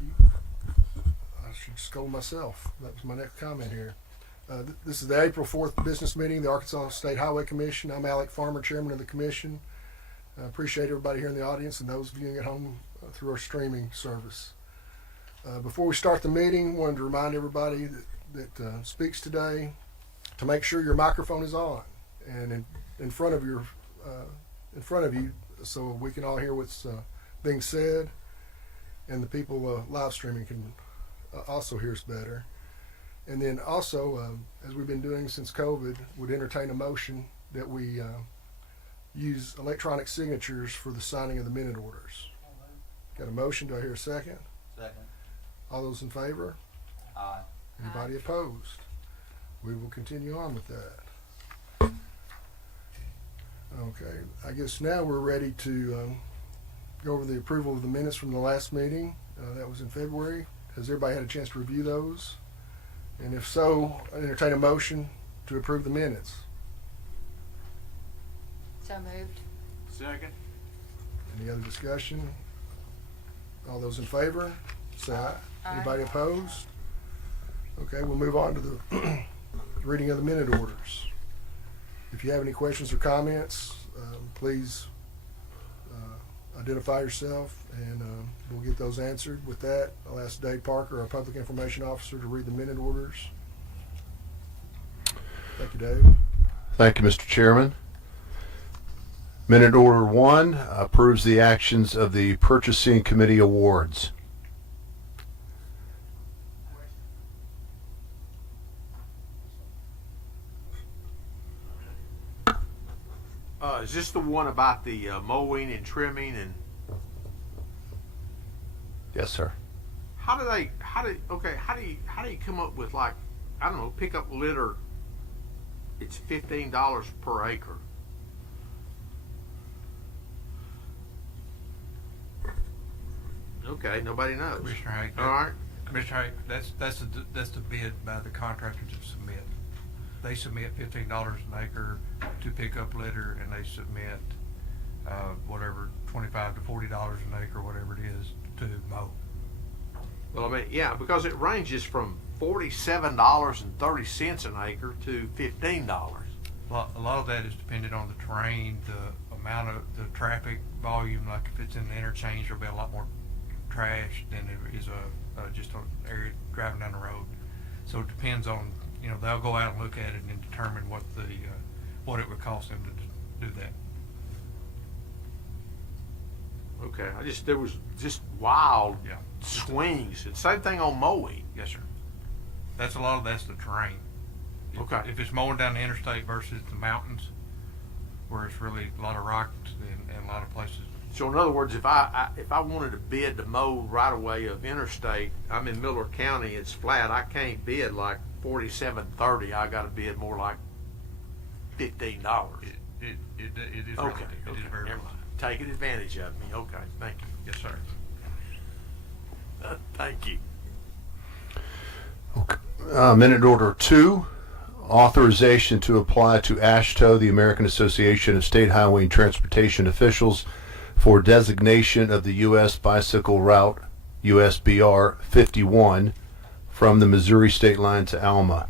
Thank you. I should scold myself. That was my next comment here. This is the April 4th business meeting of the Arkansas State Highway Commission. I'm Alec Farmer, chairman of the commission. I appreciate everybody here in the audience and those viewing at home through our streaming service. Before we start the meeting, I wanted to remind everybody that speaks today to make sure your microphone is on and in front of you, so we can all hear what's being said, and the people live streaming can also hear us better. And then also, as we've been doing since COVID, would entertain a motion that we use electronic signatures for the signing of the minute orders. Got a motion? Do I hear a second? Second. All those in favor? Aye. Anybody opposed? We will continue on with that. Okay, I guess now we're ready to go over the approval of the minutes from the last meeting. That was in February. Has everybody had a chance to review those? And if so, I entertain a motion to approve the minutes. So moved. Second. Any other discussion? All those in favor, say aye. Aye. Anybody opposed? Okay, we'll move on to the reading of the minute orders. If you have any questions or comments, please identify yourself and we'll get those answered. With that, I'll ask Dave Parker, our Public Information Officer, to read the minute orders. Thank you, Dave. Thank you, Mr. Chairman. Minute Order 1 approves the actions of the Purchasing Committee awards. Is this the one about the mowing and trimming and Yes, sir. how do you come up with, like, I don't know, pick up litter, it's $15 per acre. Okay, nobody knows. Commissioner Hake. All right. Commissioner Hake, that's the bid by the contractor to submit. They submit $15 an acre to pick up litter, and they submit whatever, $25 to $40 an acre, whatever it is, to mow. Well, I mean, yeah, because it ranges from $47.30 an acre to $15. A lot of that is dependent on the terrain, the amount of the traffic volume. Like if it's in the interchange, there'll be a lot more trash than there is just an area driving down the road. So it depends on, they'll go out and look at it and determine what it would cost them to do that. Okay, there was just wild Yeah. swings. And same thing on mowing. Yes, sir. That's the terrain. Okay. If it's mowing down the interstate versus the mountains, where it's really a lot of rocks and a lot of places. So in other words, if I wanted to bid to mow right away of interstate, I'm in Miller County, it's flat. I can't bid like $47.30. I got to bid more like $15. It is Okay. relative. It is very Never relative. mind. Taking advantage of me. Okay. Thank you. Yes, sir. Thank you. Okay. Minute Order 2, authorization to apply to AASHTO, the American Association of State Highway and Transportation Officials, for designation of the U.S. Bicycle Route USBR 51 from the Missouri state line to Alma.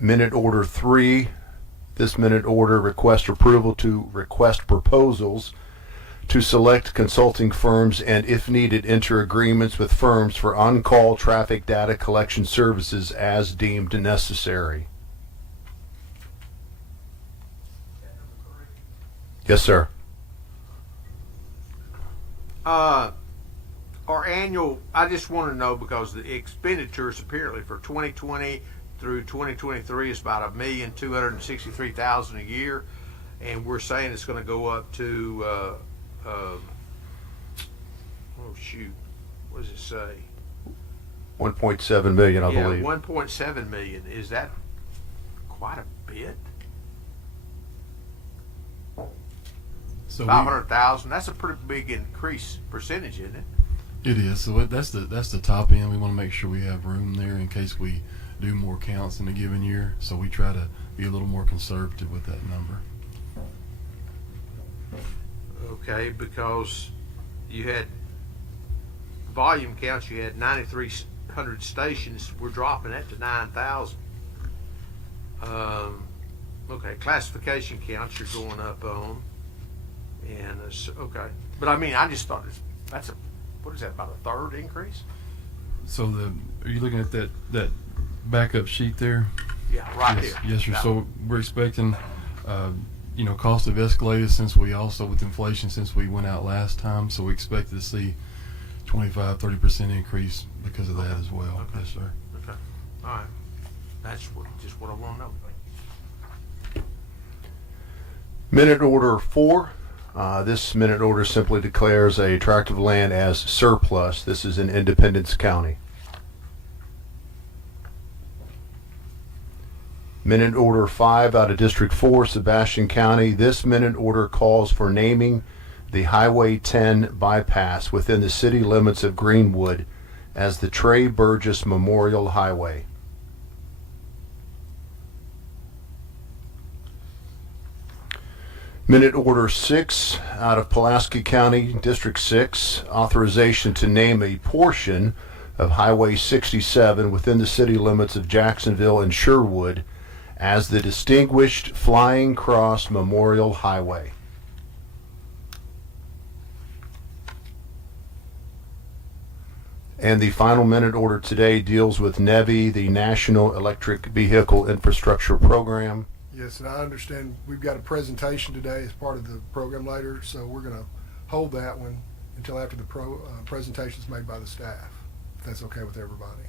Minute Order 3, this minute order requests approval to request proposals to select consulting firms and, if needed, enter agreements with firms for on-call traffic data collection services as deemed necessary. Yes, sir. Our annual, I just want to know, because the expenditures apparently for 2020 through 2023 is about $1,263,000 a year, and we're saying it's going to go up to oh shoot, what does it say? 1.7 million, I believe. 1.7 million. Is that quite a bit? So 500,000. That's a pretty big increase percentage, isn't it? it is. So that's the top end. We want to make sure we have room there in case we do more counts in a given year. So we try to be a little more conservative with that number. Okay, because you had volume counts, you had 9,300 stations. We're dropping that to 9,000. Okay, classification counts you're going up on, and okay. But I mean, I just thought that's what is that, about a third increase? So are you looking at that backup sheet there? Yeah, right Yes, here. yes, sir. That So one. we're expecting, costs have escalated since we also, with inflation, since we went out last time. So we expect to see 25-30% increase because of that as well. Okay. Yes, sir. Okay, all right. That's just what I want to know. Minute order 4. This minute order simply declares a tract of land as surplus. This is in Independence County. Minute order 5 out of District 4, Sebastian County. This minute order calls for naming the Highway 10 bypass within the city limits of Greenwood as the Trey Burgess Memorial Highway. Minute order 6 out of Pulaski County, District 6, authorization to name a portion of Highway 67 within the city limits of Jacksonville and Sherwood as the Distinguished Flying Cross Memorial Highway. And the final minute order today deals with NEVI, the National Electric Vehicle Infrastructure Program. Yes, and I understand we've got a presentation today as part of the program later, so we're going to hold that one until after the presentation is made by the staff, if that's okay with everybody.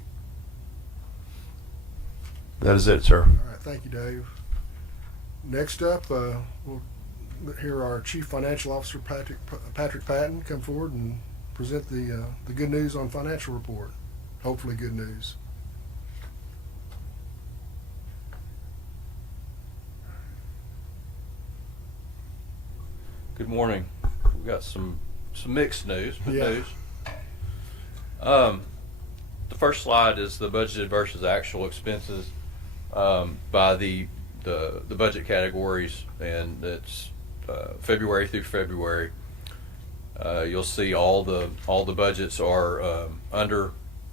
That is it, sir. All right, thank you, Dave. Next up, we'll hear our Chief Financial Officer, Patrick Patton, come forward and present the good news on financial report. Hopefully good news. Good morning. We've got some mixed news. Good Yeah. news. The first slide is the budgeted versus actual expenses by the budget categories, and it's February through February. You'll see all the budgets are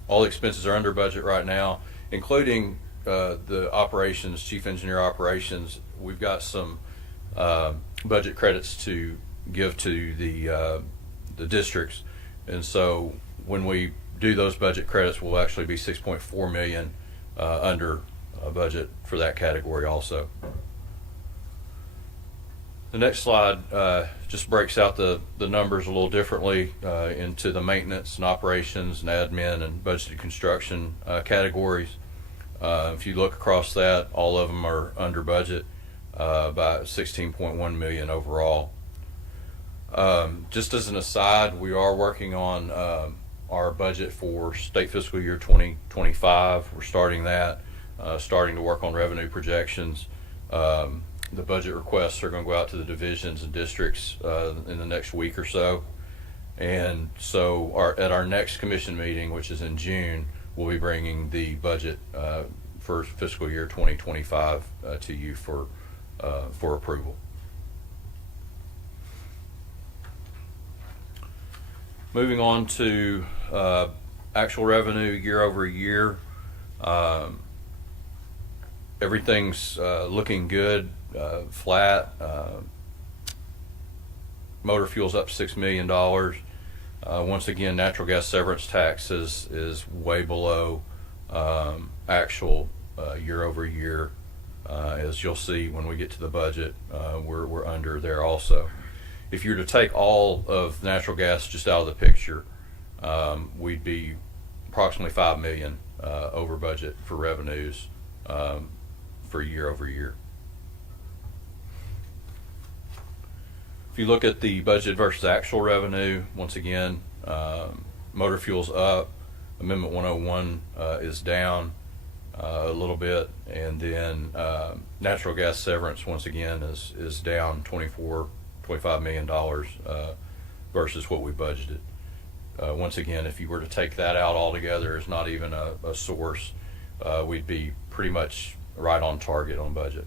all the expenses are under budget right now, including the operations, chief engineer operations. We've got some budget credits to give to the districts, and so when we do those budget credits, we'll actually be 6.4 million under budget for that category also. The next slide just breaks out the numbers a little differently into the maintenance and operations and admin and budgeted construction categories. If you look across that, all of them are under budget by 16.1 million overall. Just as an aside, we are working on our budget for state fiscal year 2025. We're starting that, starting to work on revenue projections. The budget requests are going to go out to the divisions and districts in the next week or so. And so at our next commission meeting, which is in June, we'll be bringing the budget for fiscal year 2025 to you for approval. Moving on to actual revenue year over year. Everything's looking good, flat. Motor fuel's up $6 million. Once again, natural gas severance tax is way below actual year over year. As you'll see when we get to the budget, we're under there also. If you were to take all of natural gas just out of the picture, we'd be approximately $5 million over budget for revenues for year over year. If you look at the budget versus actual revenue, once again, motor fuel's up, Amendment 101 is down a little bit, and then natural gas severance once again is down $25 million versus what we budgeted. Once again, if you were to take that out altogether, it's not even a source. We'd be pretty much right on target on budget.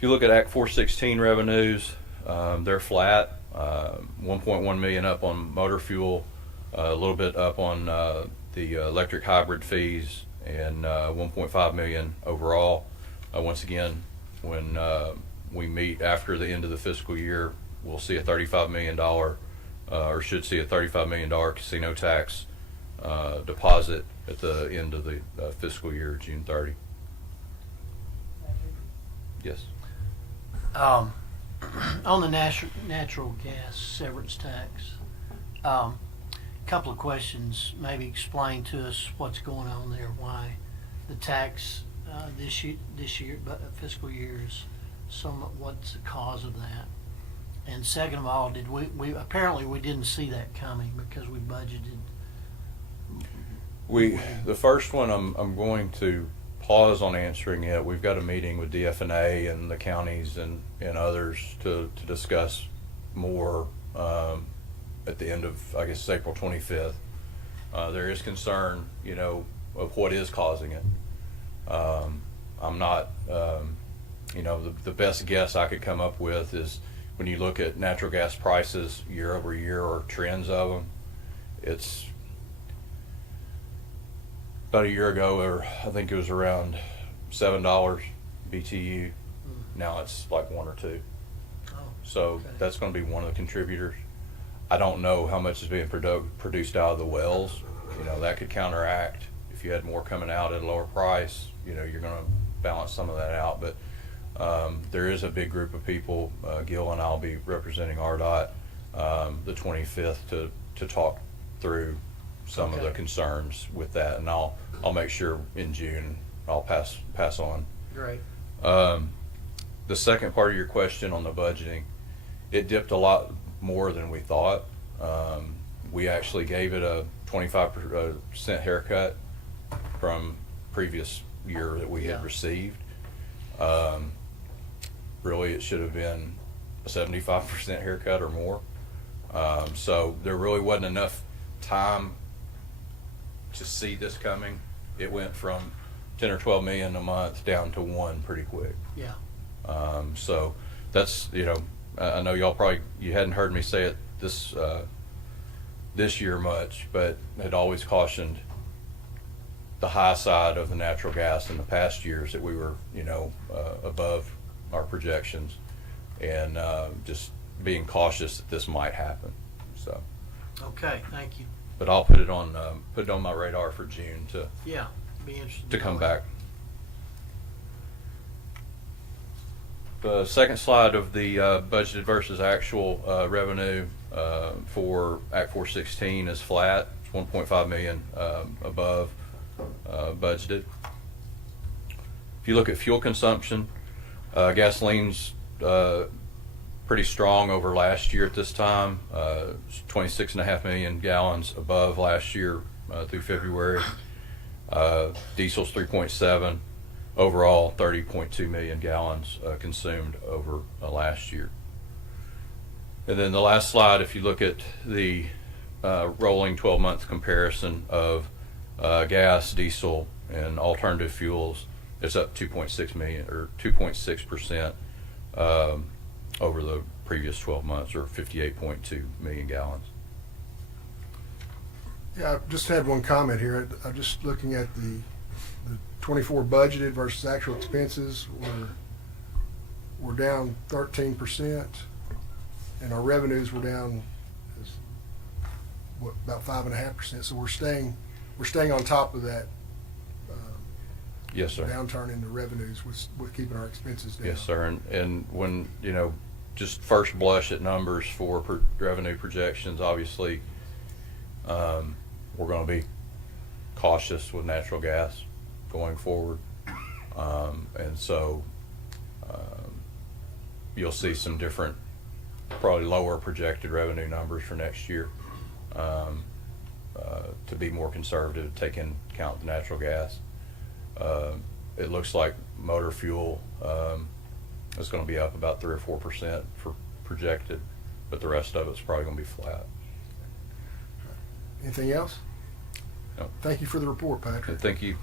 If you look at Act 416 revenues, they're flat. 1.1 million up on motor fuel, a little bit up on the electric hybrid fees, and 1.5 million overall. Once again, when we meet after the end of the fiscal year, we'll see a $35 million, or should see a $35 million casino tax deposit at the end of the fiscal year, June 30. Yes. On the natural gas severance tax, couple of questions. Maybe explain to us what's going on there. Why the tax this year, but fiscal year is somewhat. What's the cause of that? And second of all, did we apparently we didn't see that coming because we budgeted. The first one, I'm going to pause on answering it. We've got a meeting with DFNA and the counties and others to discuss more at the end of, I guess, April 25th. There is concern, of what is causing it. I'm not, the best guess I could come up with is when you look at natural gas prices year over year or trends of them, it's about a year ago, or I think it was around $7 BTU. Now it's like 1 or 2. Oh, so okay. That's going to be one of the contributors. I don't know how much is being produced out of the wells. That could counteract if you had more coming out at a lower price. You're going to balance some of that out. But there is a big group of people. Gil and I'll be representing RDOT the 25th to talk through some of the concerns with that, and I'll make sure in June I'll pass on. Great. The second part of your question on the budgeting, it dipped a lot more than we thought. We actually gave it a 25% haircut from previous year that we had received. Really, it should have been a 75% haircut or more. So there really wasn't enough time to see this coming. It went from 10 or 12 million a month down to 1 pretty quick. Yeah. So that's, I know you hadn't heard me say it this year much, but had always cautioned the high side of the natural gas in the past years that we were, above our projections, and just being cautious that this might happen. So. Okay. Thank you. But I'll put it on my radar for June to Be interested to know come that. back. The second slide of the budgeted versus actual revenue for Act 416 is flat. It's 1.5 million above budgeted. If you look at fuel consumption, gasoline's pretty strong over last year at this time. 26.5 million gallons above last year through February. Diesel's 3.7. Overall, 30.2 million gallons consumed over last year. And then the last slide, if you look at the rolling 12-month comparison of gas, diesel, and alternative fuels, it's up 2.6 million or 2.6% over the previous 12 months, or 58.2 million gallons. Yeah, I just had one comment here. I'm just looking at the 24 budgeted versus actual expenses. We're down 13%, and our revenues were down about 5.5%. So we're staying on top of that. Yes, sir. Downturn in the revenues with keeping our expenses down. Yes, sir. And when, just first blush at numbers for revenue projections, obviously, we're going to be cautious with natural gas going forward. And so you'll see some different, probably lower projected revenue numbers for next year to be more conservative, take into account the natural gas. It looks like motor fuel is going to be up about 3 or 4% for projected, but the rest of it's probably going to be flat. Anything else? No. Thank you for the report, Patrick. And thank you.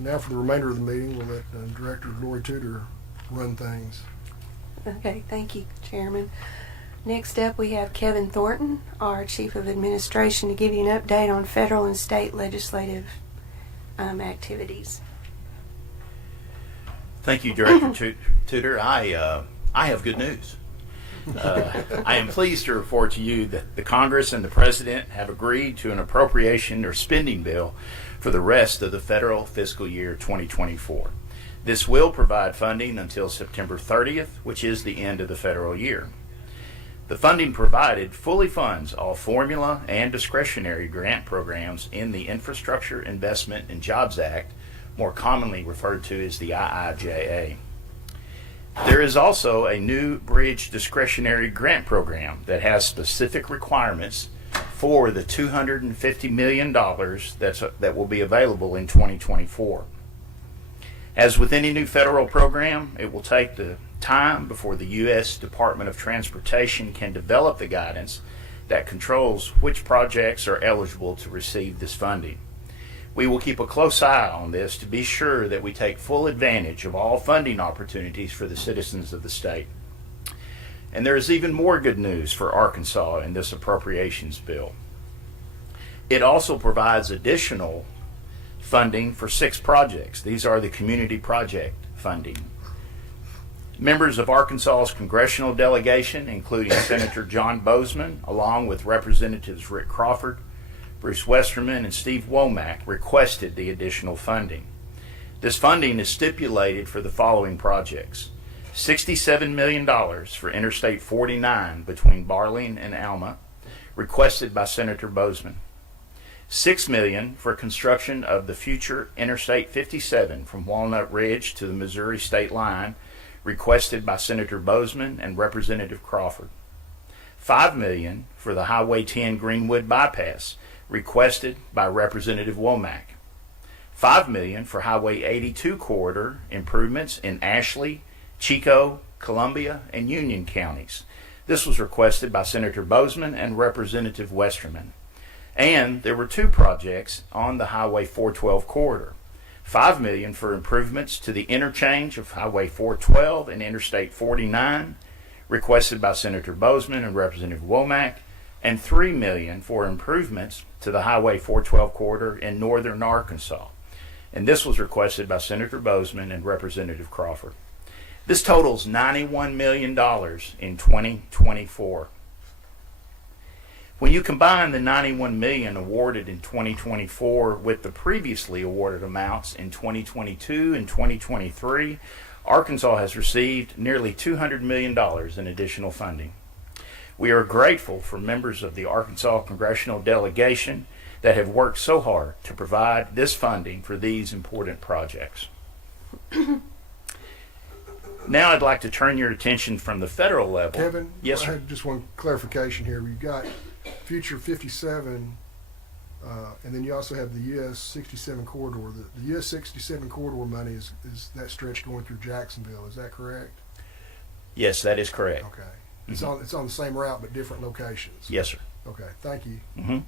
Now for the remainder of the meeting, we'll let Director Glory Tudor run things. Okay, thank you, Chairman. Next up, we have Kevin Thornton, our Chief of Administration, to give you an update on federal and state legislative activities. Thank you, Director Tudor. I have good news. I am pleased to report to you that the Congress and the President have agreed to an appropriation or spending bill for the rest of the federal fiscal year 2024. This will provide funding until September 30th, which is the end of the federal year. The funding provided fully funds all formula and discretionary grant programs in the Infrastructure Investment and Jobs Act, more commonly referred to as the IIJA. There is also a new bridge discretionary grant program that has specific requirements for the $250 million that will be available in 2024. As with any new federal program, it will take the time before the U.S. Department of Transportation can develop the guidance that controls which projects are eligible to receive this funding. We will keep a close eye on this to be sure that we take full advantage of all funding opportunities for the citizens of the state. And there is even more good news for Arkansas in this appropriations bill. It also provides additional funding for 6 projects. These are the community project funding. Members of Arkansas's congressional delegation, including Senator John Bozeman, along with Representatives Rick Crawford, Bruce Westerman, and Steve Womack, requested the additional funding. This funding is stipulated for the following projects: $67 million for Interstate 49 between Barling and Alma, requested by Senator Bozeman; $6 million for construction of the future Interstate 57 from Walnut Ridge to the Missouri state line, requested by Senator Bozeman and Representative Crawford; $5 million for the Highway 10 Greenwood bypass, requested by Representative Womack; $5 million for Highway 82 corridor improvements in Ashley, Chico, Columbia, and Union counties. This was requested by Senator Bozeman and Representative Westerman. And there were 2 projects on the Highway 412 corridor: $5 million for improvements to the interchange of Highway 412 and Interstate 49, requested by Senator Bozeman and Representative Womack, and $3 million for improvements to the Highway 412 corridor in northern Arkansas. And this was requested by Senator Bozeman and Representative Crawford. This totals $91 million in 2024. When you combine the $91 million awarded in 2024 with the previously awarded amounts in 2022 and 2023, Arkansas has received nearly $200 million in additional funding. We are grateful for members of the Arkansas Congressional Delegation that have worked so hard to provide this funding for these important projects. Now I'd like to turn your attention from the federal level. Kevin, Yes, I sir. had just one clarification here. You've got Future 57, and then you also have the US 67 corridor. The US 67 corridor money is that stretch going through Jacksonville. Is that correct? Yes, that is correct. Okay. It's on the same route but different locations. Yes, sir. Okay. Thank you. Mm-hmm.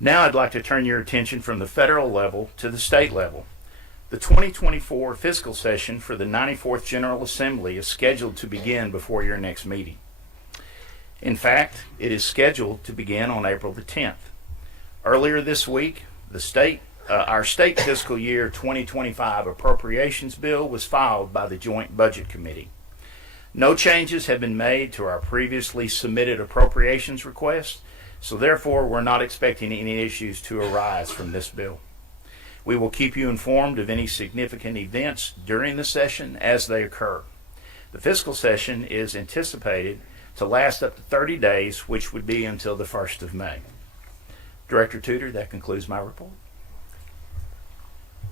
Now I'd like to turn your attention from the federal level to the state level. The 2024 fiscal session for the 94th General Assembly is scheduled to begin before your next meeting. In fact, it is scheduled to begin on April the 10th. Earlier this week, our state fiscal year 2025 appropriations bill was filed by the Joint Budget Committee. No changes have been made to our previously submitted appropriations request, so therefore we're not expecting any issues to arise from this bill. We will keep you informed of any significant events during the session as they occur. The fiscal session is anticipated to last up to 30 days, which would be until the 1st of May. Director Tudor, that concludes my report.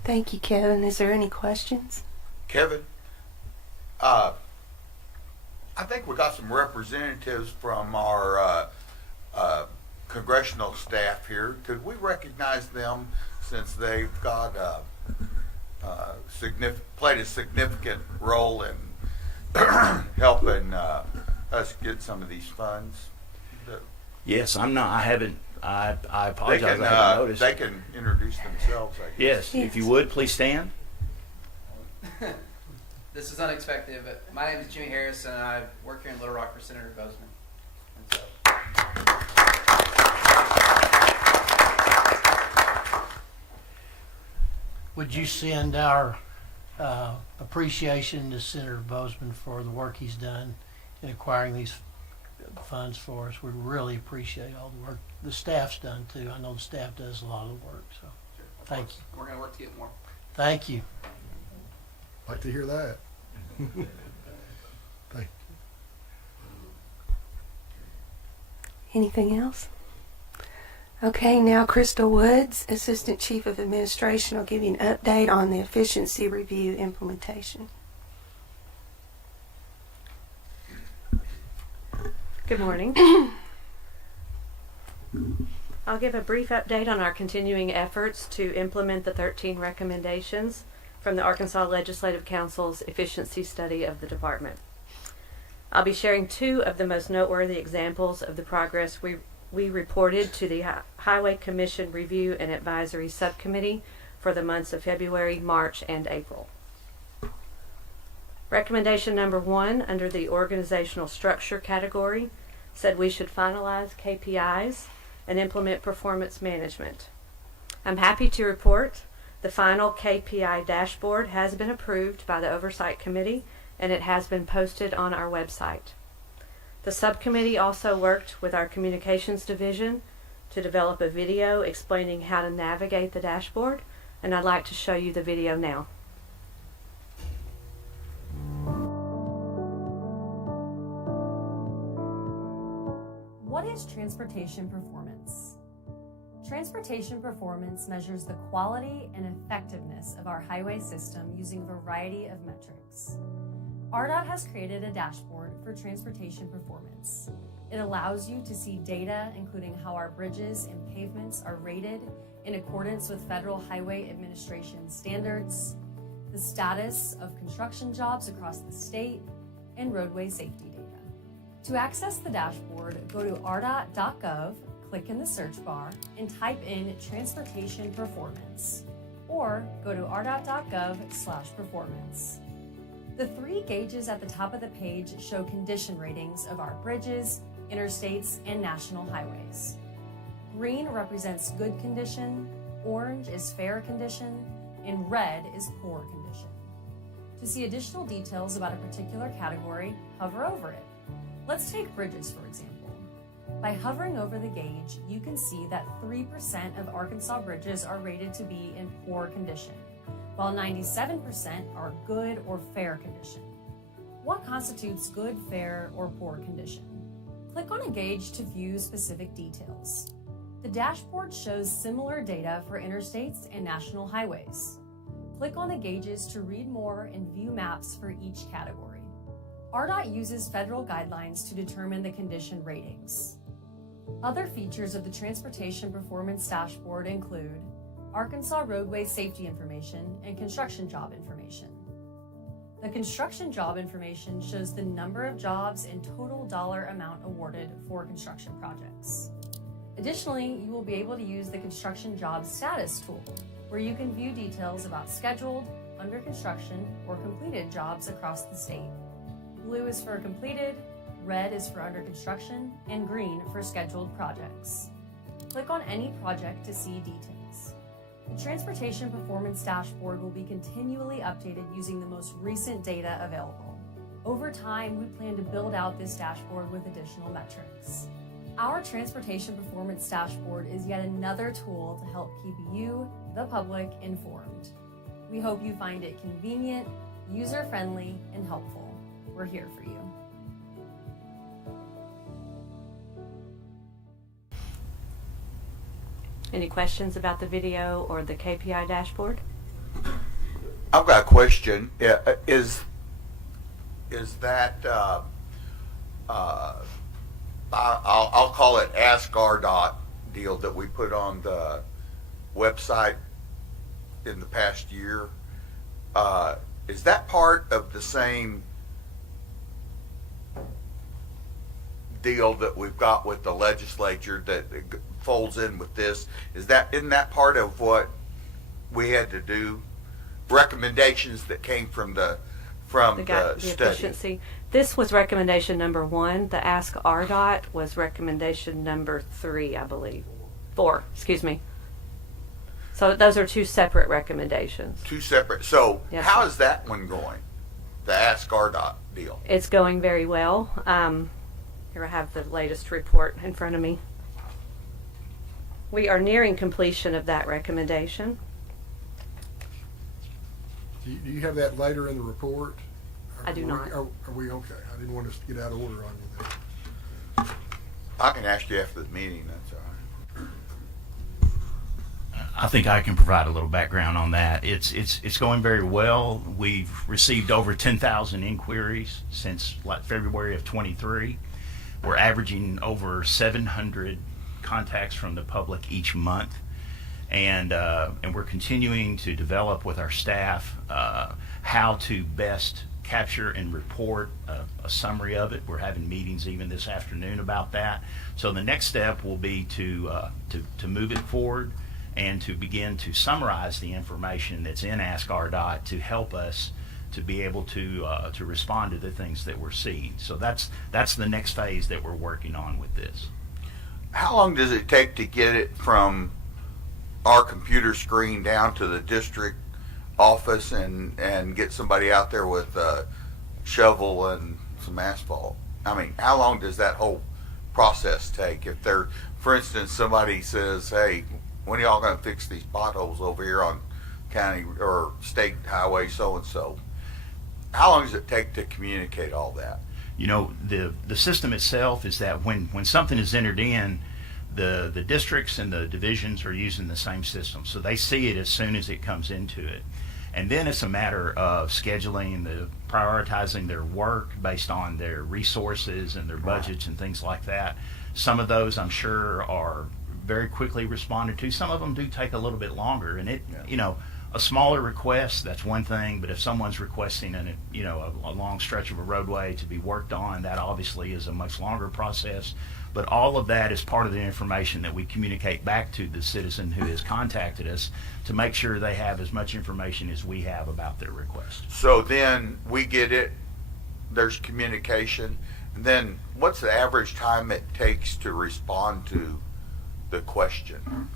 Thank you, Kevin. Is there any questions? Kevin, I think we got some representatives from our congressional staff here. Could we recognize them since they've got played a significant role in helping us get some of these funds? Yes, I haven't. I They apologize. can, I haven't noticed. they can introduce themselves, I guess. Yes, if you would, please stand. This is unexpected, but my name is Jimmy Harris, and I work here in Little Rock for Senator Bozeman. And so, Would you send our appreciation to Senator Bozeman for the work he's done in acquiring these funds for us? We really appreciate all the work the staff's done too. I know the staff does a lot of the work, so thank you. we're going to work to get more. Thank you. Like to hear that. Thank Anything else? Okay, now Crystal Woods, Assistant Chief of Administration, will give you an update on the efficiency review implementation. Good morning. I'll give a brief update on our continuing efforts to implement the 13 recommendations from the Arkansas Legislative Council's efficiency study of the department. I'll be sharing 2 of the most noteworthy examples of the progress we reported to the Highway Commission Review and Advisory Subcommittee for the months of February, March, and April. Recommendation number 1 under the organizational structure category said we should finalize KPIs and implement performance management. I'm happy to report the final KPI dashboard has been approved by the Oversight Committee and it has been posted on our website. The subcommittee also worked with our communications division to develop a video explaining how to navigate the dashboard, and I'd like to show you the video now. What is transportation performance? Transportation performance measures the quality and effectiveness of our highway system using a variety of metrics. RDOT has created a dashboard for transportation performance. It allows you to see data including how our bridges and pavements are rated in accordance with Federal Highway Administration standards, the status of construction jobs across the state, and roadway safety data. To access the dashboard, go to rdot.gov, click in the search bar, and type in transportation performance, or go to rdot.gov/performance. The 3 gauges at the top of the page show condition ratings of our bridges, interstates, and national highways. Green represents good condition, orange is fair condition, and red is poor condition. To see additional details about a particular category, hover over it. Let's take bridges, for example. By hovering over the gauge, you can see that 3% of Arkansas bridges are rated to be in poor condition, while 97% are good or fair condition. What constitutes good, fair, or poor condition? Click on a gauge to view specific details. The dashboard shows similar data for interstates and national highways. Click on the gauges to read more and view maps for each category. RDOT uses federal guidelines to determine the condition ratings. Other features of the Transportation Performance Dashboard include Arkansas roadway safety information and construction job information. The construction job information shows the number of jobs and total dollar amount awarded for construction projects. Additionally, you will be able to use the construction job status tool, where you can view details about scheduled, under construction, or completed jobs across the state. Blue is for completed, red is for under construction, and green for scheduled projects. Click on any project to see details. The Transportation Performance Dashboard will be continually updated using the most recent data available. Over time, we plan to build out this dashboard with additional metrics. Our Transportation Performance Dashboard is yet another tool to help keep you, the public, informed. We hope you find it convenient, user-friendly, and helpful. We're here for you. Any questions about the video or the KPI dashboard? I've got a question. Is that I'll call it Ask RDOT deal that we put on the website in the past year? Is that part of the same deal that we've got with the legislature that folds in with this? Isn't that part of what we had to do recommendations that came from the The study. efficiency. This was recommendation number 1. The Ask RDOT was recommendation number 3, I believe. 4, excuse me. So those are 2 separate recommendations. Two separate. So Yes, how sir. is that one going? The Ask RDOT deal. It's going very well. Here I have the latest report in front of me. We are nearing completion of that recommendation. Do you have that later in the report? I do not. Are we okay? I didn't want us to get out of order on you there. I can ask you after the meeting. That's all right. I think I can provide a little background on that. It's going very well. We've received over 10,000 inquiries since February of 23. We're averaging over 700 contacts from the public each month, and we're continuing to develop with our staff how to best capture and report a summary of it. We're having meetings even this afternoon about that. So the next step will be to move it forward and to begin to summarize the information that's in Ask RDOT to help us to be able to respond to the things that we're seeing. So that's the next phase that we're working on with this. How long does it take to get it from our computer screen down to the district office and get somebody out there with a shovel and some asphalt? I mean, how long does that whole process take? If they're, for instance, somebody says, hey, when are y'all going to fix these potholes over here on county or state highway so-and-so? How long does it take to communicate all that? You know, the system itself is that when something is entered in, the districts and the divisions are using the same system. So they see it as soon as it comes into it. And then it's a matter of scheduling, prioritizing their work based on their resources and their budgets and things like that. Some of those, I'm sure, are very quickly responded to. Some of them do take a little bit longer. And you know, a smaller request, that's one thing, but if someone's requesting a long stretch of a roadway to be worked on, that obviously is a much longer process. But all of that is part of the information that we communicate back to the citizen who has contacted us to make sure they have as much information as we have about their request. So then we get it, there's communication, and then what's the average time it takes to respond to the question?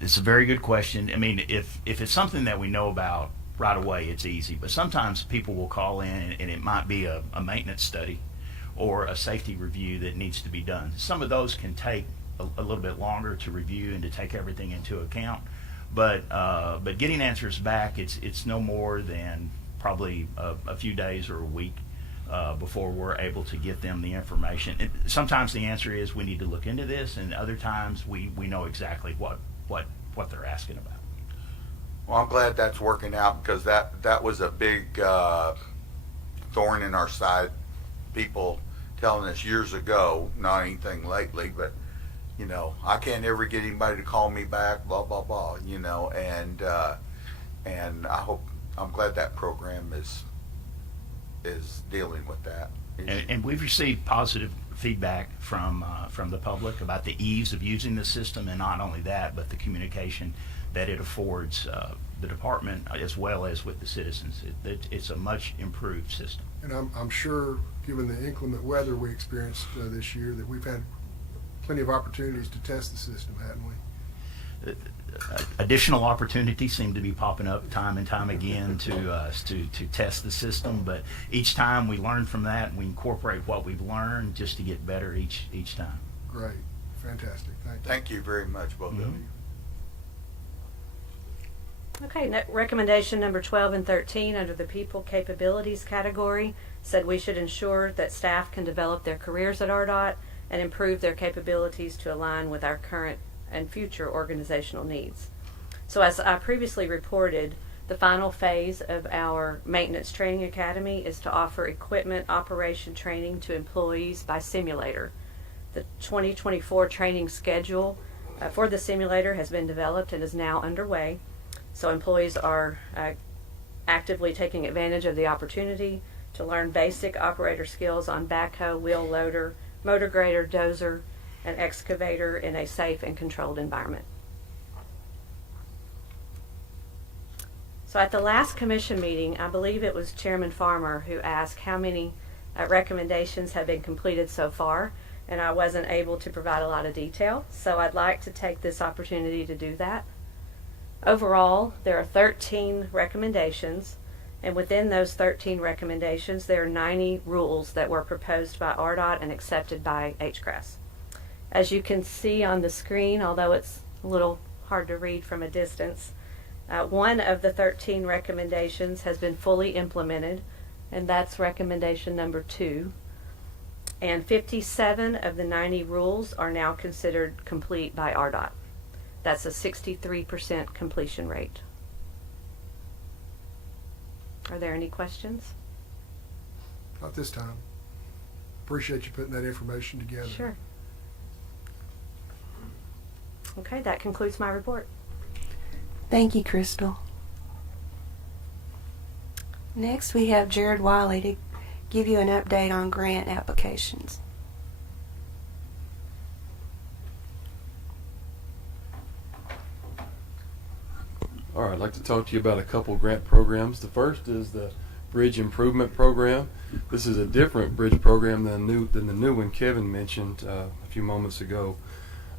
It's a very good question. I mean, if it's something that we know about right away, it's easy. But sometimes people will call in and it might be a maintenance study or a safety review that needs to be done. Some of those can take a little bit longer to review and to take everything into account. But getting answers back, it's no more than probably a few days or a week before we're able to get them the information. Sometimes the answer is we need to look into this, and other times we know exactly what they're asking about. Well, I'm glad that's working out, because that was a big thorn in our side. People telling us years ago, not anything lately, but I can't ever get anybody to call me back, blah blah blah, and I'm glad that program is dealing with that. And we've received positive feedback from the public about the ease of using the system, and not only that, but the communication that it affords the department as well as with the citizens. It's a much improved system. And I'm sure, given the inclement weather we experienced this year, that we've had plenty of opportunities to test the system, hadn't we? Additional opportunities seem to be popping up time and time again to test the system, but each time we learn from that, and we incorporate what we've learned just to get better each time. Great. Fantastic. Thank you. Thank you very much, both of you. Okay, recommendation number 12 and 13 under the people capabilities category said we should ensure that staff can develop their careers at RDOT and improve their capabilities to align with our current and future organizational needs. So as I previously reported, the final phase of our maintenance training academy is to offer equipment operation training to employees by simulator. The 2024 training schedule for the simulator has been developed and is now underway. So employees are actively taking advantage of the opportunity to learn basic operator skills on backhoe, wheel loader, motor grader, dozer, and excavator in a safe and controlled environment. So at the last commission meeting, I believe it was Chairman Farmer who asked how many recommendations have been completed so far, and I wasn't able to provide a lot of detail, so I'd like to take this opportunity to do that. Overall, there are 13 recommendations, and within those 13 recommendations, there are 90 rules that were proposed by RDOT and accepted by HCRAS. As you can see on the screen, although it's a little hard to read from a distance, one of the 13 recommendations has been fully implemented, and that's recommendation number 2. And 57 of the 90 rules are now considered complete by RDOT. That's a 63% completion rate. Are there any questions? Not this time. Appreciate you putting that information together. Sure. Okay, that concludes my report. Thank you, Crystal. Next, we have Jared Wiley to give you an update on grant applications. All right, I'd like to talk to you about a couple grant programs. The first is the Bridge Improvement Program. This is a different bridge program than the new one Kevin mentioned a few moments ago.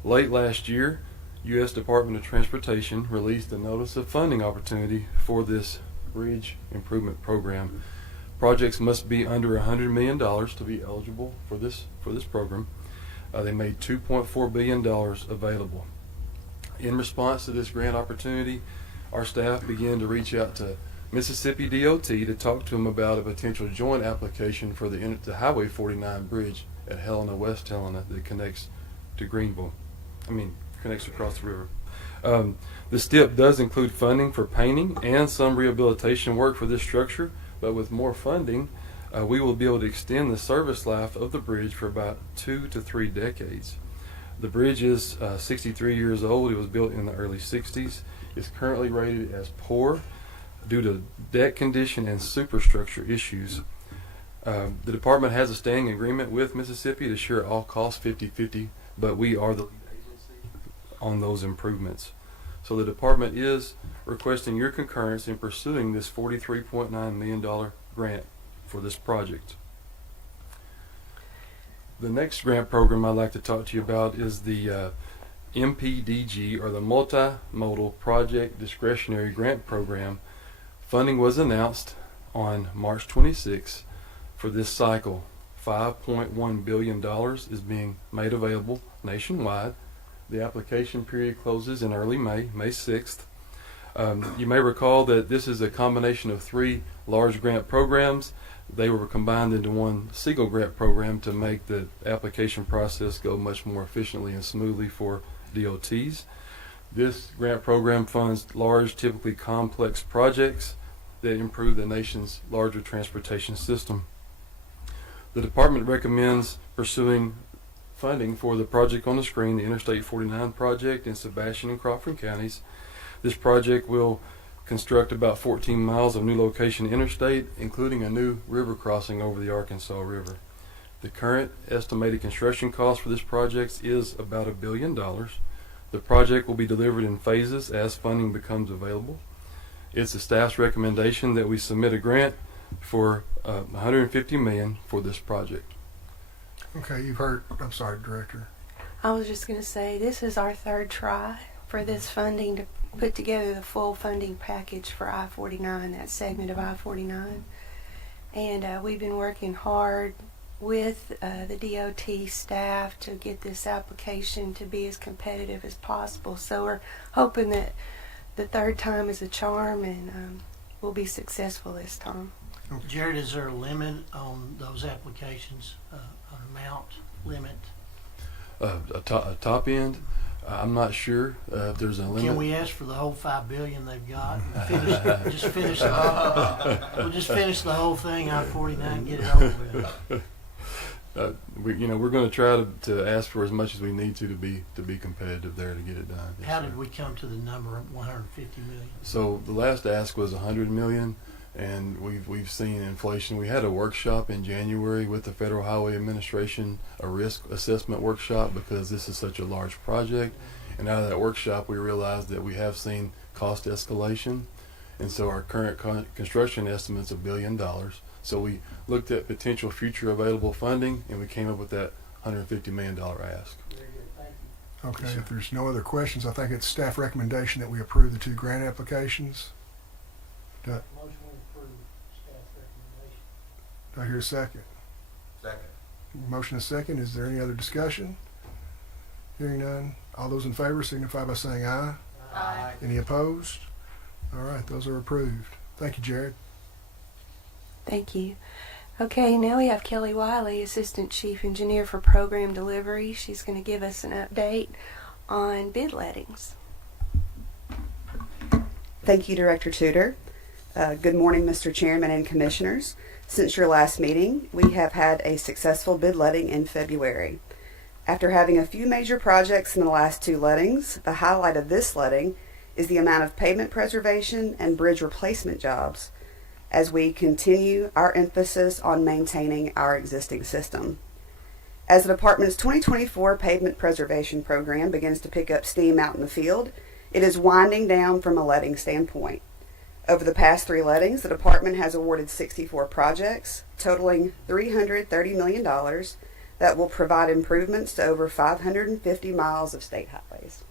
Late last year, U.S. Department of Transportation released a notice of funding opportunity for this Bridge Improvement Program. Projects must be under $100 million to be eligible for this program. They made $2.4 billion available. In response to this grant opportunity, our staff began to reach out to Mississippi DOT to talk to them about a potential joint application for the Highway 49 bridge at Helena, West Helena, that connects to Greenville. Connects across the river. The STIP does include funding for painting and some rehabilitation work for this structure, but with more funding, we will be able to extend the service life of the bridge for about 2 to 3 decades. The bridge is 63 years old. It was built in the early 60s. It's currently rated as poor due to deck condition and superstructure issues. The department has a standing agreement with Mississippi to share all costs 50-50, but we are the lead agency on those improvements. So the department is requesting your concurrence in pursuing this $43.9 million grant for this project. The next grant program I'd like to talk to you about is the MPDG, or the Multimodal Project Discretionary Grant Program. Funding was announced on March 26 for this cycle. $5.1 billion is being made available nationwide. The application period closes in early May 6th. You may recall that this is a combination of 3 large grant programs. They were combined into one single grant program to make the application process go much more efficiently and smoothly for DOTs. This grant program funds large, typically complex projects that improve the nation's larger transportation system. The department recommends pursuing funding for the project on the screen, the Interstate 49 project in Sebastian and Crawford counties. This project will construct about 14 miles of new location interstate, including a new river crossing over the Arkansas River. The current estimated construction cost for this project is about $1 billion. The project will be delivered in phases as funding becomes available. It's the staff's recommendation that we submit a grant for $150 million for this project. Okay, you've heard. I'm sorry, Director. I was just going to say, this is our 3rd try for this funding to put together the full funding package for I-49, that segment of I-49. And we've been working hard with the DOT staff to get this application to be as competitive as possible. So we're hoping that the 3rd time is a charm, and we'll be successful this time. Jared, is there a limit on those applications, an amount limit? A top end, I'm not sure if there's a limit. Can we ask for the whole $5 billion they've got? And finish we'll just finish the whole thing I-49, get it over with. We're going to try to ask for as much as we need to be competitive there to get it done. How did we come to the number of $150 million? So the last ask was $100 million, and we've seen inflation. We had a workshop in January with the Federal Highway Administration, a risk assessment workshop, because this is such a large project. And out of that workshop, we realized that we have seen cost escalation, And so our current construction estimate's $1 billion. So we looked at potential future available funding, and we came up with that $150 million ask. Very good, thank you. Okay, Yes, sir. if there's no other questions, I think it's staff recommendation that we approve the 2 grant applications. Do Motion to approve staff recommendation. I hear a second? Second. Motion is second. Is there any other discussion? Hearing none. All those in favor signify by saying aye. Aye. Any opposed? All right, those are approved. Thank you, Jared. Thank you. Okay, now we have Kelly Wiley, Assistant Chief Engineer for Program Delivery. She's going to give us an update on bid lettings. Thank you, Director Tudor. Good morning, Mr. Chairman and Commissioners. Since your last meeting, we have had a successful bid letting in February. After having a few major projects in the last 2 lettings, the highlight of this letting is the amount of pavement preservation and bridge replacement jobs as we continue our emphasis on maintaining our existing system. As the Department's 2024 pavement preservation program begins to pick up steam out in the field, it is winding down from a letting standpoint. Over the past 3 lettings, the Department has awarded 64 projects, totaling $330 million, that will provide improvements to over 550 miles of state highways.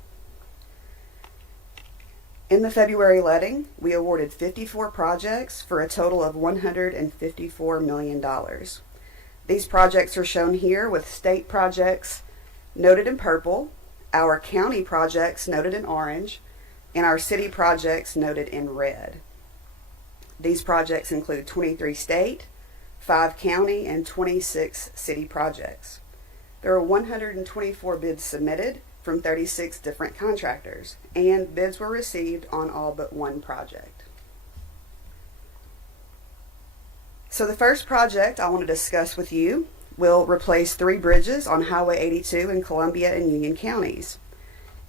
In the February letting, we awarded 54 projects for a total of $154 million. These projects are shown here with state projects noted in purple, our county projects noted in orange, and our city projects noted in red. These projects include 23 state, 5 county, and 26 city projects. There are 124 bids submitted from 36 different contractors, and bids were received on all but 1 project. So the first project I want to discuss with you will replace 3 bridges on Highway 82 in Columbia and Union counties.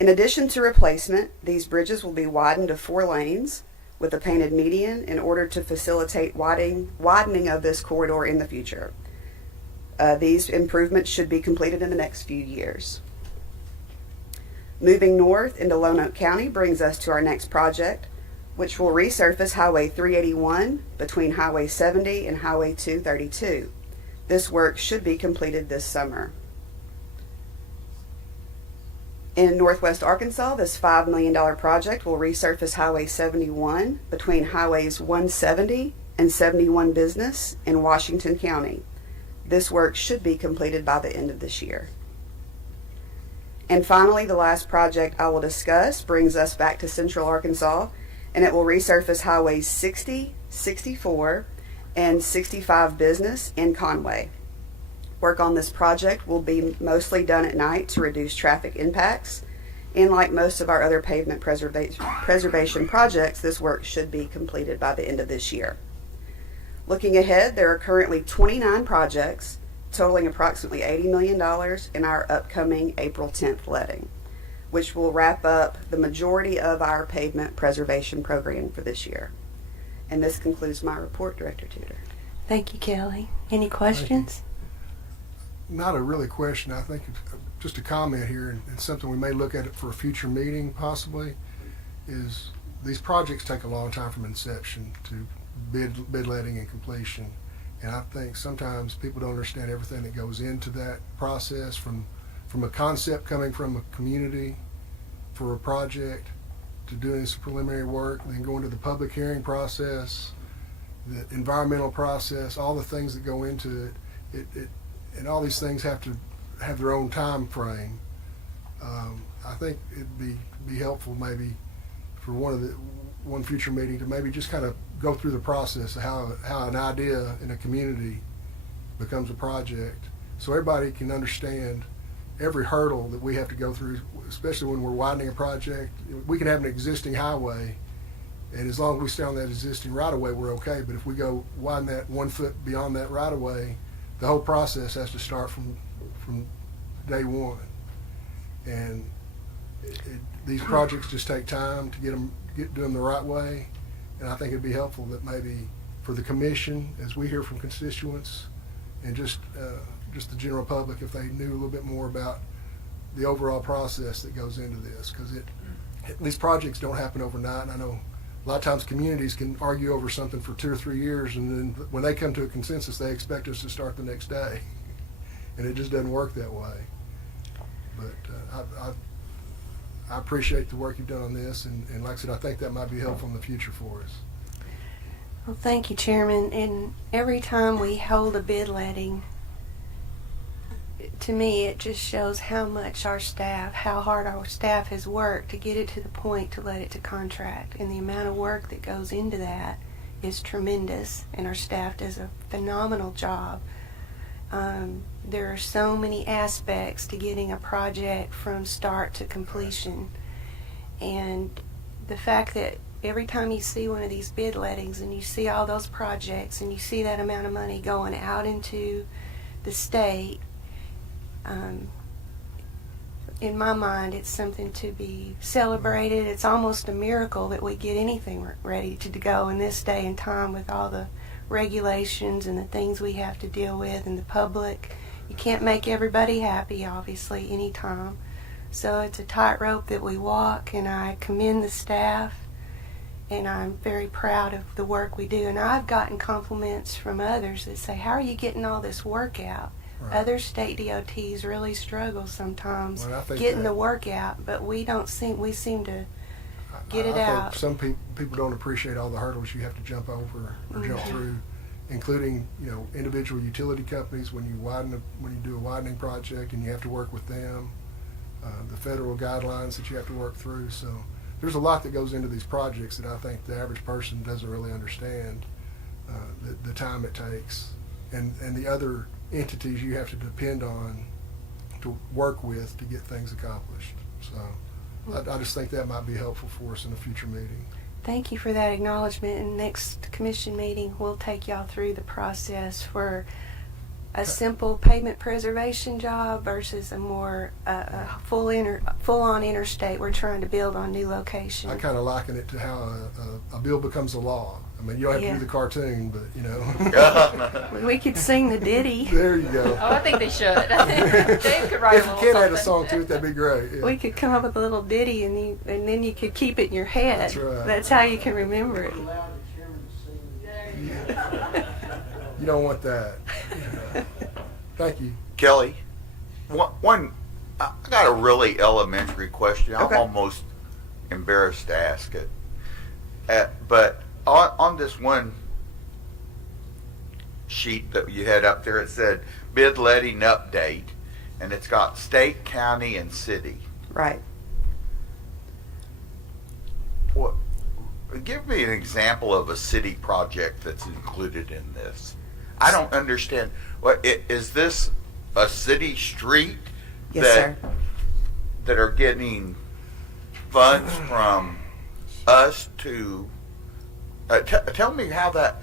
In addition to replacement, these bridges will be widened to 4 lanes with a painted median in order to facilitate widening of this corridor in the future. These improvements should be completed in the next few years. Moving north into Lonoke County brings us to our next project, which will resurface Highway 381 between Highway 70 and Highway 232. This work should be completed this summer. In northwest Arkansas, this $5 million project will resurface Highway 71 between Highways 170 and 71 Business in Washington County. This work should be completed by the end of this year. And finally, the last project I will discuss brings us back to central Arkansas, and it will resurface Highways 60, 64, and 65 Business in Conway. Work on this project will be mostly done at night to reduce traffic impacts, and like most of our other pavement preservation projects, this work should be completed by the end of this year. Looking ahead, there are currently 29 projects totaling approximately $80 million in our upcoming April 10th letting, which will wrap up the majority of our pavement preservation program for this year. And this concludes my report, Director Tudor. Thank you, Kelly. Any questions? Not a really question. I think it's just a comment here, and something we may look at it for a future meeting possibly, is these projects take a long time from inception to bid letting and completion. And I think sometimes people don't understand everything that goes into that process, from a concept coming from a community for a project to doing some preliminary work, then going to the public hearing process, the environmental process, all the things that go into it. And all these things have to have their own time frame. I think it'd be helpful maybe for one future meeting to maybe just kind of go through the process of how an idea in a community becomes a project, so everybody can understand every hurdle that we have to go through, especially when we're widening a project. We can have an existing highway, and as long as we stay on that existing right-of-way, we're okay. But if we go widen that 1 foot beyond that right-of-way, the whole process has to start from day one. And these projects just take time to do them the right way. And I think it'd be helpful that maybe for the commission, as we hear from constituents, and just the general public, if they knew a little bit more about the overall process that goes into this, because these projects don't happen overnight. And I know a lot of times communities can argue over something for 2 or 3 years, and then when they come to a consensus, they expect us to start the next day, and it just doesn't work that way. But I appreciate the work you've done on this, and like I said, I think that might be helpful in the future for us. Well, thank you, Chairman. And every time we hold a bid letting, to me, it just shows how much how hard our staff has worked to get it to the point to let it to contract. And the amount of work that goes into that is tremendous, and our staff does a phenomenal job. There are so many aspects to getting a project from start to completion. And the fact that every time you see one of these bid lettings and you see all those projects and you see that amount of money going out into the state, in my mind, it's something to be celebrated. It's almost a miracle that we get anything ready to go in this day and time with all the regulations and the things we have to deal with and the public. You can't make everybody happy, obviously, anytime. So it's a tightrope that we walk, and I commend the staff, and I'm very proud of the work we do. And I've gotten compliments from others that say, how are you getting all this work out? Right. Other state DOTs really struggle sometimes getting the work out, but we seem to get it out. Some people don't appreciate all the hurdles you have to jump over or jump through, including individual utility companies when you do a widening project and you have to work with them, the federal guidelines that you have to work through. So there's a lot that goes into these projects that I think the average person doesn't really understand the time it takes, and the other entities you have to depend on to work with to get things accomplished. So I just think that might be helpful for us in a future meeting. Thank you for that acknowledgement. And next commission meeting, we'll take y'all through the process for a simple pavement preservation job versus a more full-on interstate we're trying to build on new location. I kind of liken it to how a bill becomes a law. I mean, you don't have to do the cartoon, but we could sing the ditty. There you go. Oh, I think they should. Dave could write if a little you can something. add a song to it, that'd be great. Yeah. We could come up with a little ditty, and then you could keep it in your head. That's right. That's how you can remember it. You don't want that. Thank you. Kelly, I got a really elementary question. I'm almost embarrassed to ask it. But on this one sheet that you had up there, it said bid letting update, and it's got state, county, and city. Right. What? Give me an example of a city project that's included in this. I don't understand. What is this? A city street that are getting funds from us to? Tell me how that.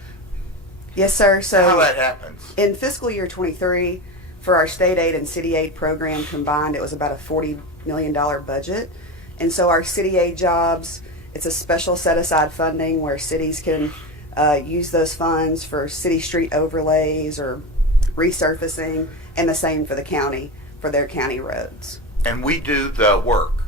Yes, sir. So how that happens. In fiscal year 23, for our state aid and city aid program combined, it was about a $40 million budget. And so our city aid jobs, it's a special set-aside funding where cities can use those funds for city street overlays or resurfacing, and the same for the county for their county roads. And we do the work.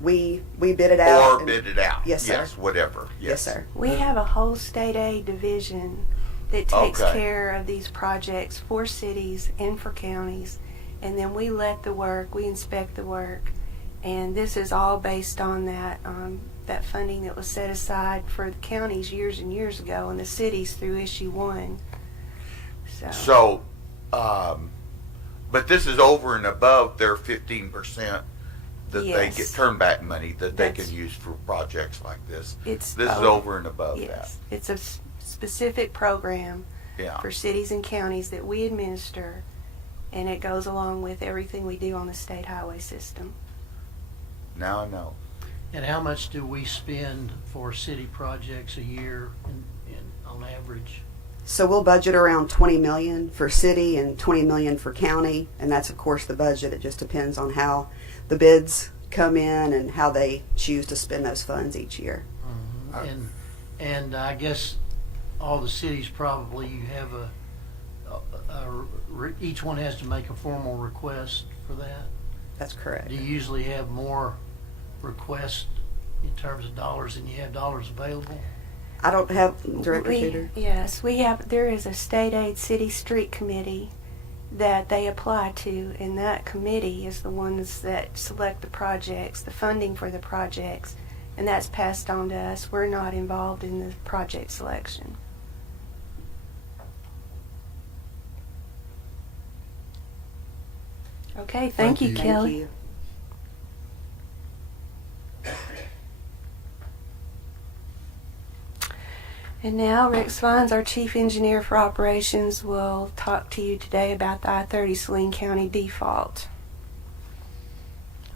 We bid it out. Or bid it out. Yes, sir. Yes, whatever. Yes, sir. We have a whole state aid division that takes care of these projects for cities and for counties, and then we let the work, we inspect the work, and this is all based on that that funding that was set aside for the counties years and years ago, and the cities through issue 1. So, but this is over and above their 15% that they get turn back money that they can use for projects like this. This is over and above that. It's a specific program for cities and counties that we administer, and it goes along with everything we do on the state highway system. Now I know. And how much do we spend for city projects a year on average? So we'll budget around $20 million for city and $20 million for county, and that's of course the budget. It just depends on how the bids come in and how they choose to spend those funds each year. Mm-hmm. And I guess all the cities probably, you have each one has to make a formal request for that. That's correct. Do you usually have more requests in terms of dollars, and you have dollars available? I don't have Director Tudor. Yes, there is a state aid city street committee that they apply to, and that committee is the ones that select the projects, the funding for the projects, and that's passed on to us. We're not involved in the project selection. Okay, thank you, Kelly. Thank you. And now Rex Vines, our Chief Engineer for Operations, will talk to you today about the I-30 Saline County default.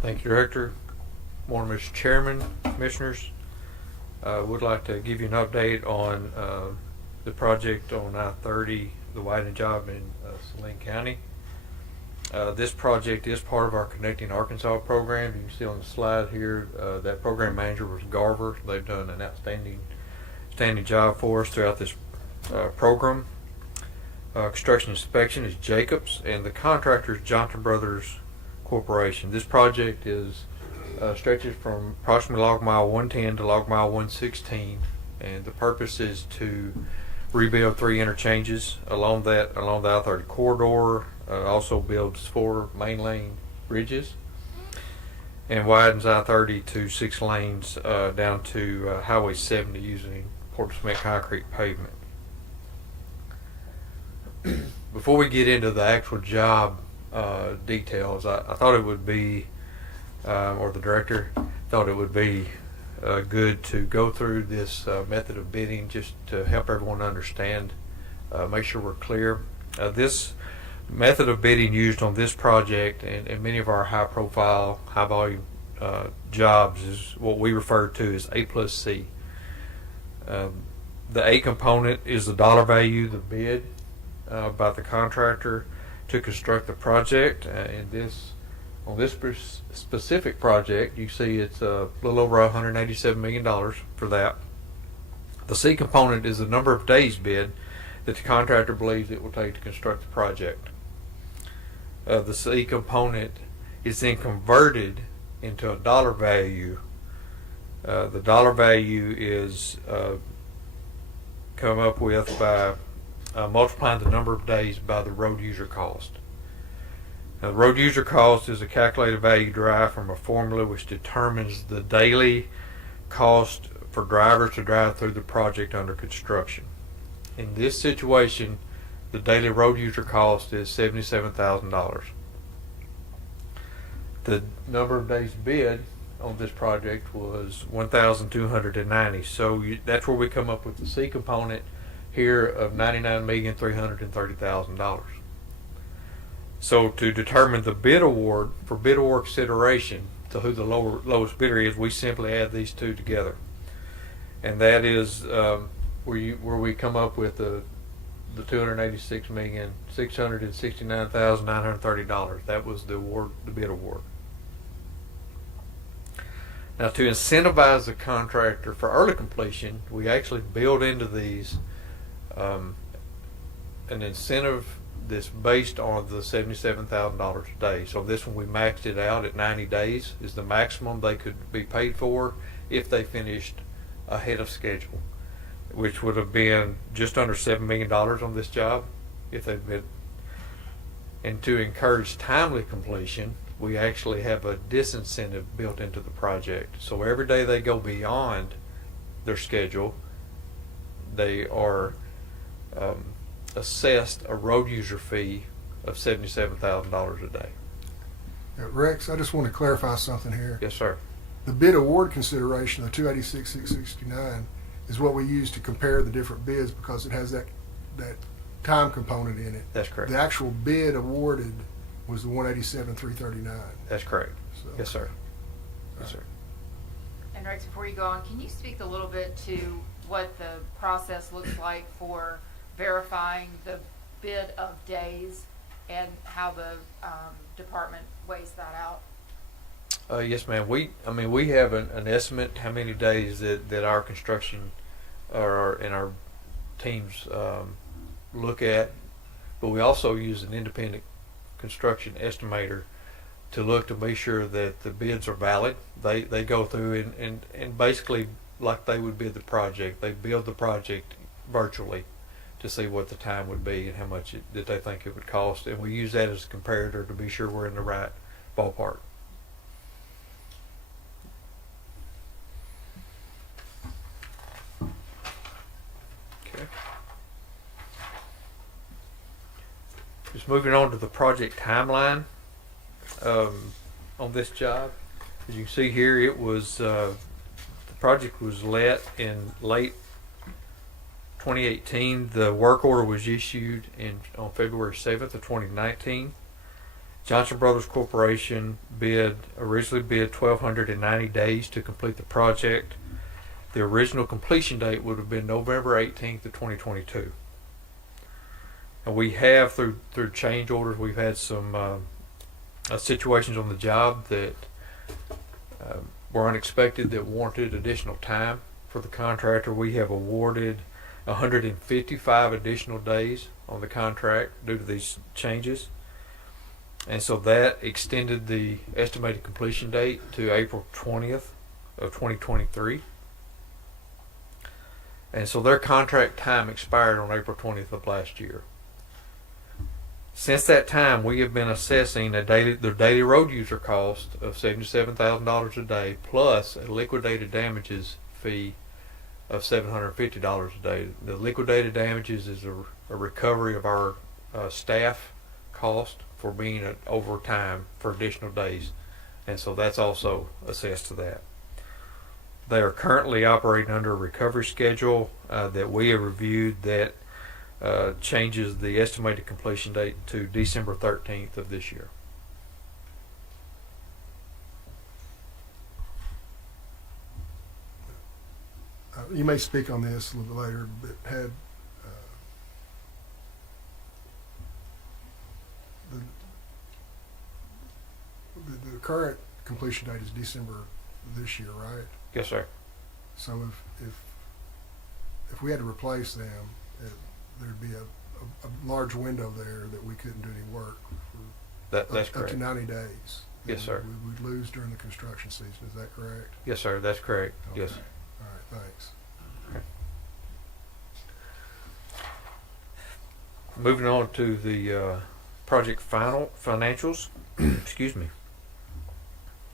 Thank you, Director. Morning, Mr. Chairman, Commissioners. Would like to give you an update on the project on I-30, the widening job in Saline County. This project is part of our Connecting Arkansas program. You can see on the slide here, that program manager was Garver. They've done an outstanding job for us throughout this program. Construction inspection is Jacobs, and the contractor is Johnson Brothers Corporation. This project stretches from approximately log mile 110 to log mile 116, and the purpose is to rebuild 3 interchanges along the I-30 corridor. Also builds 4 main lane bridges and widens I-30 to 6 lanes down to Highway 70 using Portland cement concrete pavement. Before we get into the actual job details, I thought it would be, or the director thought it would be good to go through this method of bidding just to help everyone understand, make sure we're clear. This method of bidding used on this project and many of our high profile, high volume jobs is what we refer to as A plus C. The A component is the dollar value, the bid by the contractor to construct the project. On this specific project, you see it's a little over $187 million for that. The C component is the number of days bid that the contractor believes it will take to construct the project. The C component is then converted into a dollar value. The dollar value is come up with by multiplying the number of days by the road user cost. Now, the road user cost is a calculated value derived from a formula which determines the daily cost for drivers to drive through the project under construction. In this situation, the daily road user cost is $77,000. The number of days bid on this project was 1,290. So that's where we come up with the C component here of $99,330,000. So to determine the bid award, for bid award consideration, to who the lowest bidder is, we simply add these two together, and that is where we come up with the $286,669,930. That was the award, the bid award. Now, to incentivize the contractor for early completion, we actually build into these an incentive that's based on the $77,000 a day. So this one we maxed it out at 90 days is the maximum they could be paid for if they finished ahead of schedule, which would have been just under $7 million on this job if they'd been. And to encourage timely completion, we actually have a disincentive built into the project. So every day they go beyond their schedule, they are assessed a road user fee of $77,000 a day. Rex, I just want to clarify something here. Yes, sir. The bid award consideration, the $286,669, is what we use to compare the different bids because it has that time component in it. That's correct. The actual bid awarded was the $187,339. That's correct. So, yes, sir. Yes, sir. And Rex, before you go on, can you speak a little bit to what the process looks like for verifying the bid of days and how the department weighs that out? Yes, ma'am. We have an estimate how many days that our construction and our teams look at, but we also use an independent construction estimator to look to be sure that the bids are valid. They go through and basically, like they would bid the project, they build the project virtually to see what the time would be and how much that they think it would cost, and we use that as a comparator to be sure we're in the right ballpark. Okay. Just moving on to the project timeline on this job. As you can see here, it was the project was let in late 2018. The work order was issued on February 7th of 2019. Johnson Brothers Corporation originally bid 1,290 days to complete the project. The original completion date would have been November 18th of 2022. And we have, through change orders, we've had some situations on the job that were unexpected that warranted additional time for the contractor. We have awarded 155 additional days on the contract due to these changes. And so that extended the estimated completion date to April 20th of 2023. And so their contract time expired on April 20th of last year. Since that time, we have been assessing their daily road user cost of $77,000 a day plus a liquidated damages fee of $750 a day. The liquidated damages is a recovery of our staff cost for being at overtime for additional days, and so that's also assessed to that. They are currently operating under a recovery schedule that we have reviewed that changes the estimated completion date to December 13th of this year. You may speak on this a little bit later, but had the current completion date is December this year, right? Yes, sir. So if we had to replace them, there'd be a large window there that we couldn't do any work for That's up correct. to 90 days. Yes, sir. We would lose during the construction season. Is that correct? Yes, sir. That's correct. Okay. Yes. All right. Thanks. Moving on to the project financials. Excuse me.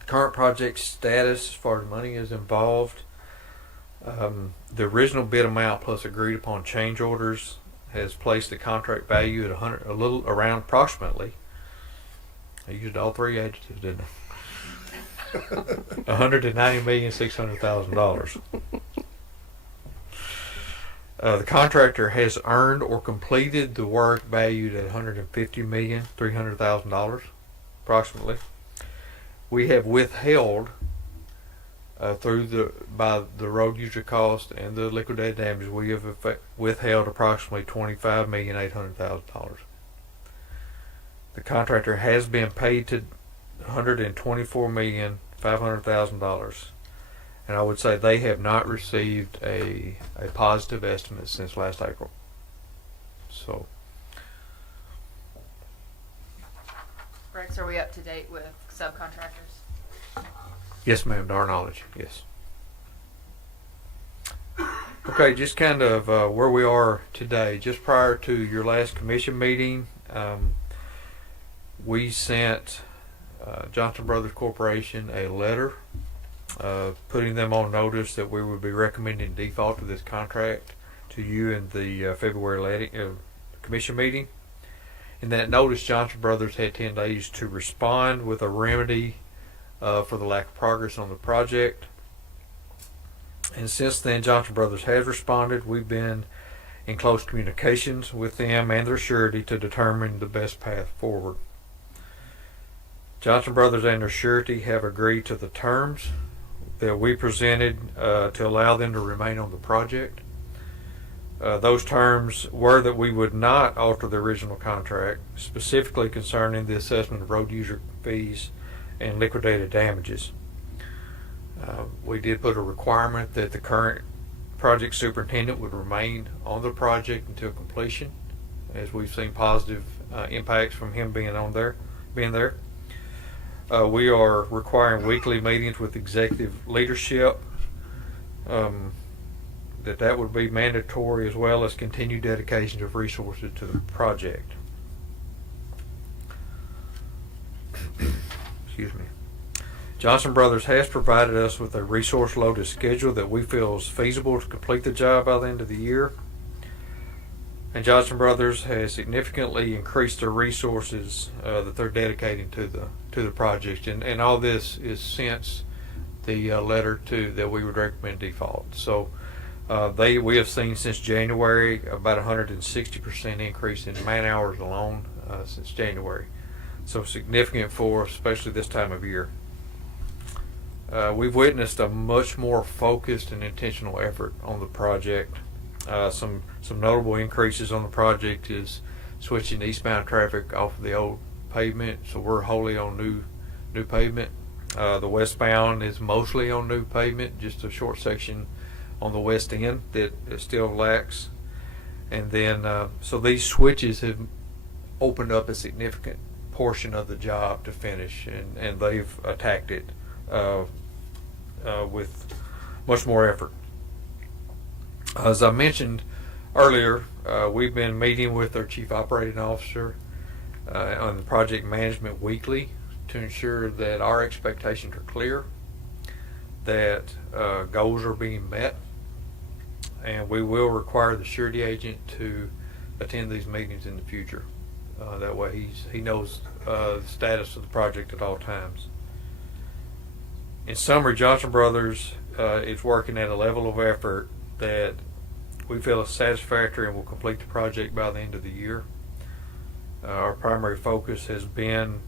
Current project status as far as money is involved. The original bid amount plus agreed upon change orders has placed the contract value at a little around approximately. I used all three adjectives, didn't I? $190,600,000. The contractor has earned or completed the work valued at $150,300,000 approximately. We have withheld by the road user cost and the liquidated damage, we have withheld approximately $25,800,000. The contractor has been paid to $124,500,000, and I would say they have not received a positive estimate since last April. So, Rex, are we up to date with subcontractors? yes, ma'am, to our knowledge, yes. Okay, just kind of where we are today. Just prior to your last commission meeting, we sent Johnson Brothers Corporation a letter putting them on notice that we would be recommending default of this contract to you in the February commission meeting. In that notice, Johnson Brothers had 10 days to respond with a remedy for the lack of progress on the project. And since then, Johnson Brothers has responded. We've been in close communications with them and their surety to determine the best path forward. Johnson Brothers and their surety have agreed to the terms that we presented to allow them to remain on the project. Those terms were that we would not alter the original contract, specifically concerning the assessment of road user fees and liquidated damages. We did put a requirement that the current project superintendent would remain on the project until completion, as we've seen positive impacts from him being there. We are requiring weekly meetings with executive leadership. That would be mandatory, as well as continued dedication of resources to the project. Excuse me. Johnson Brothers has provided us with a resource-loaded schedule that we feel is feasible to complete the job by the end of the year. And Johnson Brothers has significantly increased their resources that they're dedicating to the project, and all this is since the letter that we would recommend default. So we have seen since January about 160% increase in man hours alone since January. So significant for us, especially this time of year. We've witnessed a much more focused and intentional effort on the project. Some notable increases on the project is switching eastbound traffic off of the old pavement, so we're wholly on new pavement. The westbound is mostly on new pavement, just a short section on the west end that still lacks. And then, so these switches have opened up a significant portion of the job to finish, and they've attacked it with much more effort. As I mentioned earlier, we've been meeting with our Chief Operating Officer on the project management weekly to ensure that our expectations are clear, that goals are being met, and we will require the surety agent to attend these meetings in the future. That way he knows the status of the project at all times. In summary, Johnson Brothers is working at a level of effort that we feel is satisfactory and will complete the project by the end of the year. Our primary focus has been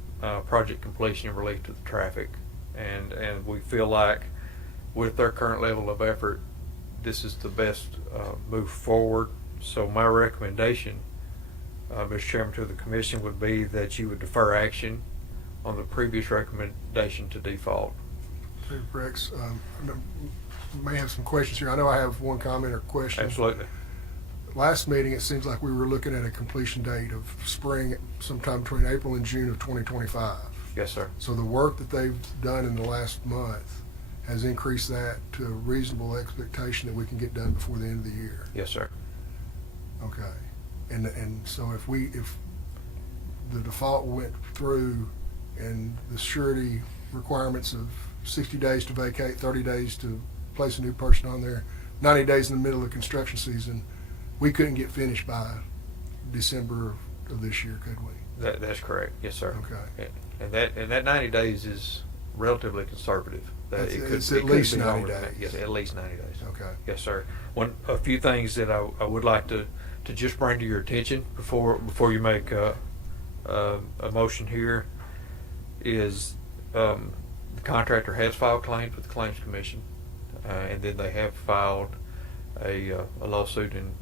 project completion and relief to the traffic, and we feel like with their current level of effort, this is the best move forward. So my recommendation, Mr. Chairman, to the Commission would be that you would defer action on the previous recommendation to default. Hey, Rex, I may have some questions here. I know I have one comment or question. Absolutely. Last meeting, it seems like we were looking at a completion date of spring sometime between April and June of 2025. Yes, sir. So the work that they've done in the last month has increased that to a reasonable expectation that we can get done before the end of the year. Yes, sir. Okay. And so if the default went through and the surety requirements of 60 days to vacate, 30 days to place a new person on there, 90 days in the middle of the construction season, we couldn't get finished by December of this year, could we? That's correct. Yes, sir. Okay. And that 90 days is relatively conservative. It's at least 90 days. Yes, at least 90 days. Okay. Yes, sir. A few things that I would like to just bring to your attention before you make a motion here is the contractor has filed claims with the Claims Commission, and then they have filed a lawsuit in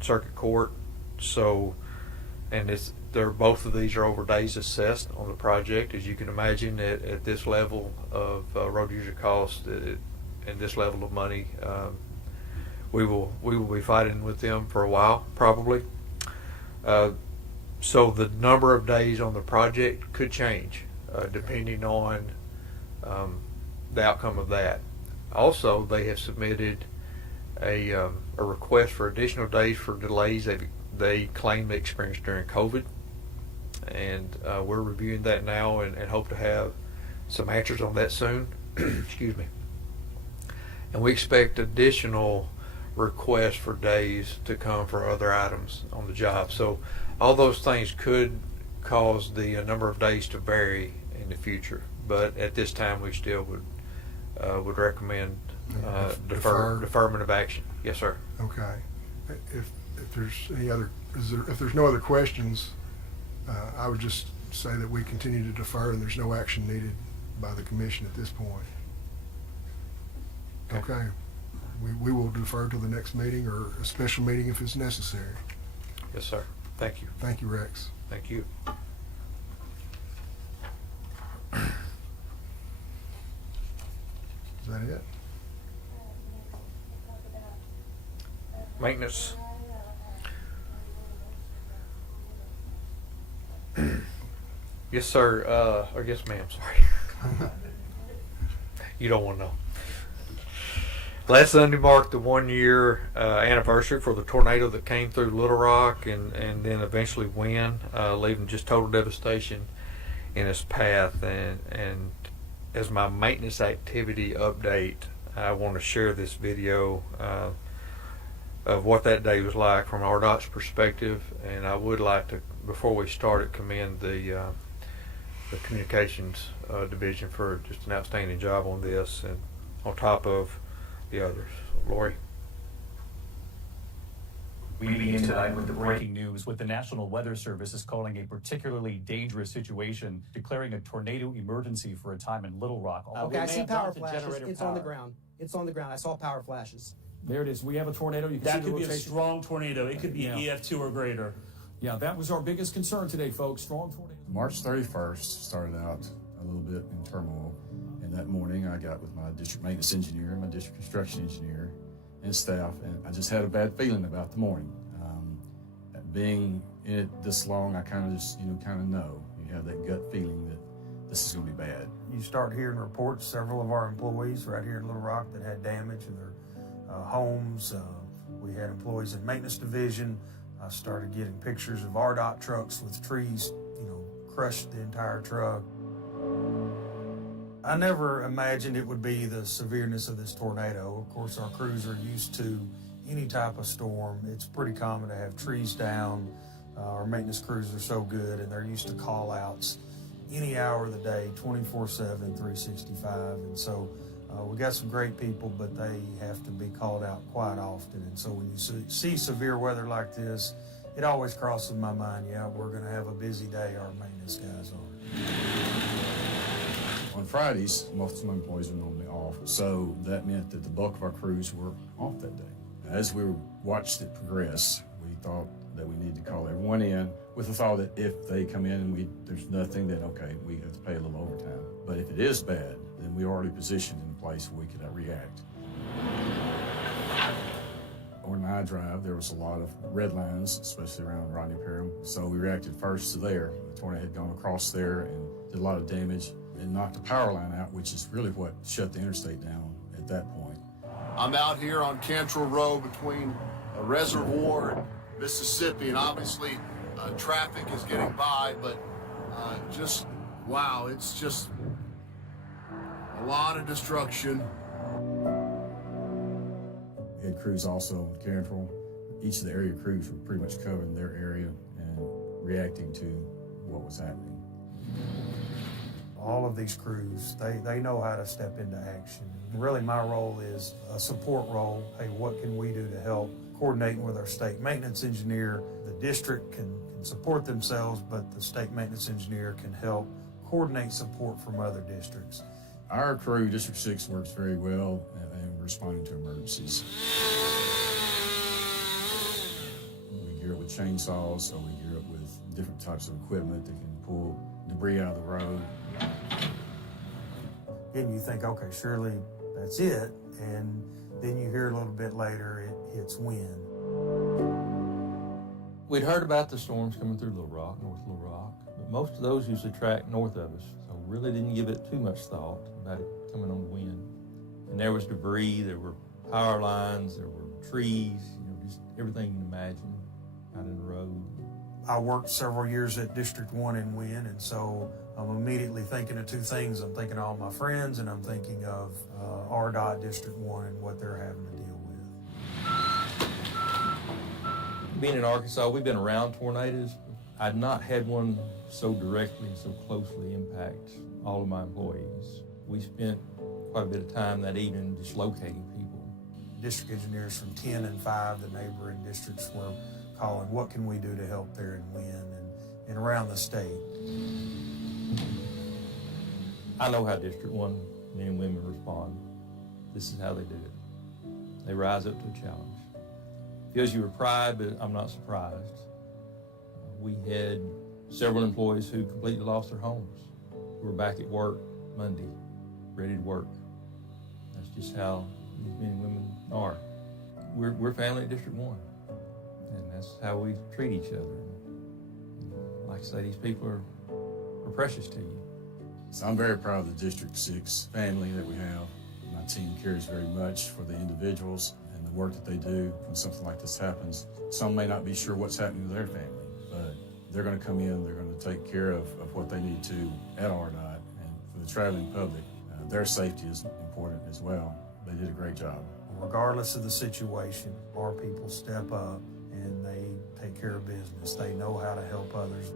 circuit court. So, and both of these are over days assessed on the project. As you can imagine, at this level of road user cost and this level of money, we will be fighting with them for a while, probably. So the number of days on the project could change depending on the outcome of that. Also, they have submitted a request for additional days for delays they claim they experienced during COVID, and we're reviewing that now and hope to have some answers on that soon. Excuse me. And we expect additional requests for days to come for other items on the job. So all those things could cause the number of days to vary in the future, but at this time we still would recommend deferment of action. Yes, sir. Okay. If there's if there's no other questions, I would just say that we continue to defer and there's no action needed by the commission at this point. Okay. We will defer to the next meeting or a special meeting if it's necessary. Yes, sir. Thank you. Thank you, Rex. Thank you. Is that it? Maintenance. Yes, sir. Or yes, ma'am. Sorry. You don't want to know. Last Sunday marked the 1-year anniversary for the tornado that came through Little Rock and then eventually Wynn, leaving just total devastation in its path. And as my maintenance activity update, I want to share this video of what that day was like from RDOT's perspective. And I would like to, before we start it, commend the communications division for just an outstanding job on this, and on top of the others. Lori. We begin tonight with the breaking news, with the National Weather Service is calling a particularly dangerous situation, declaring a tornado emergency for a time in Little Rock. Okay, I see power flashes. It's on the ground. It's on the ground. I saw power flashes. There it is. We have a tornado. You can That see the could be a rotation. strong tornado. It could be an EF2 or greater. Yeah, that was our biggest concern today, folks. Strong tornado. March 31st started out a little bit in turmoil. And that morning I got with my district maintenance engineer, my district construction engineer, and staff, and I just had a bad feeling about the morning. Being in it this long, I kind of just, know. You have that gut feeling that this is going to be bad. You start hearing reports, several of our employees right here in Little Rock that had damage in their homes. We had employees in maintenance division. I started getting pictures of RDOT trucks with trees, crushed the entire truck. I never imagined it would be the severeness of this tornado. Of course, our crews are used to any type of storm. It's pretty common to have trees down. Our maintenance crews are so good, and they're used to call-outs any hour of the day, 24/7, 365. And so we got some great people, but they have to be called out quite often. And so when you see severe weather like this, it always crosses my mind, we're going to have a busy day, our maintenance guys are. On Fridays, most of my employees are normally off, so that meant that the bulk of our crews were off that day. As we watched it progress, we thought that we needed to call everyone in with the thought that if they come in and there's nothing, then okay, we have to pay a little overtime. But if it is bad, then we're already positioned in a place where we can react. On my drive, there was a lot of red lines, especially around Rodney Perham, so we reacted first to there. The tornado had gone across there and did a lot of damage and knocked the power line out, which is really what shut the interstate down at that point. I'm out here on Cantrell Road between a reservoir and Mississippi, and obviously traffic is getting by, but wow, it's just a lot of destruction. We had crews also in Cantrell. Each of the area crews were pretty much covering their area and reacting to what was happening. All of these crews, they know how to step into action. Really, my role is a support role. Hey, what can we do to help? Coordinating with our state maintenance engineer. The district can support themselves, but the state maintenance engineer can help coordinate support from other districts. Our crew, District 6, works very well in responding to emergencies. We gear up with chainsaws, or we gear up with different types of equipment that can pull debris out of the road. And you think, okay, surely that's it. And then you hear a little bit later, it hits wind. We'd heard about the storms coming through Little Rock, North Little Rock, but most of those usually track north of us, so really didn't give it too much thought about it coming on the wind. And there was debris, there were power lines, there were trees, just everything you can imagine out in the road. I worked several years at District 1 in Wynn, and so I'm immediately thinking of two things. I'm thinking of all my friends, and I'm thinking of RDOT District 1 and what they're having to deal with. Being in Arkansas, we've been around tornadoes. I'd not had one so directly and so closely impact all of my employees. We spent quite a bit of time that evening just locating people. District engineers from 10 and 5, the neighboring districts, were calling, what can we do to help there in Wynn and around the state? I know how District 1 men and women respond. This is how they do it. They rise up to a challenge. Fills you with pride, but I'm not surprised. We had several employees who completely lost their homes, who were back at work Monday, ready to work. That's just how these men and women are. We're family at District 1, and that's how we treat each other. Like I say, these people are precious to you. So I'm very proud of the District 6 family that we have. My team cares very much for the individuals and the work that they do when something like this happens. Some may not be sure what's happening to their family, but they're going to come in, they're going to take care of what they need to at RDOT. And for the traveling public, their safety is important as well. They did a great job. Regardless of the situation, our people step up and they take care of business. They know how to help others.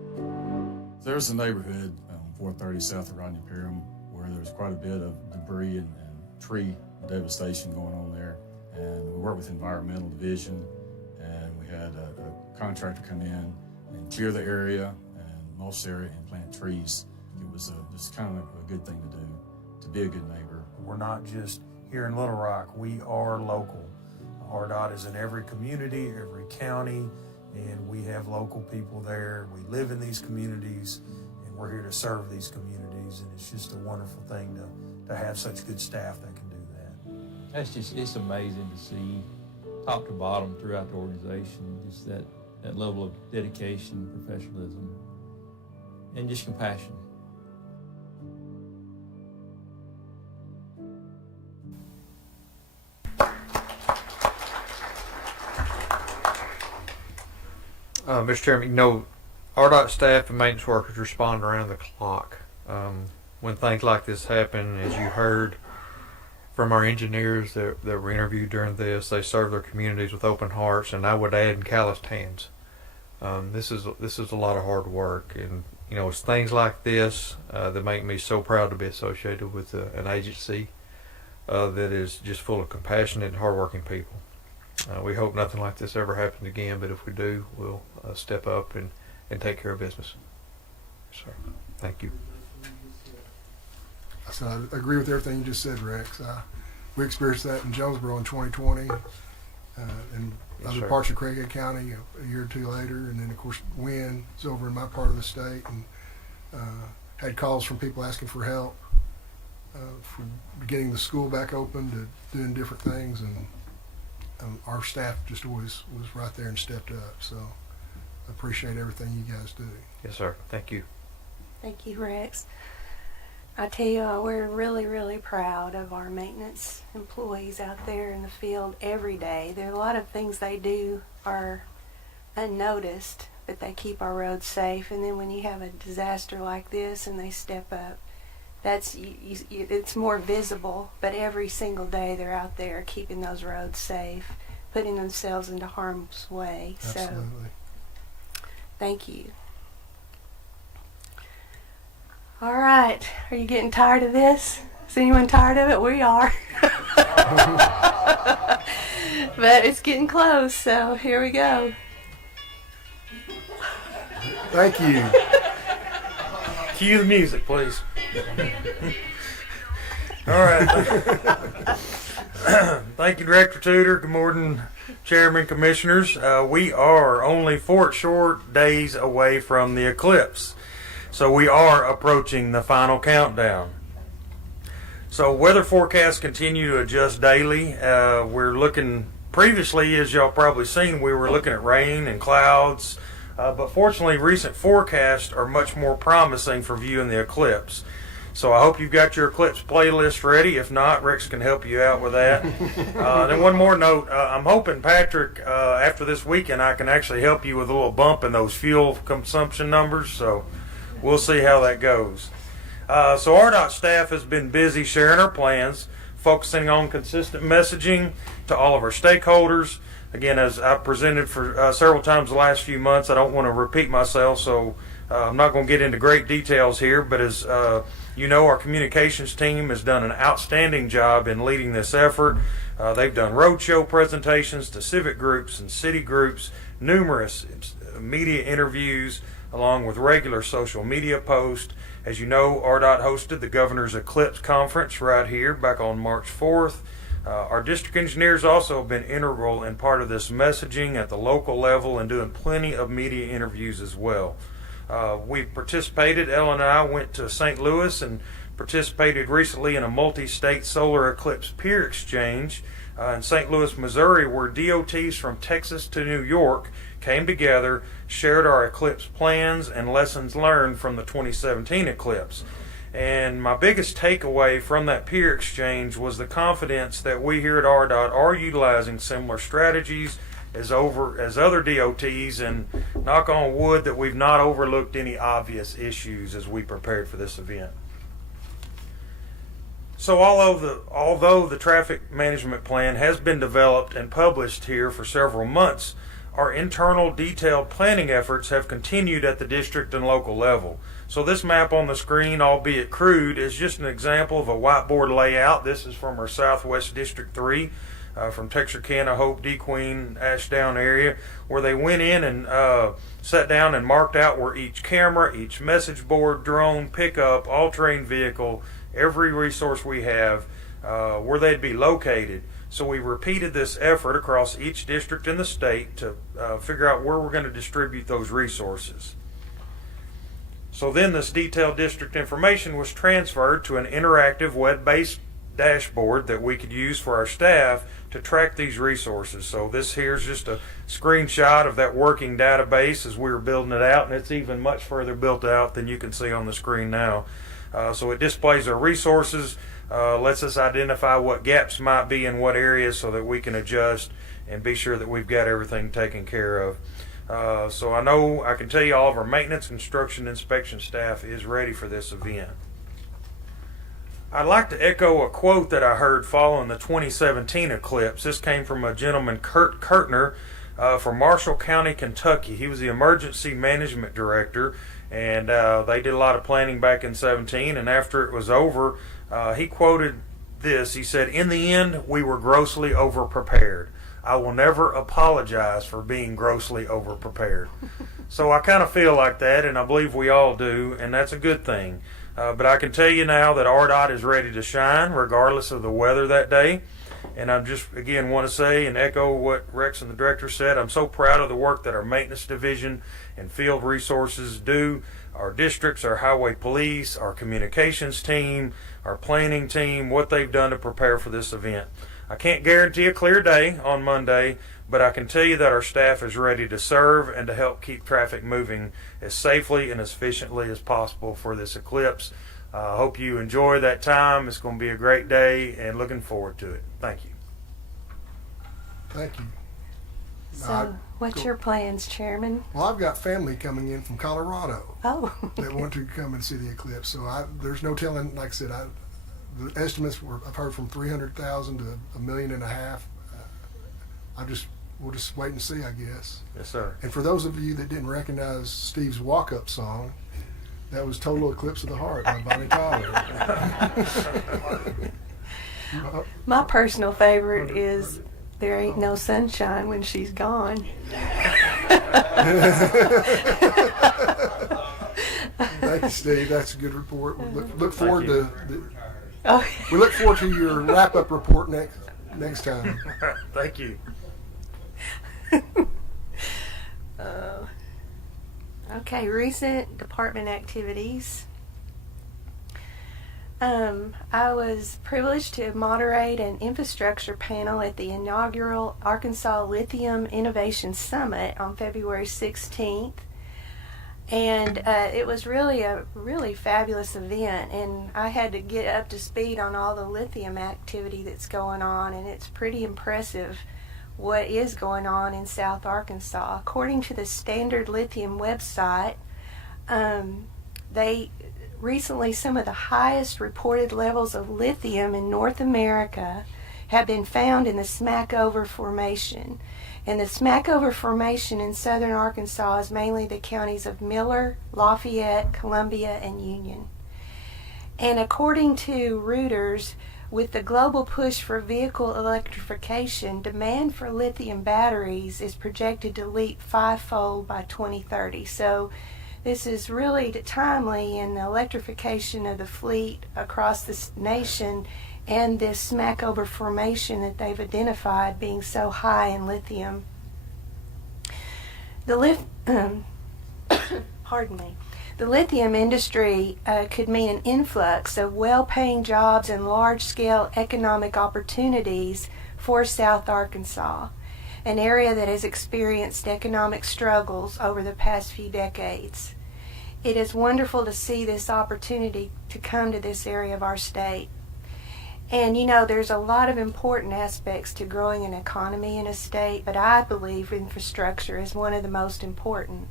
There's a neighborhood on 430 south of Rodney Parham where there's quite a bit of debris and tree devastation going on there. And we worked with Environmental Division, and we had a contractor come in and clear the area and mulch the area and plant trees. It was just kind of a good thing to do, to be a good neighbor. We're not just here in Little Rock, we are local. RDOT is in every community, every county, and we have local people there. We live in these communities, and we're here to serve these communities, and it's just a wonderful thing to have such good staff that can do that. It's amazing to see top to bottom throughout the organization, just that level of dedication, professionalism, and just compassion. Mr. Chairman, you know, RDOT staff and maintenance workers respond around the clock. When things like this happen, as you heard from our engineers that were interviewed during this, they serve their communities with open hearts, and I would add, in calloused hands. This is a lot of hard work, and you know, it's things like this that make me so proud to be associated with an agency that is just full of compassionate and hardworking people. We hope nothing like this ever happens again, but if we do, we'll step up and take care of business. So, thank you. So I agree with everything you just said, Rex. We experienced that in Jonesboro in 2020, and Yes, other sir. parts of Craighead County a year or two later, and then of course Wynn is over in my part of the state, and had calls from people asking for help for getting the school back open, to doing different things, and our staff just always was right there and stepped up. So I appreciate everything you guys do. Yes, sir. Thank you. Thank you, Rex. I tell you, we're really, really proud of our maintenance employees out there in the field every day. There are a lot of things they do are unnoticed, but they keep our roads safe. And then when you have a disaster like this and they step up, it's more visible. But every single day they're out there keeping those roads safe, putting themselves into harm's way. Absolutely. So, thank you. All right, are you getting tired of this? Is anyone tired of it? We are. But it's getting close, so here we go. Thank you. Cue the music, please. All right. Thank you, Director Tudor. Good morning, Chairman, Commissioners. We are only 4 short days away from the eclipse. So we are approaching the final countdown. So weather forecasts continue to adjust daily. We're looking, previously, as y'all probably seen, we were looking at rain and clouds. But fortunately, recent forecasts are much more promising for viewing the eclipse. So I hope you've got your eclipse playlist ready. If not, Rex can help you out with that. Then one more note. I'm hoping, Patrick, after this weekend, I can actually help you with a little bump in those fuel consumption numbers. So we'll see how that goes. So RDOT staff has been busy sharing our plans, focusing on consistent messaging to all of our stakeholders. Again, as I presented for several times the last few months, I don't want to repeat myself, so I'm not going to get into great details here, but as you know, our communications team has done an outstanding job in leading this effort. They've done roadshow presentations to civic groups and city groups, numerous media interviews, along with regular social media posts. As you know, RDOT hosted the Governor's Eclipse Conference right here back on March 4th. Our district engineers also have been integral in part of this messaging at the local level and doing plenty of media interviews as well. We've participated, Ellen and I went to St. Louis and participated recently in a multi-state solar eclipse peer exchange in St. Louis, Missouri, where DOTs from Texas to New York came together, shared our eclipse plans and lessons learned from the 2017 eclipse. And my biggest takeaway from that peer exchange was the confidence that we here at RDOT are utilizing similar strategies as other DOTs, and knock on wood that we've not overlooked any obvious issues as we prepared for this event. So although the traffic management plan has been developed and published here for several months, our internal detailed planning efforts have continued at the district and local level. So this map on the screen, albeit crude, is just an example of a whiteboard layout. This is from our Southwest District 3, from Texarkana, Hope, DeQueen, Ashdown area, where they went in and sat down and marked out where each camera, each message board, drone, pickup, all-terrain vehicle, every resource we have, where they'd be located. So we repeated this effort across each district in the state to figure out where we're going to distribute those resources. So then this detailed district information was transferred to an interactive web-based dashboard that we could use for our staff to track these resources. So this here's just a screenshot of that working database as we were building it out, and it's even much further built out than you can see on the screen now. So it displays our resources, lets us identify what gaps might be in what areas so that we can adjust and be sure that we've got everything taken care of. So I can tell you all of our maintenance, construction, inspection staff is ready for this event. I'd like to echo a quote that I heard following the 2017 eclipse. This came from a gentleman, Kurt Kurtner, from Marshall County, Kentucky. He was the emergency management director, and they did a lot of planning back in 17, and after it was over, he quoted this. He said, "In the end, we were grossly over-prepared. I will never apologize for being grossly over-prepared." So I kind of feel like that, and I believe we all do, and that's a good thing. But I can tell you now that RDOT is ready to shine regardless of the weather that day. And I just, again, want to say and echo what Rex and the director said. I'm so proud of the work that our maintenance division and field resources do. Our districts, our highway police, our communications team, our planning team, what they've done to prepare for this event. I can't guarantee a clear day on Monday, but I can tell you that our staff is ready to serve and to help keep traffic moving as safely and as efficiently as possible for this eclipse. I hope you enjoy that time. It's going to be a great day and looking forward to it. Thank you. Thank you. So, what's your plans, Chairman? Well, I've got family coming in from Colorado Oh. that want to come and see the eclipse. So there's no telling. Like I said, the estimates I've heard from 300,000 to $1.5 million. We'll just wait and see, I guess. Yes, sir. And for those of you that didn't recognize Steve's walk-up song, that was "Total Eclipse of the Heart" by Bonnie Tyler. My personal favorite is "There Ain't No Sunshine When She's Gone." Thank you, Steve. That's a good report. We look forward you. we look forward to your wrap-up report next time. Thank you. Okay, recent department activities. I was privileged to moderate an infrastructure panel at the inaugural Arkansas Lithium Innovation Summit on February 16th. And it was really a fabulous event, and I had to get up to speed on all the lithium activity that's going on, and it's pretty impressive what is going on in South Arkansas. According to the Standard Lithium website, recently some of the highest reported levels of lithium in North America have been found in the Smackover Formation. And the Smackover Formation in southern Arkansas is mainly the counties of Miller, Lafayette, Columbia, and Union. And according to Reuters, with the global push for vehicle electrification, demand for lithium batteries is projected to leap 5-fold by 2030. So this is really timely in the electrification of the fleet across this nation and this Smackover Formation that they've identified being so high in lithium. The lithium industry could mean an influx of well-paying jobs and large-scale economic opportunities for South Arkansas, an area that has experienced economic struggles over the past few decades. It is wonderful to see this opportunity to come to this area of our state. And you know, there's a lot of important aspects to growing an economy in a state, but I believe infrastructure is one of the most important.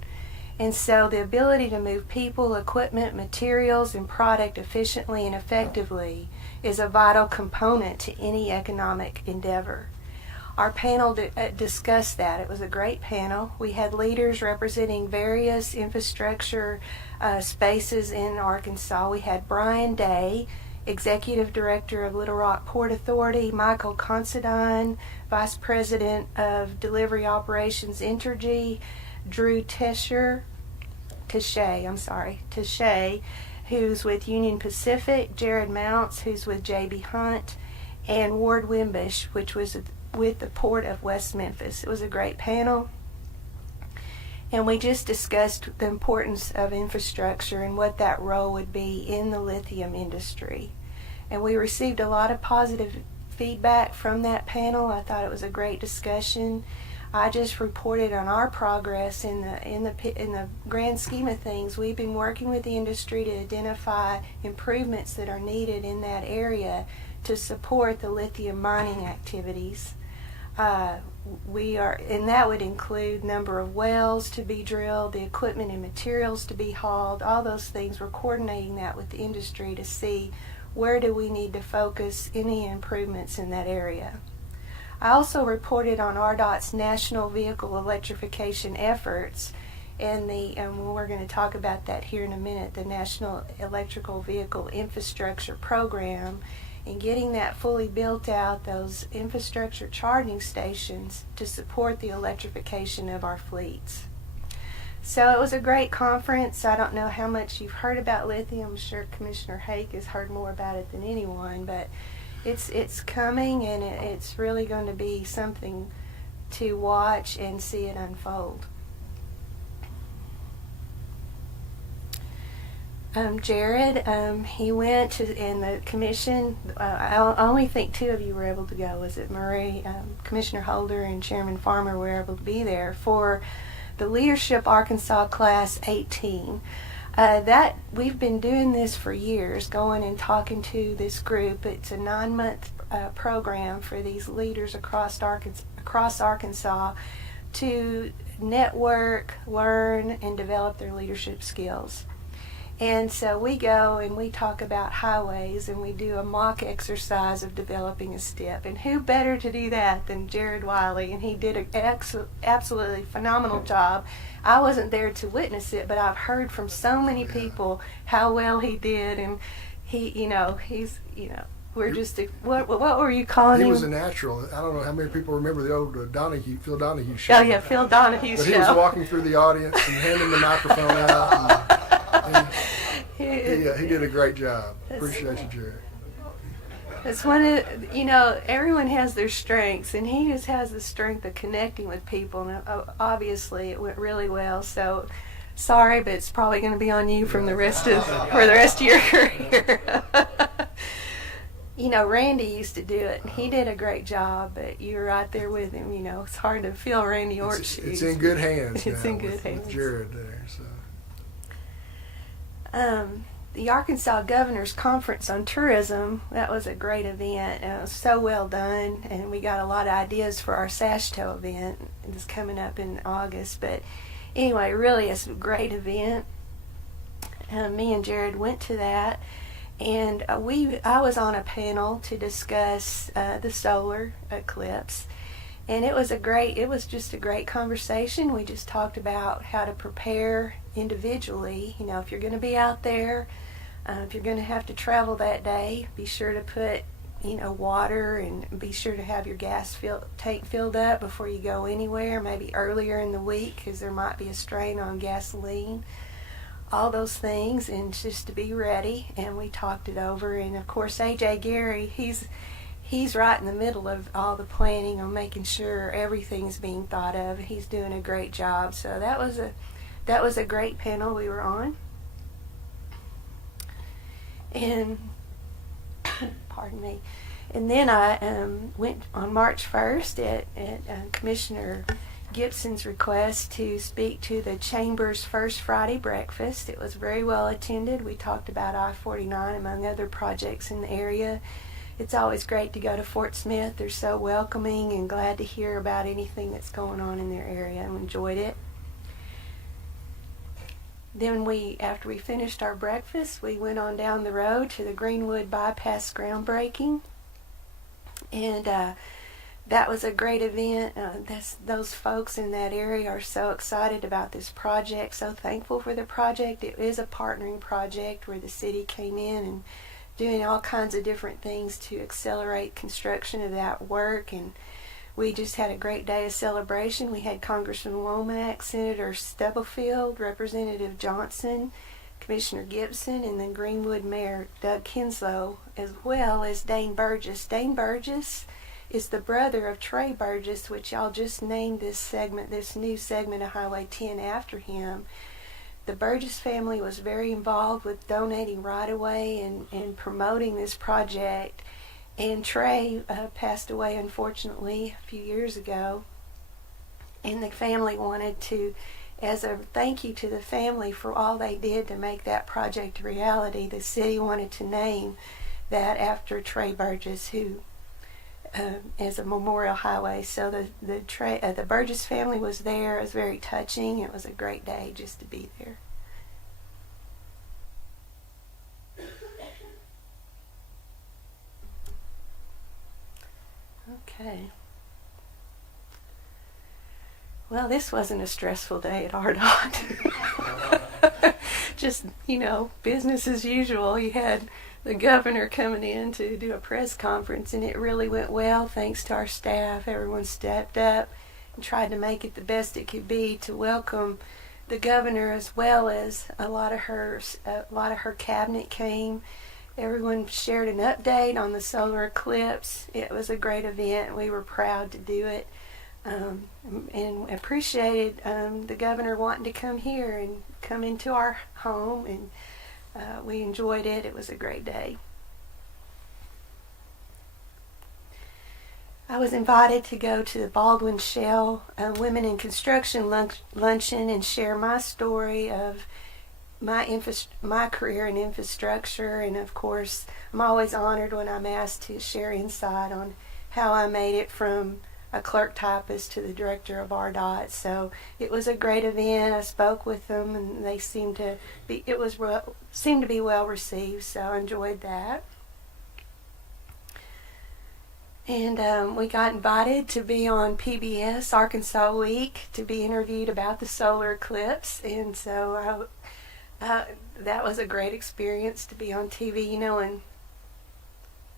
And so the ability to move people, equipment, materials, and product efficiently and effectively is a vital component to any economic endeavor. Our panel discussed that. It was a great panel. We had leaders representing various infrastructure spaces in Arkansas. We had Brian Day, Executive Director of Little Rock Port Authority, Michael Considine, Vice President of Delivery Operations Entergy, Drew Tesche, who's with Union Pacific, Jared Mounts, who's with J.B. Hunt, and Ward Wimbish, which was with the Port of West Memphis. It was a great panel. And we just discussed the importance of infrastructure and what that role would be in the lithium industry. And we received a lot of positive feedback from that panel. I thought it was a great discussion. I just reported on our progress in the grand scheme of things. We've been working with the industry to identify improvements that are needed in that area to support the lithium mining activities. And that would include number of wells to be drilled, the equipment and materials to be hauled, all those things. We're coordinating that with the industry to see where do we need to focus any improvements in that area. I also reported on RDOT's national vehicle electrification efforts, and we're going to talk about that here in a minute, the National Electrical Vehicle Infrastructure Program, and getting that fully built out, those infrastructure charging stations to support the electrification of our fleets. So it was a great conference. I don't know how much you've heard about lithium. I'm sure Commissioner Hake has heard more about it than anyone, but it's coming, and it's really going to be something to watch and see it unfold. Jared, he went to, and the commission, I only think two of you were able to go. Was it Murray, Commissioner Holder and Chairman Farmer were able to be there for the Leadership Arkansas Class 18. That we've been doing this for years, going and talking to this group. It's a 9-month program for these leaders across Arkansas to network, learn, and develop their leadership skills. And so we go and we talk about highways, and we do a mock exercise of developing a STIP. And who better to do that than Jared Wiley? And he did an absolutely phenomenal job. I wasn't there to witness it, but I've heard from so many people how well he did. And we're just, what were you calling him? He was a natural. I don't know how many people remember the old Phil Donahue show. Oh yeah, Phil Donahue's show. But he was walking through the audience and handing the microphone out. He did a great job. Appreciate you, Jared. It's one of, everyone has their strengths, and he just has the strength of connecting with people, and obviously it went really well. So, sorry, but it's probably going to be on you for the rest of your career. Randy used to do it, and he did a great job, but you were right there with him. It's hard to fill Randy Ort's shoes. It's in good hands. It's in good hands. With Jared there. So. The Arkansas Governor's Conference on Tourism, that was a great event. It was so well done, and we got a lot of ideas for our SASHTO event. It's coming up in August, but anyway, really it's a great event. Me and Jared went to that, and I was on a panel to discuss the solar eclipse. And it was just a great conversation. We just talked about how to prepare individually. If you're going to be out there, if you're going to have to travel that day, be sure to put, water, and be sure to have your gas tank filled up before you go anywhere, maybe earlier in the week, because there might be a strain on gasoline. All those things, and just to be ready. And we talked it over. And of course, A.J. Gary, he's right in the middle of all the planning on making sure everything's being thought of. He's doing a great job. So that was a great panel we were on. And pardon me. And then I went on March 1st at Commissioner Gibson's request to speak to the Chamber's first Friday breakfast. It was very well attended. We talked about I-49 among other projects in the area. It's always great to go to Fort Smith. They're so welcoming and glad to hear about anything that's going on in their area, and enjoyed it. Then after we finished our breakfast, we went on down the road to the Greenwood Bypass groundbreaking. And that was a great event. Those folks in that area are so excited about this project, so thankful for the project. It is a partnering project where the city came in and doing all kinds of different things to accelerate construction of that work, and we just had a great day of celebration. We had Congressman Womack, Senator Stubblefield, Representative Johnson, Commissioner Gibson, and then Greenwood Mayor Doug Kinslow, as well as Dane Burgess. Dane Burgess is the brother of Trey Burgess, which y'all just named this new segment of Highway 10 after him. The Burgess family was very involved with donating right-of-way and promoting this project. And Trey passed away, unfortunately, a few years ago. And the family wanted to, as a thank you to the family for all they did to make that project a reality, the city wanted to name that after Trey Burgess, who as a memorial highway. So the Burgess family was there. It was very touching. It was a great day just to be there. Okay. Well, this wasn't a stressful day at RDOT. Just, business as usual. You had the governor coming in to do a press conference, and it really went well thanks to our staff. Everyone stepped up and tried to make it the best it could be to welcome the governor, as well as a lot of her cabinet came. Everyone shared an update on the solar eclipse. It was a great event. We were proud to do it, and appreciated the governor wanting to come here and come into our home, and we enjoyed it. It was a great day. I was invited to go to the Baldwin Shell Women in Construction luncheon and share my story of my career in infrastructure, and of course I'm always honored when I'm asked to share insight on how I made it from a clerk typist to the director of RDOT. So it was a great event. I spoke with them, and they seemed to be well received, so I enjoyed that. And we got invited to be on PBS Arkansas Week to be interviewed about the solar eclipse, and so that was a great experience to be on TV, and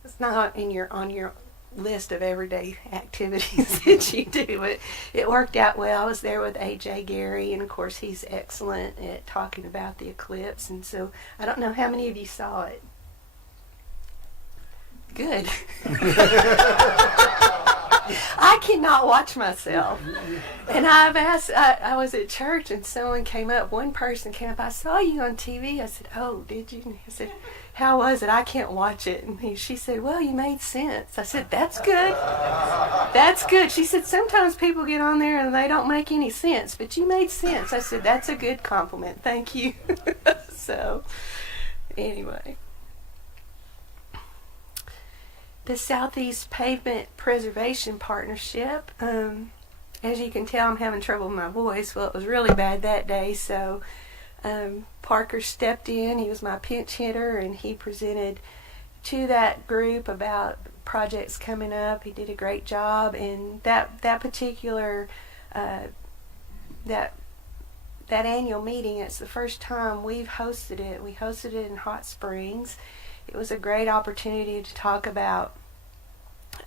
it's not on your list of everyday activities that you do, but it worked out well. I was there with AJ Gary, and of course he's excellent at talking about the eclipse, and so I don't know how many of you saw it. Good. I cannot watch myself. And I was at church, and one person came up, I saw you on TV. I said, oh, did you? I said, how was it? I can't watch it. And she said, well, you made sense. I said, that's good. That's good. She said, sometimes people get on there and they don't make any sense, but you made sense. I said, that's a good compliment. Thank you. So, anyway. The Southeast Pavement Preservation Partnership. As you can tell, I'm having trouble with my voice. Well, it was really bad that day, so Parker stepped in. He was my pinch hitter, and he presented to that group about projects coming up. He did a great job, and that particular that annual meeting, it's the first time we've hosted it. We hosted it in Hot Springs. It was a great opportunity to talk about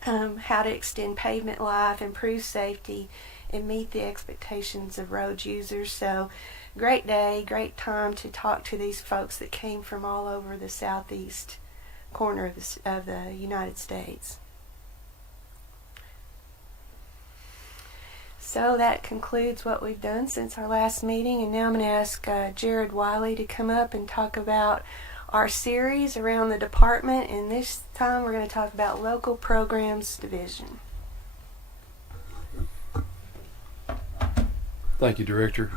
how to extend pavement life, improve safety, and meet the expectations of road users. So, great day, great time to talk to these folks that came from all over the southeast corner of the United States. So that concludes what we've done since our last meeting, and now I'm going to ask Jared Wiley to come up and talk about our series around the department, and this time we're going to talk about local programs division. Thank you, Director.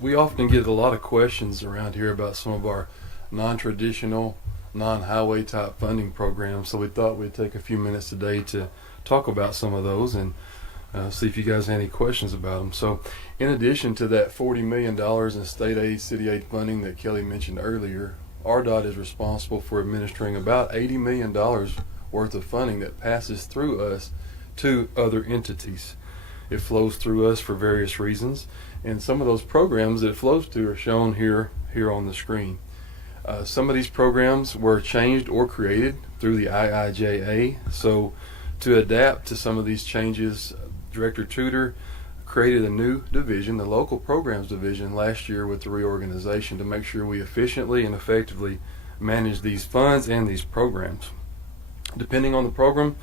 We often get a lot of questions around here about some of our non-traditional, non-highway type funding programs, so we thought we'd take a few minutes today to talk about some of those and see if you guys have any questions about them. So in addition to that $40 million in state aid, city aid funding that Kelly mentioned earlier, RDOT is responsible for administering about $80 million worth of funding that passes through us to other entities. It flows through us for various reasons, and some of those programs that it flows to are shown here on the screen. Some of these programs were changed or created through the IIJA, so to adapt to some of these changes, Director Tudor created a new division, the Local Programs Division, last year with the reorganization to make sure we efficiently and effectively manage these funds and these programs. Depending on the program,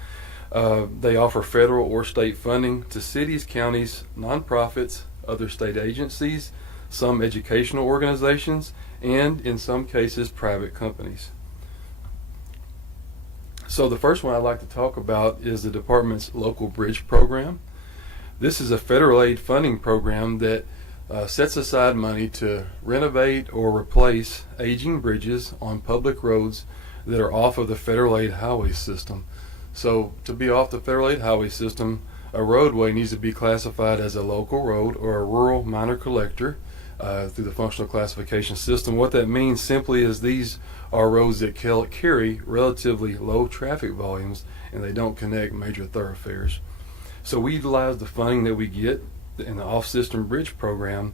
they offer federal or state funding to cities, counties, nonprofits, other state agencies, some educational organizations, and in some cases private companies. So the first one I'd like to talk about is the department's Local Bridge Program. This is a federal aid funding program that sets aside money to renovate or replace aging bridges on public roads that are off of the federal aid highway system. So to be off the federal aid highway system, a roadway needs to be classified as a local road or a rural minor collector through the functional classification system. What that means simply is these are roads that carry relatively low traffic volumes and they don't connect major thoroughfares. So we utilize the funding that we get in the off-system bridge program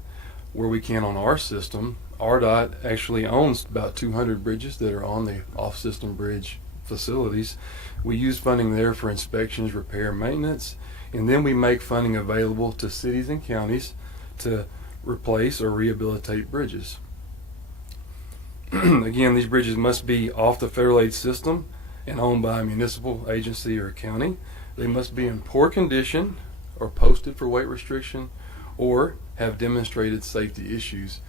where we can on our system. RDOT actually owns about 200 bridges that are on the off-system bridge facilities. We use funding there for inspections, repair, maintenance, and then we make funding available to cities and counties to replace or rehabilitate bridges. Again, these bridges must be off the federal aid system and owned by a municipal agency or county. They must be in poor condition or posted for weight restriction or have demonstrated safety issues.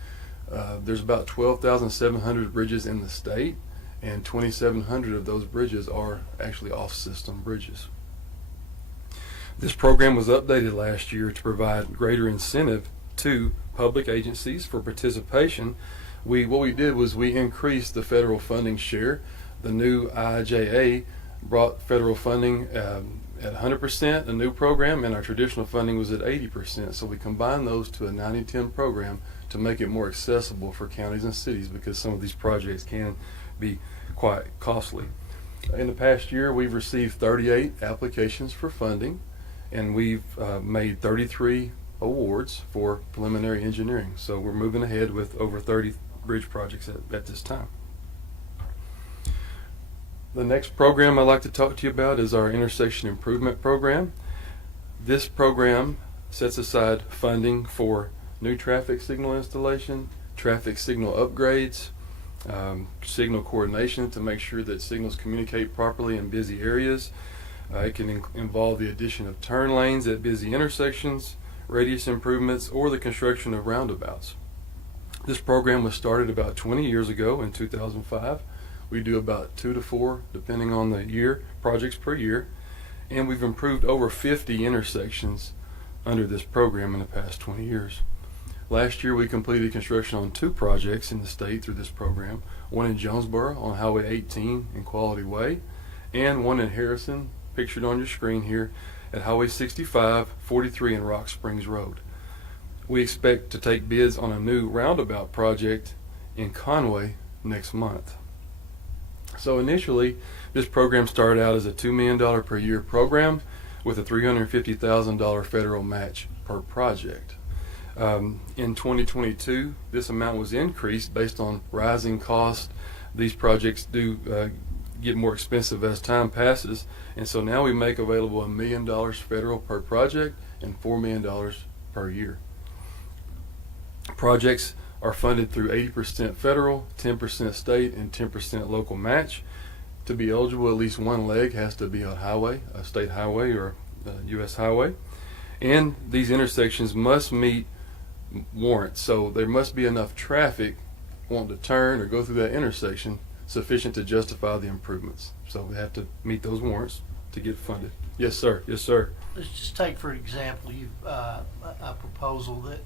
There's about 12,700 bridges in the state, and 2,700 of those bridges are actually off-system bridges. This program was updated last year to provide greater incentive to public agencies for participation. What we did was we increased the federal funding share. The new IIJA brought federal funding at 100%, a new program, and our traditional funding was at 80%. So we combined those to a 90-10 program to make it more accessible for counties and cities because some of these projects can be quite costly. In the past year, we've received 38 applications for funding, and we've made 33 awards for preliminary engineering. So we're moving ahead with over 30 bridge projects at this time. The next program I'd like to talk to you about is our Intersection Improvement Program. This program sets aside funding for new traffic signal installation, traffic signal upgrades, signal coordination to make sure that signals communicate properly in busy areas. It can involve the addition of turn lanes at busy intersections, radius improvements, or the construction of roundabouts. This program was started about 20 years ago in 2005. We do about 2 to 4, depending on the year, projects per year, and we've improved over 50 intersections under this program in the past 20 years. Last year we completed construction on 2 projects in the state through this program, one in Jonesboro on Highway 18 in Quality Way, and one in Harrison, pictured on your screen here, at Highway 65, 43 and Rock Springs Road. We expect to take bids on a new roundabout project in Conway next month. So initially, this program started out as a $2 million per year program with a $350,000 federal match per project. In 2022, this amount was increased based on rising costs. These projects do get more expensive as time passes, and so now we make available $1 million federal per project and $4 million per year. Projects are funded through 80% federal, 10% state, and 10% local match. To be eligible, at least one leg has to be a highway, a state highway or a U.S. highway. And these intersections must meet warrants, so there must be enough traffic wanting to turn or go through that intersection sufficient to justify the improvements. So we have to meet those warrants to get funded. Yes, sir. Yes, sir. let's just take for example, you've a proposal that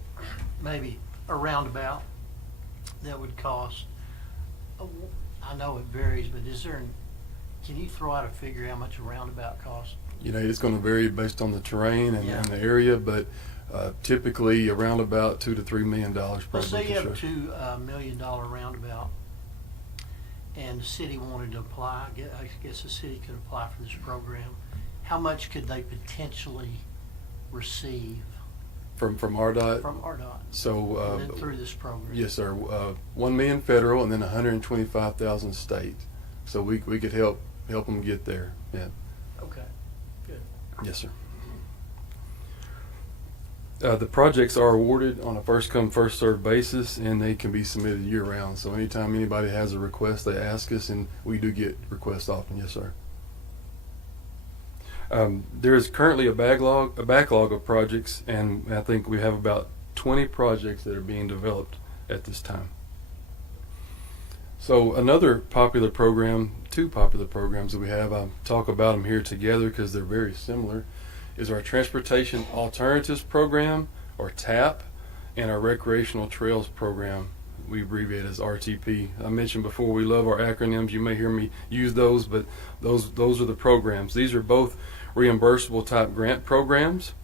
maybe a roundabout that would cost. I know it varies, but can you throw out a figure how much a roundabout costs? You know, it's going to vary based on the terrain and the area, but typically around about $2 to $3 million probably. Let's say you have a $2 million roundabout, and the city wanted to apply. I guess the city could apply for this program. How much could they potentially receive from RDOT? From RDOT. So and then through this program. Yes, sir. 1 million federal, and then 125,000 state. So we could help them get there. Yeah. Okay. Good. Yes, sir. The projects are awarded on a first come first served basis, and they can be submitted year round. So anytime anybody has a request, they ask us, and we do get requests often. Yes, sir. There is currently a backlog of projects, and I think we have about 20 projects that are being developed at this time. So another popular program, two popular programs that we have, I'll talk about them here together because they're very similar, is our Transportation Alternatives Program, or TAP, and our Recreational Trails Program, we abbreviate as RTP. I mentioned before we love our acronyms. You may hear me use those, but those are the programs. These are both reimbursable type grant programs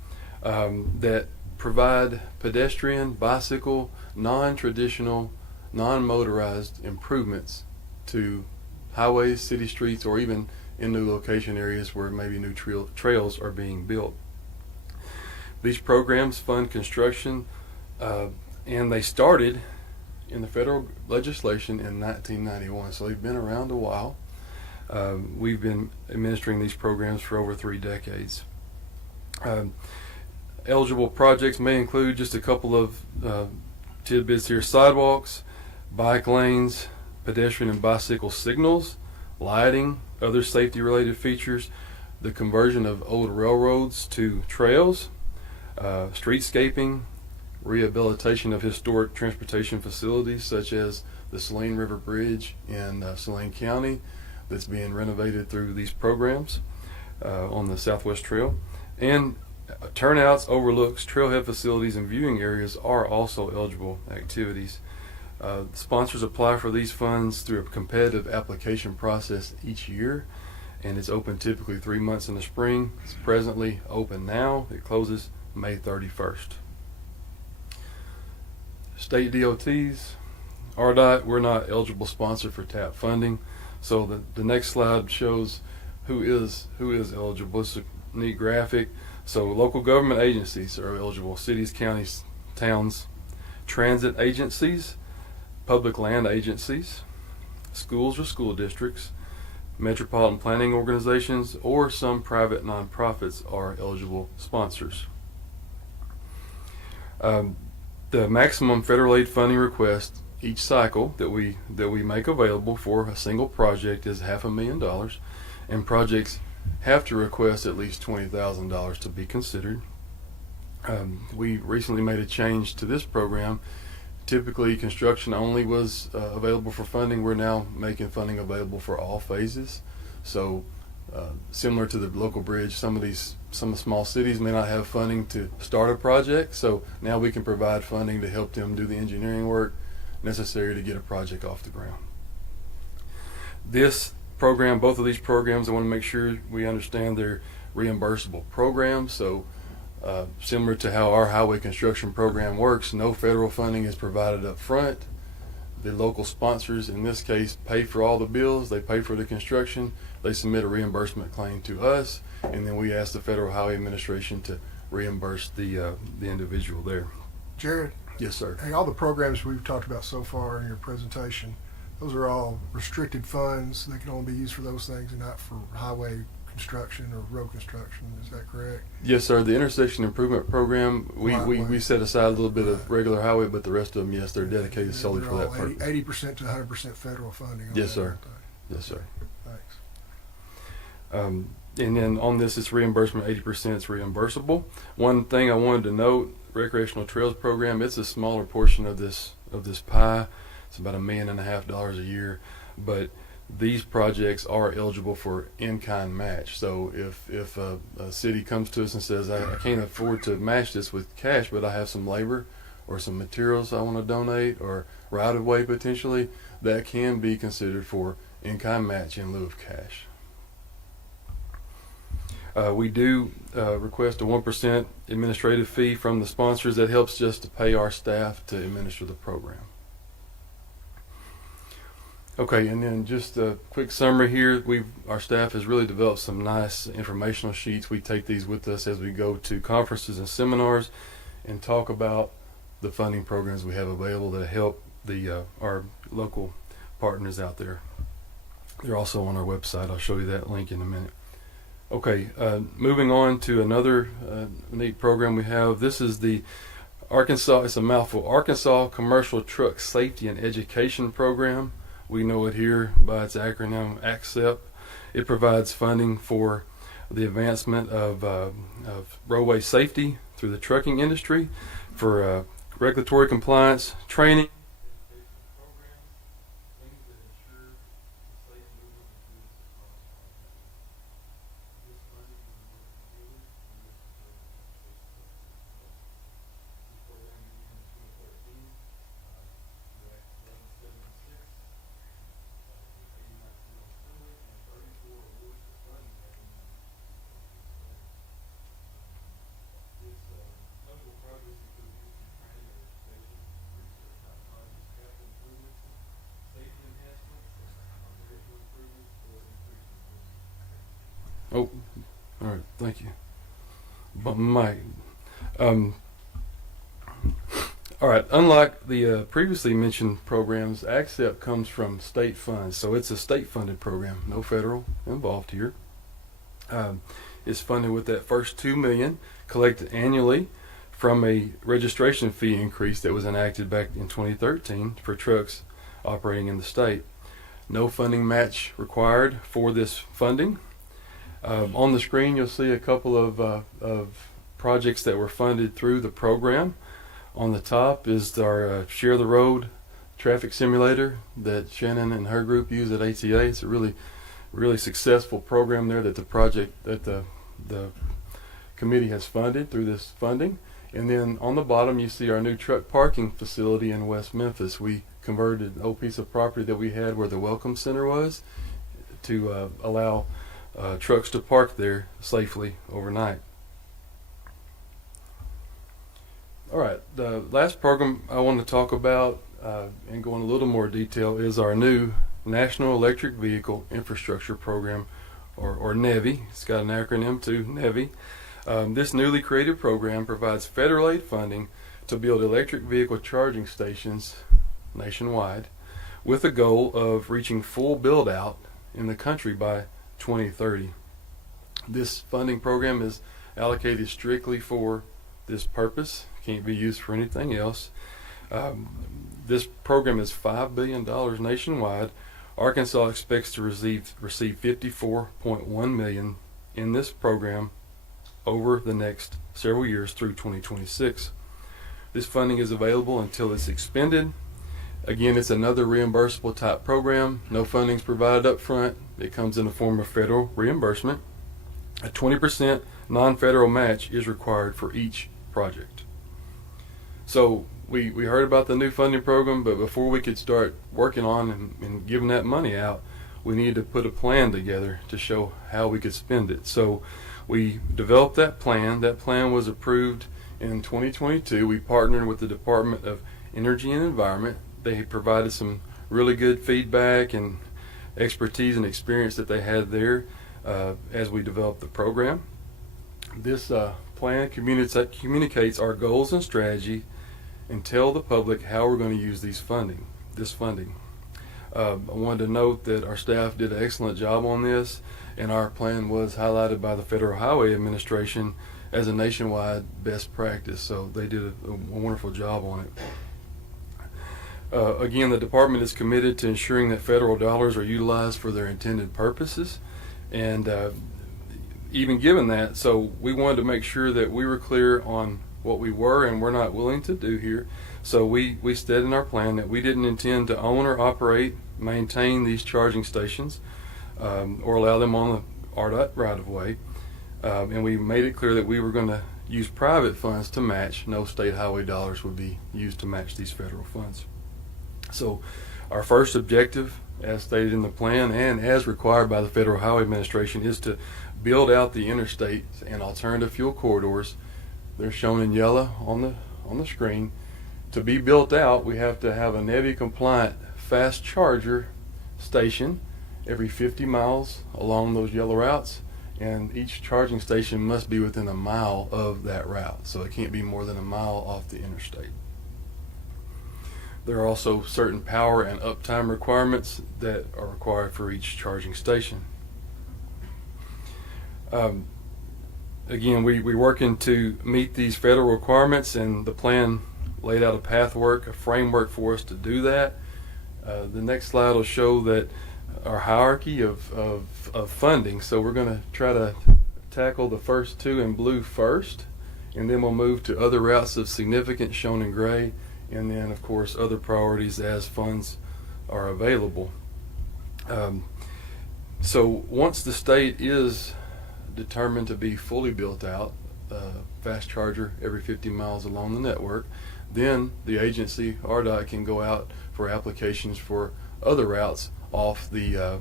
that provide pedestrian, bicycle, non-traditional, non-motorized improvements to highways, city streets, or even in new location areas where maybe new trails are being built. These programs fund construction, and they started in the federal legislation in 1991, so they've been around a while. We've been administering these programs for over 3 decades. Eligible projects may include just a couple of tidbits here: sidewalks, bike lanes, pedestrian and bicycle signals, lighting, other safety related features, the conversion of old railroads to trails, streetscaping, rehabilitation of historic transportation facilities such as the Saline River Bridge in Saline County that's being renovated through these programs on the Southwest Trail, and turnouts, overlooks, trailhead facilities, and viewing areas are also eligible activities. Sponsors apply for these funds through a competitive application process each year, and it's open typically 3 months in the spring. It's presently open now. It closes May 31st. State DOTs, RDOT, we're not eligible sponsor for TAP funding. So the next slide shows who is eligible. It's a neat graphic. So local government agencies are eligible: cities, counties, towns, transit agencies, public land agencies, schools or school districts, metropolitan planning organizations, or some private nonprofits are eligible sponsors. The maximum federal aid funding request each cycle that we make available for a single project is $500,000, and projects have to request at least $20,000 to be considered. We recently made a change to this program. Typically construction only was available for funding. We're now making funding available for all phases. So similar to the local bridge, some small cities may not have funding to start a project, so now we can provide funding to help them do the engineering work necessary to get a project off the ground. This program, both of these programs, I want to make sure we understand they're reimbursable programs. So similar to how our highway construction program works, no federal funding is provided up front. The local sponsors, in this case, pay for all the bills. They pay for the construction. They submit a reimbursement claim to us, and then we ask the Federal Highway Administration to reimburse the individual there. Jared? Yes, sir. Hey, all the programs we've talked about so far in your presentation, those are all restricted funds. They can only be used for those things and not for highway construction or road construction. Is that correct? Yes, sir. The intersection improvement program, we set aside a little bit of regular highway, but the rest of them, yes, they're dedicated solely for that purpose. 80% to 100% federal funding. Yes, sir. Yes, sir. Thanks. And then on this, it's reimbursement 80%. It's reimbursable. One thing I wanted to note: recreational trails program. It's a smaller portion of this pie. It's about $1.5 million a year, but these projects are eligible for in-kind match. So if a city comes to us and says, I can't afford to match this with cash, but I have some labor or some materials I want to donate or right-of-way potentially, that can be considered for in-kind match in lieu of cash. We do request a 1% administrative fee from the sponsors. That helps just to pay our staff to administer the program. Okay, and then just a quick summary here. Our staff has really developed some nice informational sheets. We take these with us as we go to conferences and seminars and talk about the funding programs we have available that help our local partners out there. They're also on our website. I'll show you that link in a minute. Okay, moving on to another neat program we have. This is the Arkansas, it's a mouthful, Arkansas Commercial Truck Safety and Education Program. We know it here by its acronym ACCEP. It provides funding for the advancement of roadway safety through the trucking industry, for regulatory compliance, training, Oh, all right, thank you. But Mike, all right, unlike the previously mentioned programs, ACCEP comes from state funds, so it's a state-funded program, no federal involved here. It's funded with that first $2 million collected annually from a registration fee increase that was enacted back in 2013 for trucks operating in the state. No funding match required for this funding. On the screen, you'll see a couple of projects that were funded through the program. On the top is our Share the Road traffic simulator that Shannon and her group use at ATA. It's a really successful program there that the committee has funded through this funding. And then on the bottom, you see our new truck parking facility in West Memphis. We converted an old piece of property that we had where the Welcome Center was to allow trucks to park there safely overnight. All right, the last program I want to talk about and go in a little more detail is our new National Electric Vehicle Infrastructure Program, or NEVI. It's got an acronym too, NEVI. This newly created program provides federal aid funding to build electric vehicle charging stations nationwide with a goal of reaching full build out in the country by 2030. This funding program is allocated strictly for this purpose, can't be used for anything else. This program is $5 billion nationwide. Arkansas expects to receive $54.1 million in this program over the next several years through 2026. This funding is available until it's expended. Again, it's another reimbursable type program. No funding is provided up front. It comes in the form of federal reimbursement. A 20% non-federal match is required for each project. So we heard about the new funding program, but before we could start working on and giving that money out, we needed to put a plan together to show how we could spend it. So we developed that plan. That plan was approved in 2022. We partnered with the Department of Energy and Environment. They provided some really good feedback and expertise and experience that they had there as we developed the program. This plan communicates our goals and strategy and tell the public how we're going to use this funding. I wanted to note that our staff did an excellent job on this, and our plan was highlighted by the Federal Highway Administration as a nationwide best practice, so they did a wonderful job on it. Again, the department is committed to ensuring that federal dollars are utilized for their intended purposes, and even given that, so we wanted to make sure that we were clear on what we were and we're not willing to do here. So we said in our plan that we didn't intend to own or operate, maintain these charging stations, or allow them on the RDOT right-of-way. And we made it clear that we were going to use private funds to match. No state highway dollars would be used to match these federal funds. So our first objective, as stated in the plan and as required by the Federal Highway Administration, is to build out the interstate and alternative fuel corridors. They're shown in yellow on the screen. To be built out, we have to have a NEVI compliant fast charger station every 50 miles along those yellow routes, and each charging station must be within a mile of that route, so it can't be more than a mile off the interstate. There are also certain power and uptime requirements that are required for each charging station. Again, we're working to meet these federal requirements, and the plan laid out a framework for us to do that. The next slide will show that our hierarchy of funding. So we're going to try to tackle the first two in blue first, and then we'll move to other routes of significance shown in gray, and then of course other priorities as funds are available. So once the state is determined to be fully built out, fast charger every 50 miles along the network, then the agency, RDOT, can go out for applications for other routes off the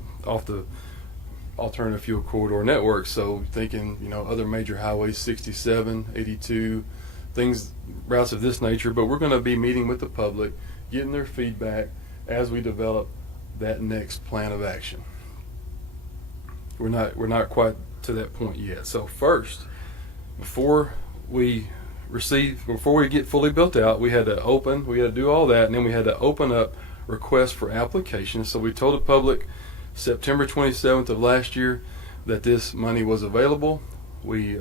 alternative fuel corridor network. So thinking, other major highways, 67, 82, routes of this nature. But we're going to be meeting with the public, getting their feedback as we develop that next plan of action. We're not quite to that point yet. So first, before we get fully built out, we had to do all that, and then we had to open up requests for applications. So we told the public September 27th of last year that this money was available. We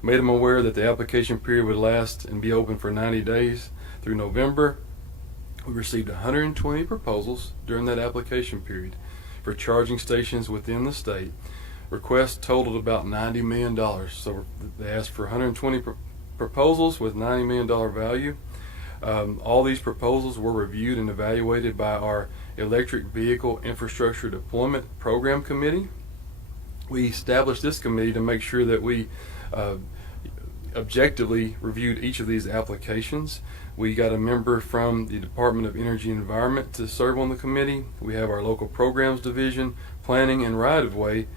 made them aware that the application period would last and be open for 90 days through November. We received 120 proposals during that application period for charging stations within the state. Requests totaled about $90 million. So they asked for 120 proposals with $90 million value. All these proposals were reviewed and evaluated by our Electric Vehicle Infrastructure Deployment Program Committee. We established this committee to make sure that we objectively reviewed each of these applications. We got a member from the Department of Energy and Environment to serve on the committee. We have our local programs division, planning and right-of-way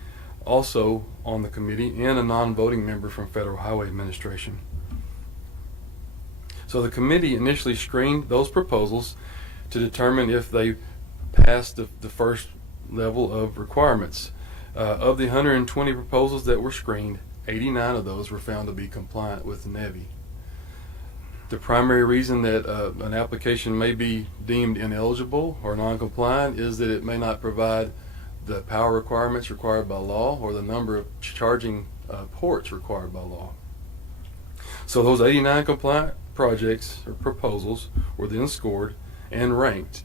also on the committee, and a non-voting member from Federal Highway Administration. So the committee initially screened those proposals to determine if they passed the first level of requirements. Of the 120 proposals that were screened, 89 of those were found to be compliant with NEVI. The primary reason that an application may be deemed ineligible or non-compliant is that it may not provide the power requirements required by law or the number of charging ports required by law. So those 89 compliant projects or proposals were then scored and ranked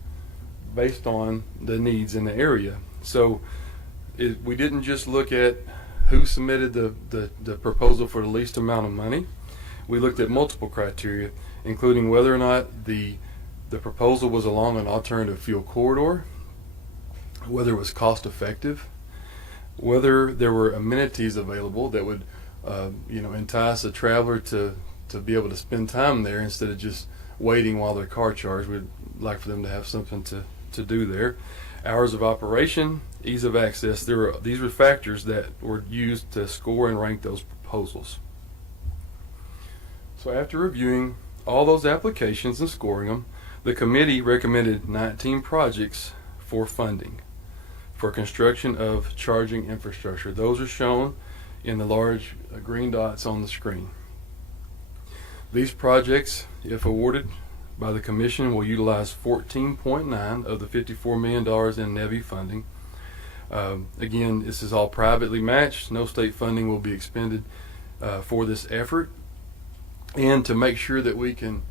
based on the needs in the area. So we didn't just look at who submitted the proposal for the least amount of money. We looked at multiple criteria, including whether or not the proposal was along an alternative fuel corridor, whether it was cost effective, whether there were amenities available that would entice a traveler to be able to spend time there instead of just waiting while their car charged. We'd like for them to have something to do there. Hours of operation, ease of access. These were factors that were used to score and rank those proposals. So after reviewing all those applications and scoring them, the committee recommended 19 projects for funding for construction of charging infrastructure. Those are shown in the large green dots on the screen. These projects, if awarded by the Commission, will utilize 14.9 of the $54 million in NEVI funding. Again, this is all privately matched. No state funding will be expended for this effort. And to make sure that we can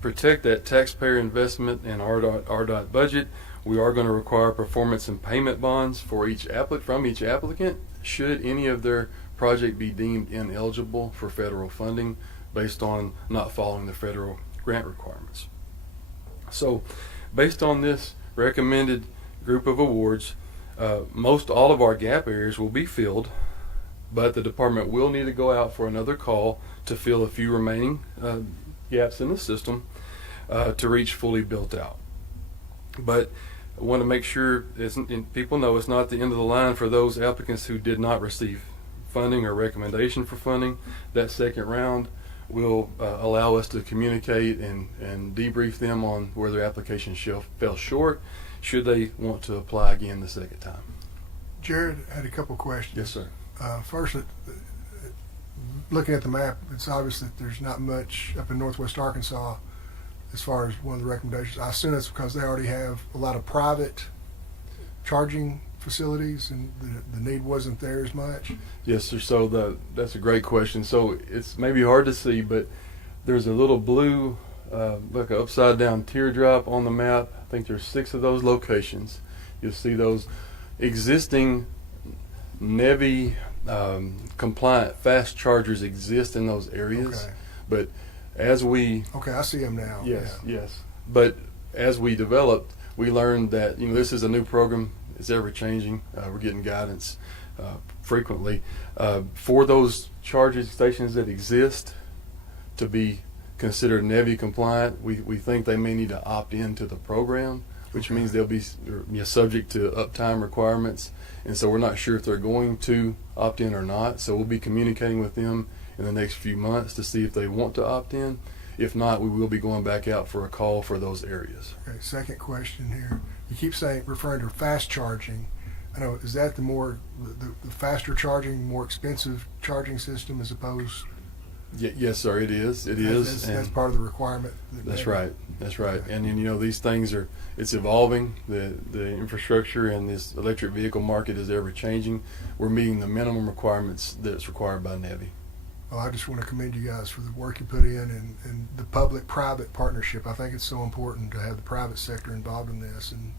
protect that taxpayer investment and RDOT budget, we are going to require performance and payment bonds from each applicant should any of their project be deemed ineligible for federal funding based on not following the federal grant requirements. So based on this recommended group of awards, most all of our gap areas will be filled, but the department will need to go out for another call to fill a few remaining gaps in the system to reach fully built out. But I want to make sure people know it's not the end of the line for those applicants who did not receive funding or recommendation for funding. That second round will allow us to communicate and debrief them on where their application fell short, should they want to apply again the second time. Jared had a couple questions. Yes, sir. First, looking at the map, it's obvious that there's not much up in northwest Arkansas as far as one of the recommendations. I assume it's because they already have a lot of private charging facilities and the need wasn't there as much. Yes, sir. So that's a great question. So it's maybe hard to see, but there's a little blue, like an upside down teardrop on the map. I think there's 6 of those locations. You'll see those existing NEVI compliant fast chargers exist in those areas. Okay. But as we I see them now. Yes. But as we developed, we learned that this is a new program. It's ever changing. We're getting guidance frequently for those charging stations that exist to be considered NEVI compliant. We think they may need to opt into the program, which means they'll be subject to uptime requirements. And so we're not sure if they're going to opt in or not. So we'll be communicating with them in the next few months to see if they want to opt in. If not, we will be going back out for a call for those areas. Okay, second question here. You keep referring to fast charging. I know, is that the faster charging, more expensive charging system as opposed? Yes, sir, it is. It is. That's part of the requirement. That's right. That's right. And these things it's evolving. The infrastructure and this electric vehicle market is ever changing. We're meeting the minimum requirements that's required by NEVI. Well, I just want to commend you guys for the work you put in and the public-private partnership. I think it's so important to have the private sector involved in this and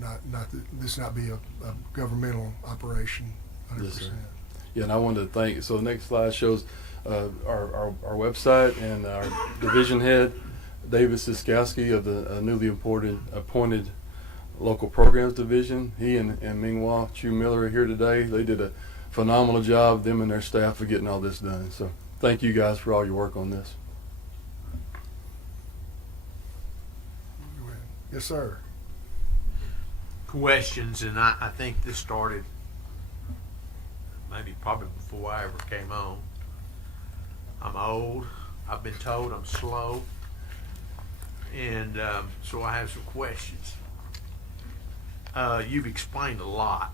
not this not be a governmental operation 100%. Yes, sir. Yeah, and I wanted to thank. So the next slide shows our website and our division head, David Siskowski of the newly appointed local programs division. He and Minghua Chu Miller are here today. They did a phenomenal job, them and their staff, of getting all this done. So thank you guys for all your work on this. Yes, sir. Questions, and I think this started probably before I ever came on. I'm old. I've been told I'm slow, and so I have some questions. You've explained a lot.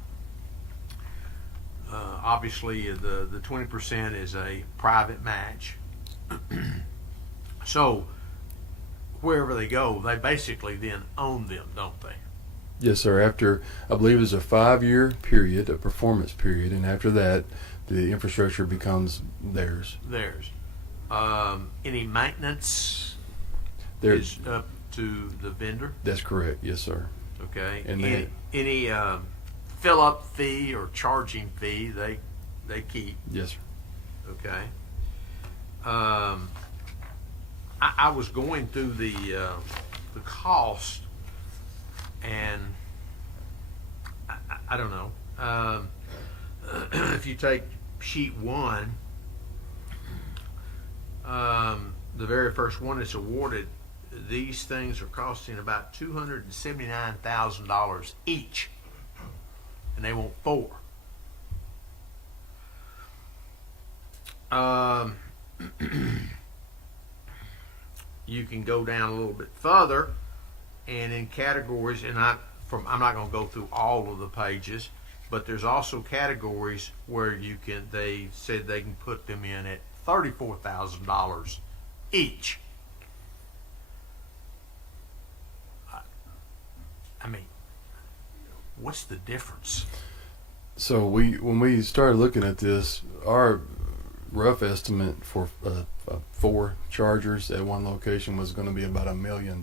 Obviously, the 20% is a private match. So wherever they go, they basically then own them, don't they? Yes, sir. After, I believe there's a 5-year period, a performance period, and after that, the infrastructure becomes theirs. Any maintenance There- is up to the vendor? That's correct. Yes, sir. Okay. And any fill-up fee or charging fee they keep? Yes, sir. Okay. I was going through the cost, and I don't know. If you take sheet 1, the very first one that's awarded, these things are costing about $279,000 each, and they want 4. You can go down a little bit further, and in categories, and I'm not going to go through all of the pages, but there's also categories where they said they can put them in at $34,000 each. I mean, what's the difference? So when we started looking at this, our rough estimate for 4 chargers at one location was going to be about $1 million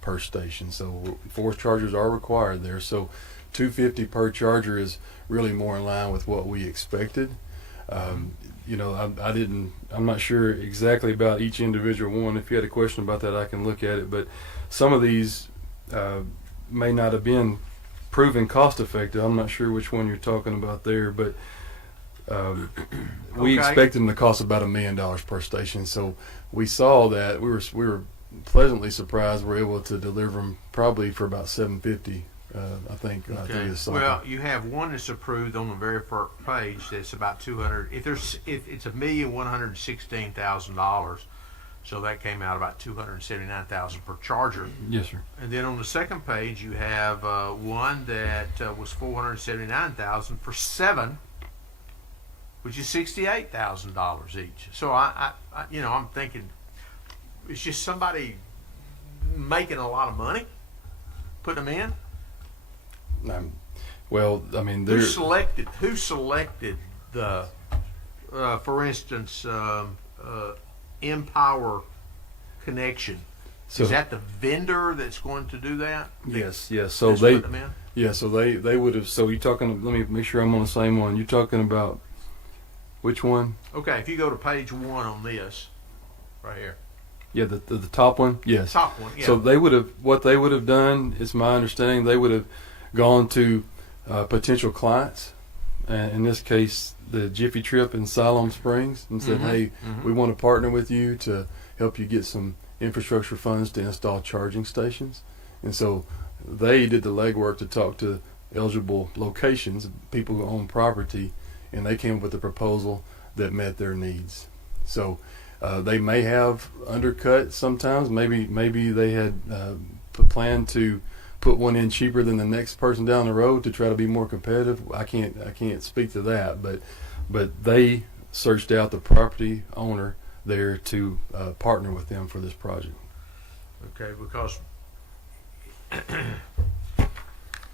per station. So 4 chargers are required there. So $250 per charger is really more in line with what we expected. You know, I'm not sure exactly about each individual one. If you had a question about that, I can look at it. But some of these may not have been proven cost effective. I'm not sure which one you're talking about there, but we expected them to cost about $1 million per station. So we saw that we were pleasantly surprised we're able to deliver them probably for about $750. I think. Okay. Well, you have one that's approved on the very first page. That's about 200. If it's $1,116,000, so that came out about 279,000 per charger. Yes, sir. And then on the second page, you have one that was 479,000 for 7, which is $68,000 each. So I'm thinking it's just somebody making a lot of money, putting them in. Well, I mean, who selected the, for instance, Empower connection? So, is that the vendor that's going to do that? Yes. So they would have. So you're talking. Let me make sure I'm on the same one. You're talking about which one? Okay, if you go to page 1 on this, right here. Yeah, the top one. Yes. Top one. Yeah. So what they would have done, is my understanding, they would have gone to potential clients, in this case the Jiffy Trip in Siloam Springs, and said, hey, we want to partner with you to help you get some infrastructure funds to install charging stations. And so they did the legwork to talk to eligible locations, people who own property, and they came up with a proposal that met their needs. So they may have undercut sometimes. Maybe they had planned to put one in cheaper than the next person down the road to try to be more competitive. I can't speak to that, but they searched out the property owner there to partner with them for this project. Okay, because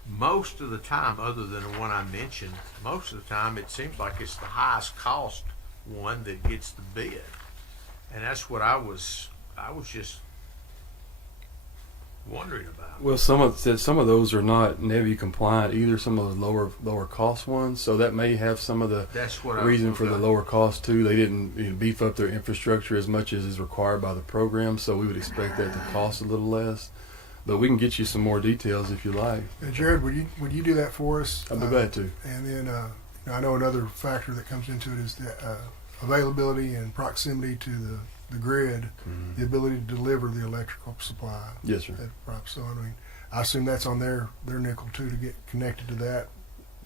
most of the time, other than the one I mentioned, most of the time it seems like it's the highest cost one that gets the bid, and that's what I was just wondering about. Well, some of those are not NEVI compliant either. Some of the lower cost ones, so that may have some of the reason for the lower cost too. They didn't beef up their infrastructure as much as is required by the program, so we would expect that to cost a little less. But we can get you some more details if you like. Jared, would you do that for us? I'd be glad to. And then I know another factor that comes into it is the availability and proximity to the grid, the ability to deliver the electrical supply. Yes, sir. So I mean, I assume that's on their nickel too, to get connected to that.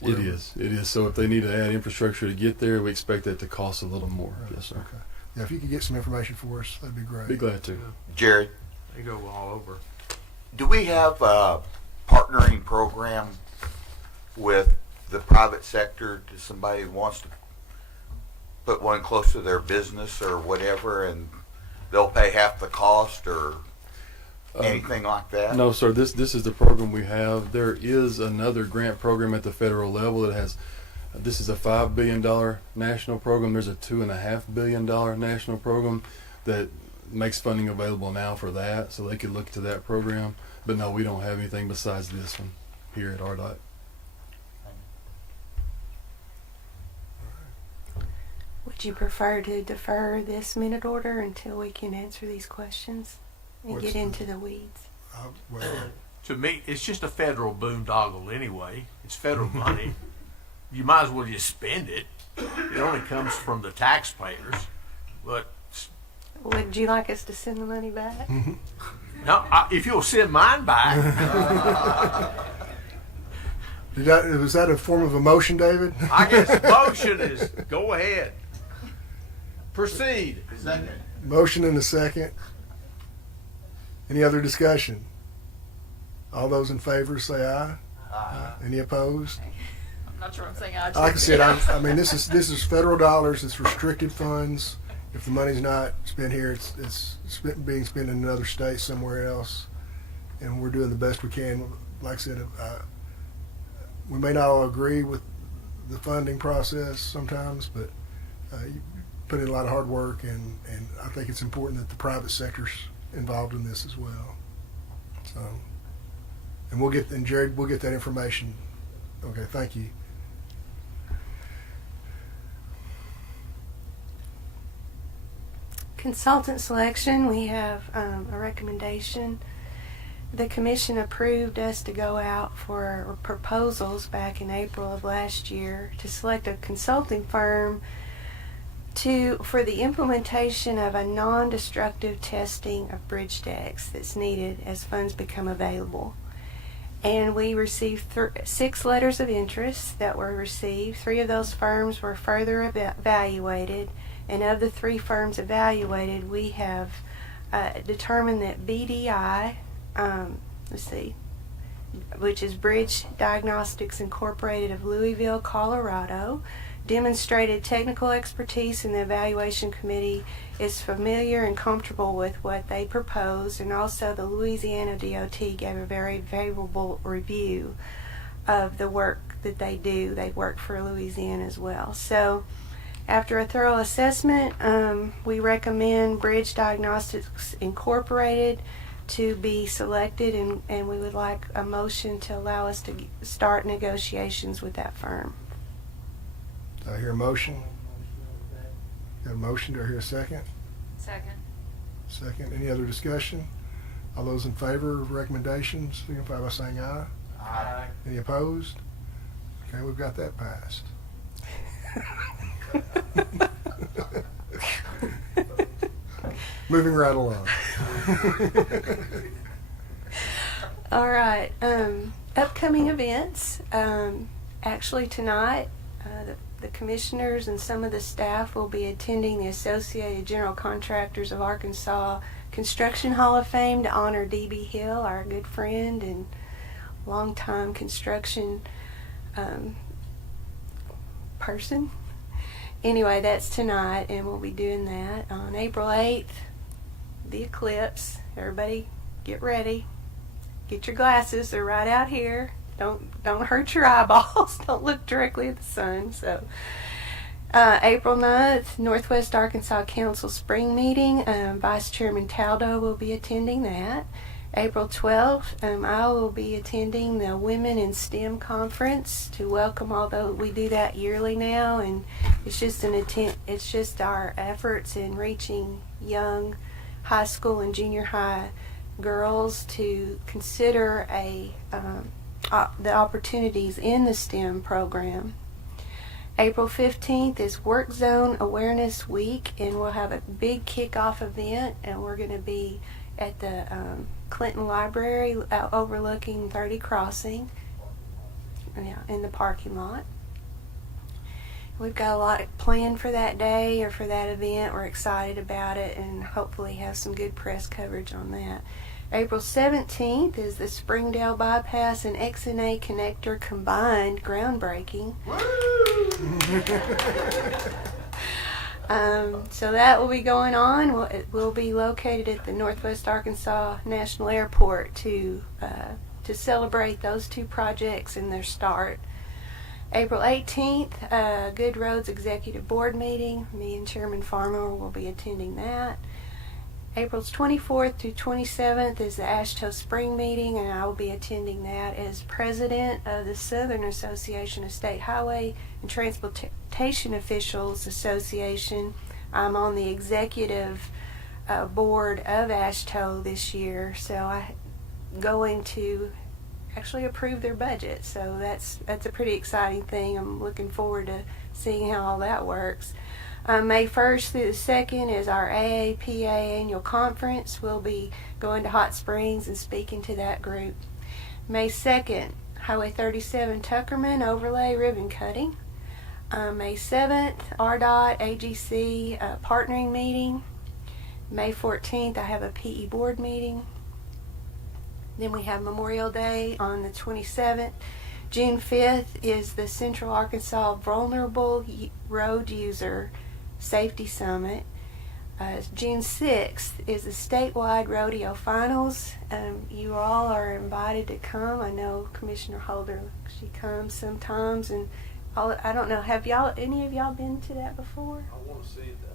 It is. So if they need to add infrastructure to get there, we expect that to cost a little more. Right. Yes, sir. Okay. Yeah, if you could get some information for us, that'd be great. Be glad to. Jared, they go all over. Do we have a partnering program with the private sector? To somebody who wants to put one close to their business or whatever, and they'll pay half the cost or anything like that? No, sir. This is the program we have. There is another grant program at the federal level that has. This is a $5 billion national program. There's a $2.5 billion national program that makes funding available now for that, so they could look to that program. But no, we don't have anything besides this one here at RDOT. Would you prefer to defer this minute order until we can answer these questions and get into the weeds? To me, it's just a federal boondoggle anyway. It's federal money. You might as well just spend it. It only comes from the taxpayers. But would you like us to send the money back? No, if you'll send mine back. Was that a form of a motion, David? I guess motion is go ahead. Proceed. Second. Motion and a second. Any other discussion? All those in favor say aye. Aye. Any opposed? I'm not sure I'm saying aye. Like I said, I mean this is federal dollars. It's restricted funds. If the money's not spent here, it's being spent in another state somewhere else, and we're doing the best we can. Like I said, we may not all agree with the funding process sometimes, but you put in a lot of hard work, and I think it's important that the private sector's involved in this as well. So, and Jared, we'll get that information. Okay, thank you. Consultant selection, we have a recommendation. The commission approved us to go out for proposals back in April of last year to select a consulting firm for the implementation of a non-destructive testing of bridge decks that's needed as funds become available. And we received 6 letters of interest that were received. 3 of those firms were further evaluated, and of the 3 firms evaluated, we have determined that BDI, which is Bridge Diagnostics Incorporated of Louisville, Colorado, demonstrated technical expertise, and the evaluation committee is familiar and comfortable with what they proposed, and also the Louisiana DOT gave a very favorable review of the work that they do. They work for Louisiana as well. So after a thorough assessment, we recommend Bridge Diagnostics Incorporated to be selected, and we would like a motion to allow us to start negotiations with that firm. Do I hear a motion? Got a motion? Do I hear a second? Second. Second. Any other discussion? All those in favor of recommendations, signify by saying aye. Aye. Any opposed? Okay, we've got that passed. Moving right along. All right. Upcoming events. Actually tonight, the commissioners and some of the staff will be attending the Associated General Contractors of Arkansas Construction Hall of Fame to honor D.B. Hill, our good friend and longtime construction person. Anyway, that's tonight, and we'll be doing that. On April 8th, the eclipse. Everybody get ready. Get your glasses. They're right out here. Don't hurt your eyeballs. Don't look directly at the sun. So, April 9th, Northwest Arkansas Council Spring Meeting. Vice Chairman Taldo will be attending that. April 12th, I will be attending the Women in STEM Conference to welcome, although we do that yearly now, and it's just our efforts in reaching young high school and junior high girls to consider the opportunities in the STEM program. April 15th is Work Zone Awareness Week, and we'll have a big kickoff event, and we're going to be at the Clinton Library overlooking 30 Crossing, in the parking lot. We've got a lot planned for that day or for that event. We're excited about it and hopefully have some good press coverage on that. April 17th is the Springdale Bypass and XNA Connector combined groundbreaking. So that will be going on. It will be located at the Northwest Arkansas National Airport to celebrate those 2 projects and their start. April 18th, Good Roads Executive Board meeting. Me and Chairman Farmer will be attending that. April 24th through 27th is the Ashto Spring meeting, and I will be attending that as president of the Southern Association of State Highway and Transportation Officials Association. I'm on the executive board of Ashto this year, so I'm going to actually approve their budget. So that's a pretty exciting thing. I'm looking forward to seeing how all that works. May 1st through the 2nd is our AAPA annual conference. We'll be going to Hot Springs and speaking to that group. May 2nd, Highway 37 Tuckerman overlay ribbon cutting. May 7th, RDOT AGC partnering meeting. May 14th, I have a PE board meeting. Then we have Memorial Day on the 27th. June 5th is the Central Arkansas Vulnerable Road User Safety Summit. June 6th is the statewide rodeo finals. You all are invited to come. I know Commissioner Holder, she comes sometimes, and I don't know. Have any of y'all been to that before? I want to see it though.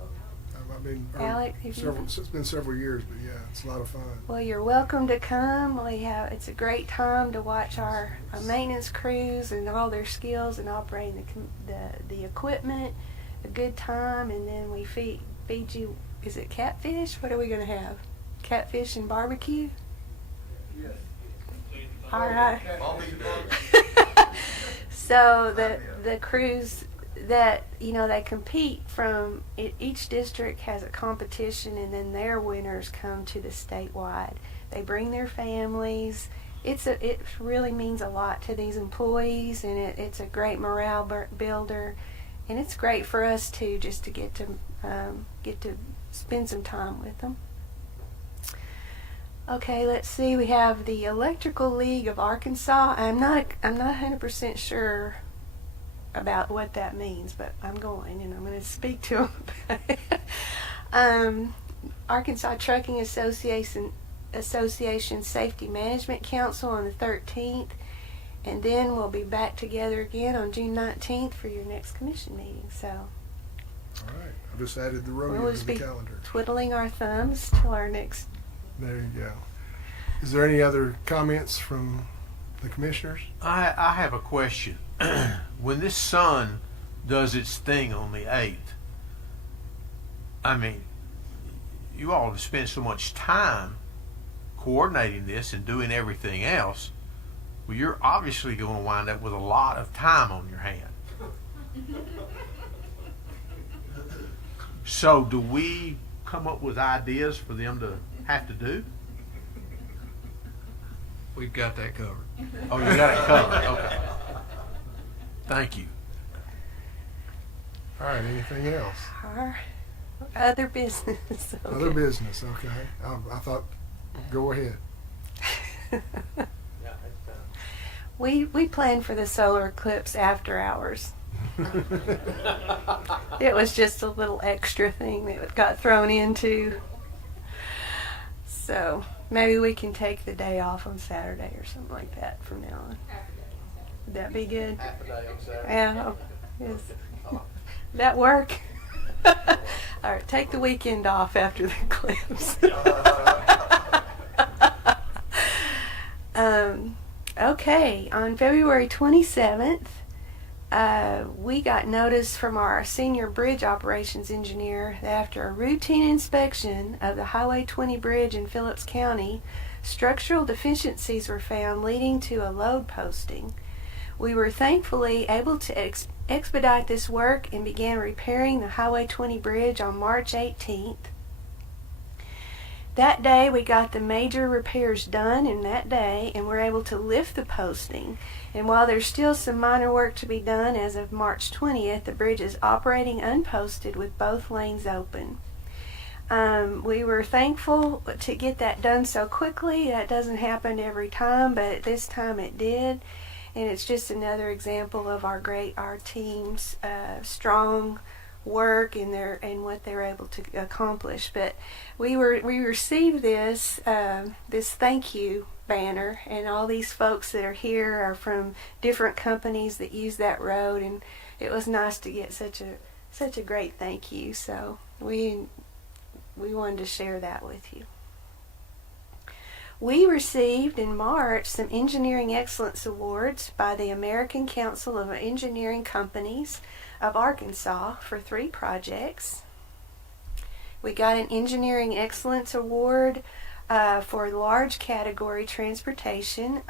I've been Alex, it's been several years, but yeah, it's a lot of fun. Well, you're welcome to come. It's a great time to watch our maintenance crews and all their skills in operating the equipment. A good time, and then we feed you is it catfish? What are we going to have? Catfish and barbecue? Yes. All right. So the crews that, you know, they compete from, each district has a competition, and then their winners come to the statewide. They bring their families. It really means a lot to these employees, and it's a great morale builder, and it's great for us too, just to get to spend some time with them. Okay, let's see. We have the Electrical League of Arkansas. I'm not 100% sure about what that means, but I'm going to speak to them about it. Arkansas Trucking Association Safety Management Council on the 13th, and then we'll be back together again on June 19th for your next commission meeting. So, All right, I've just added the rodeo we'll to just the be calendar. twiddling our thumbs till our next. There you go. Is there any other comments from the commissioners? I have a question. When this sun does its thing on the 8th, I mean, you all have spent so much time coordinating this and doing everything else. Well, you're obviously going to wind up with a lot of time on your hand. So do we come up with ideas for them to have to do? We've got that covered. Oh, you got it covered. Okay. Thank you. All right, anything else? Our other business. Okay. Other business, okay. I thought, go ahead. We planned for the solar eclipse after hours. It was just a little extra thing that got thrown into. So maybe we can take the day off on Saturday or something like that from now on. Would that be good? Half a day on Saturday. Yeah. Yes. That work? All right, take the weekend off after the eclipse. Okay, on February 27th, we got notice from our senior bridge operations engineer that after a routine inspection of the Highway 20 bridge in Phillips County, structural deficiencies were found leading to a load posting. We were thankfully able to expedite this work and began repairing the Highway 20 bridge on March 18th. That day we got the major repairs done in that day and were able to lift the posting. And while there's still some minor work to be done, as of March 20th, the bridge is operating unposted with both lanes open. We were thankful to get that done so quickly. That doesn't happen every time, but this time it did. And it's just another example of our team's strong work and what they're able to accomplish. But we received this thank you banner, and all these folks that are here are from different companies that use that road, and it was nice to get such a great thank you. So we wanted to share that with you. We received in March some Engineering Excellence Awards by the American Council of Engineering Companies of Arkansas for 3 projects. We got an Engineering Excellence Award for large category transportation.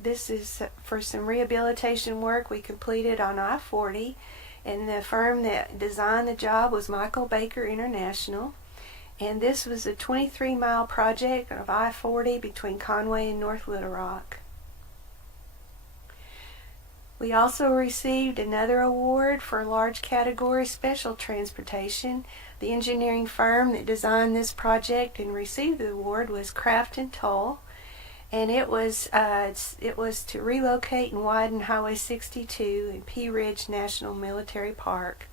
This is for some rehabilitation work we completed on I-40, and the firm that designed the job was Michael Baker International. And this was a 23-mile project of I-40 between Conway and North Little Rock. We also received another award for large category special transportation. The engineering firm that designed this project and received the award was Craft and Toll, and it was to relocate and widen Highway 62 in Pea Ridge National Military Park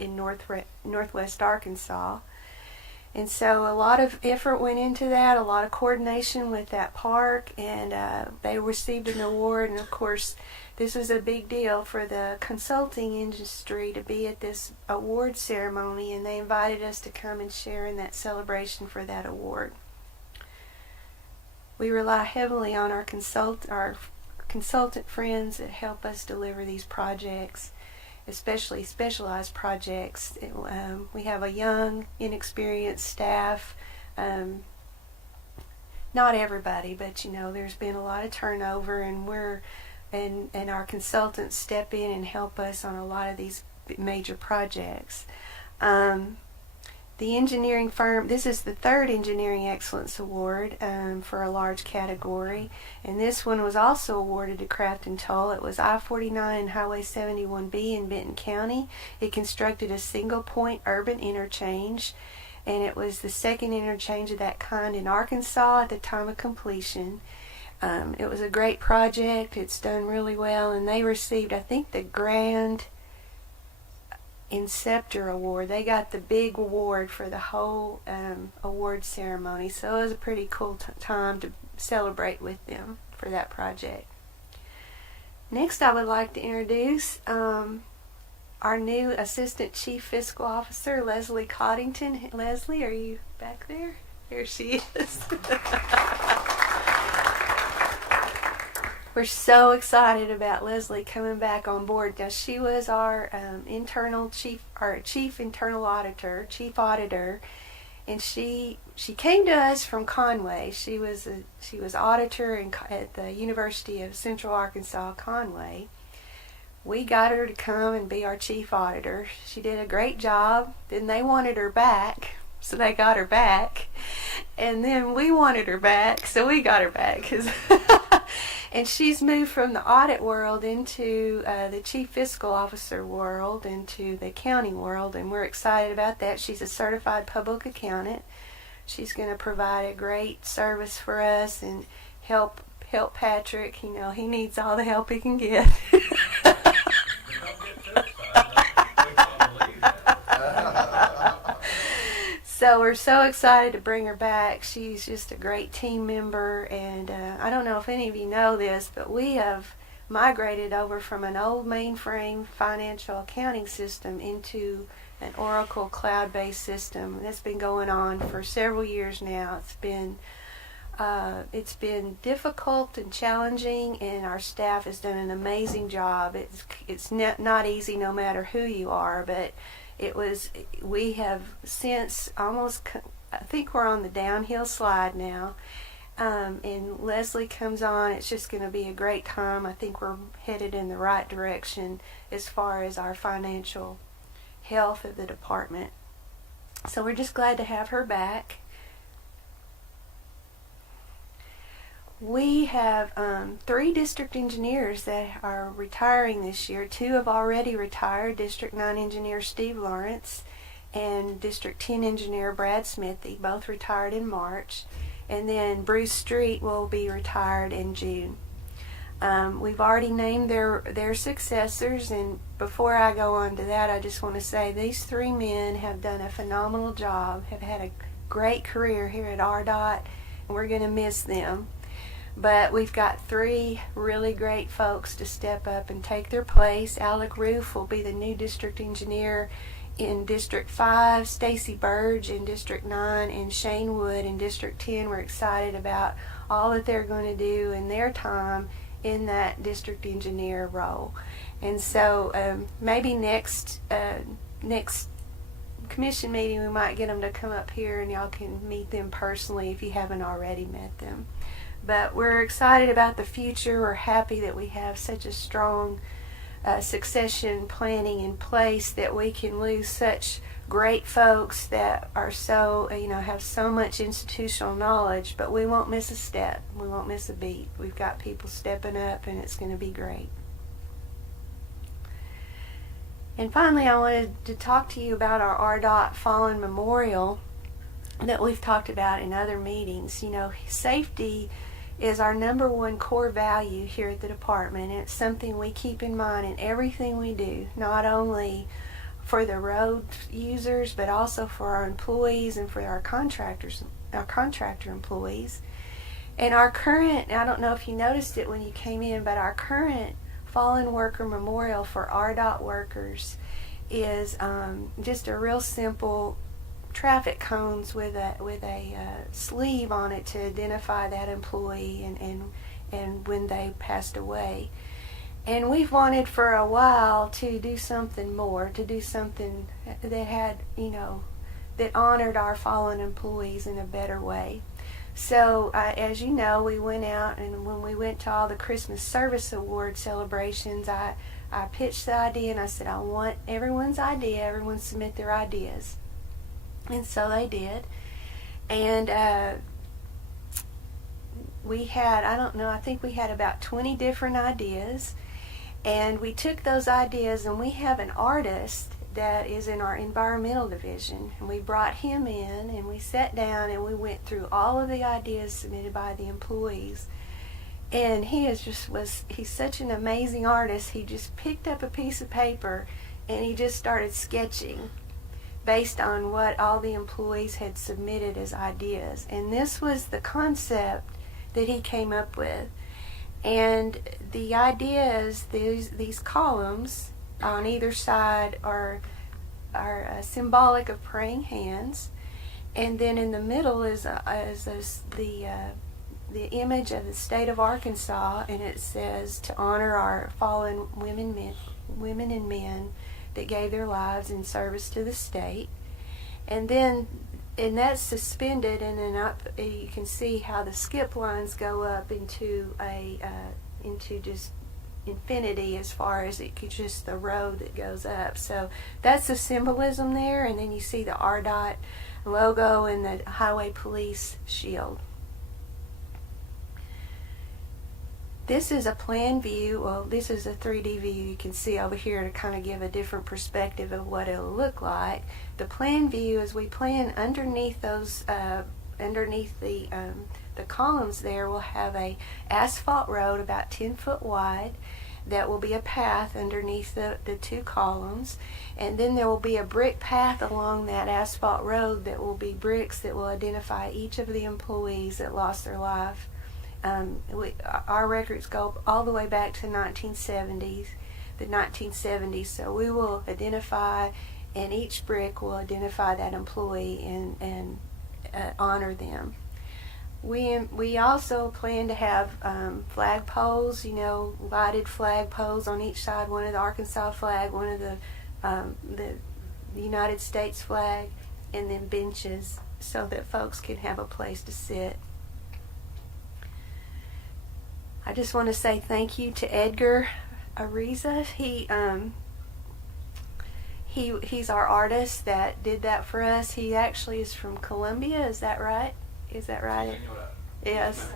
in northwest Arkansas. And so a lot of effort went into that, a lot of coordination with that park, and they received an award. And of course, this was a big deal for the consulting industry to be at this award ceremony, and they invited us to come and share in that celebration for that award. We rely heavily on our consultant friends that help us deliver these projects. especially specialized projects. We have a young, inexperienced staff. Not everybody, but there's been a lot of turnover, and and our consultants step in and help us on a lot of these major projects. The engineering firm, this is the third Engineering Excellence Award for a large category, and this one was also awarded to Craft and Toll. It was I-49 and Highway 71B in Benton County. It constructed a single-point urban interchange, and it was the second interchange of that kind in Arkansas at the time of completion. It was a great project. It's done really well, and they received, I think, the Grand Inceptor Award. They got the big award for the whole award ceremony, so it was a pretty cool time to celebrate with them for that project. Next, I would like to introduce our new Assistant Chief Fiscal Officer, Leslie Coddington. Leslie, are you back there? Here she is. We're so excited about Leslie coming back on board. Now, she was our chief internal auditor, chief auditor, and she came to us from Conway. She was auditor at the University of Central Arkansas, Conway. We got her to come and be our chief auditor. She did a great job. Then they wanted her back, so they got her back. And then we wanted her back, so we got her back. And she's moved from the audit world into the chief fiscal officer world, into the accounting world, and we're excited about that. She's a certified public accountant. She's going to provide a great service for us and help Patrick. He needs all the help he can get. So we're so excited to bring her back. She's just a great team member, and I don't know if any of you know this, but we have migrated over from an old mainframe financial accounting system into an Oracle cloud-based system. That's been going on for several years now. It's been difficult and challenging, and our staff has done an amazing job. It's not easy no matter who you are, but we have since almost, I think we're on the downhill slide now, and Leslie comes on. It's just going to be a great time. I think we're headed in the right direction as far as our financial health of the department. So we're just glad to have her back. We have 3 district engineers that are retiring this year. 2 have already retired, District 9 engineer Steve Lawrence and District 10 engineer Brad Smithy, both retired in March. And then Bruce Street will be retired in June. We've already named their successors, and before I go on to that, I just want to say these 3 men have done a phenomenal job, have had a great career here at RDOT, and we're going to miss them. But we've got 3 really great folks to step up and take their place. Alec Roof will be the new district engineer in District 5, Stacy Burge in District 9, and Shane Wood in District 10. We're excited about all that they're going to do in their time in that district engineer role. And so maybe next commission meeting we might get them to come up here and y'all can meet them personally if you haven't already met them. But we're excited about the future. We're happy that we have such a strong succession planning in place, that we can lose such great folks that are so, have so much institutional knowledge, but we won't miss a step. We won't miss a beat. We've got people stepping up, and it's going to be great. And finally, I wanted to talk to you about our RDOT Fallen Memorial that we've talked about in other meetings. Safety is our #1 core value here at the department, and it's something we keep in mind in everything we do, not only for the road users, but also for our employees and for our contractor employees. And our current, I don't know if you noticed it when you came in, but our current Fallen Worker Memorial for RDOT workers is just a real simple traffic cones with a sleeve on it to identify that employee and when they passed away. And we've wanted for a while to do something more, to do something that had, that honored our fallen employees in a better way. So, as you know, we went out, and when we went to all the Christmas Service Award celebrations, I pitched the idea, and I said, I want everyone's idea. Everyone submit their ideas. And so they did. And we had, I think we had about 20 different ideas. And we took those ideas, and we have an artist that is in our environmental division, and we brought him in, and we sat down and we went through all of the ideas submitted by the employees. And he's such an amazing artist. He just picked up a piece of paper and he just started sketching based on what all the employees had submitted as ideas. And this was the concept that he came up with. And the idea is these columns on either side are symbolic of praying hands, and then in the middle is the image of the state of Arkansas, and it says to honor our fallen women and men that gave their lives in service to the state. And that's suspended, and then up you can see how the skip lines go up into just infinity, as far as just the road that goes up. So that's the symbolism there, and then you see the RDOT logo and the Highway Police shield. This is a plan view. Well, this is a 3D view you can see over here to kind of give a different perspective of what it'll look like. The plan view is we plan underneath those, underneath the columns there, we'll have a asphalt road about 10 foot wide. That will be a path underneath the two columns, and then there will be a brick path along that asphalt road that will be bricks that will identify each of the employees that lost their life. Our records go all the way back to the 1970s, so we will identify, and each brick will identify that employee and honor them. We also plan to have flag poles, lighted flag poles on each side, one of the Arkansas flag, one of the United States flag, and then benches so that folks can have a place to sit. I just want to say thank you to Edgar Ariza. He's our artist that did that for us. He actually is from Columbia, is that right? Is that right? Yes.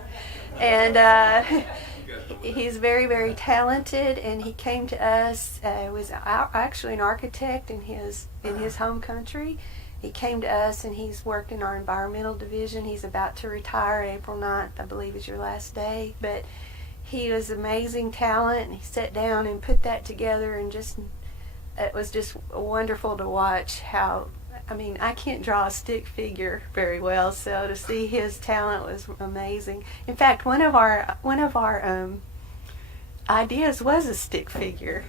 And he's very, very talented, and he came to us. Was actually an architect in his home country. He came to us, and he's worked in our environmental division. He's about to retire April 9th, I believe is your last day. But he was amazing talent, and he sat down and put that together, and it was just wonderful to watch how. I can't draw a stick figure very well, so to see his talent was amazing. In fact, one of our ideas was a stick figure,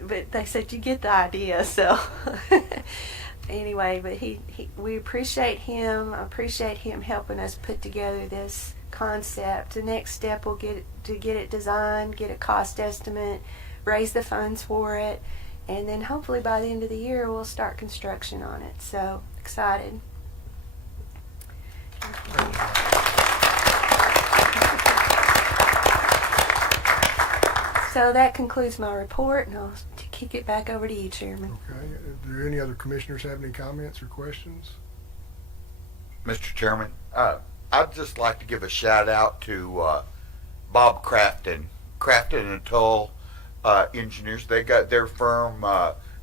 but they said you get the idea. So anyway, but we appreciate him. I appreciate him helping us put together this concept. The next step will get it designed, get a cost estimate, raise the funds for it. And then hopefully by the end of the year we'll start construction on it. So excited. So that concludes my report, and I'll kick it back over to you, Chairman. Okay. Do any other commissioners have any comments or questions? Mr. Chairman, I'd just like to give a shout out to Bob Crafton and Tull engineers. They got their firm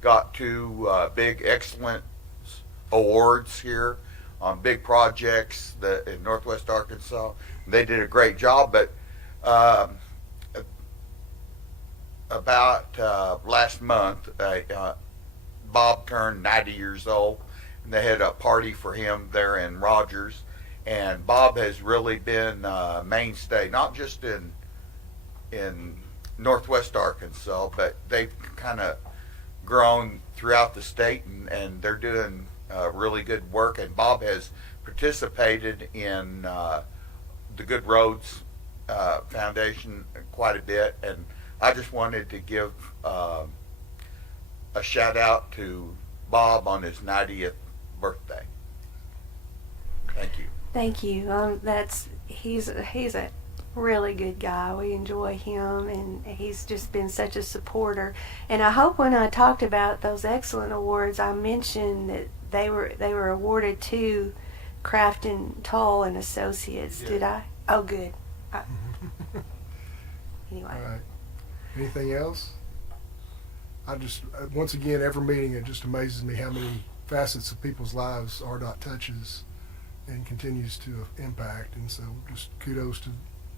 got two big excellence awards here on big projects in Northwest Arkansas. They did a great job, but about last month, Bob turned 90 years old, and they had a party for him there in Rogers. And Bob has really been a mainstay, not just in Northwest Arkansas, but they've kind of grown throughout the state, and they're doing really good work. And Bob has participated in the Good Roads Foundation quite a bit, and I just wanted to give a shout out to Bob on his 90th birthday. Thank you. Thank you. He's a really good guy. We enjoy him, and he's just been such a supporter. And I hope when I talked about those excellent awards, I mentioned that they were awarded to Kraft and Toll and Associates. Yeah. Did I? Oh, good. Anyway. All right. Anything else? I just, once again, every meeting, it just amazes me how many facets of people's lives RDOT touches and continues to impact. And so just kudos to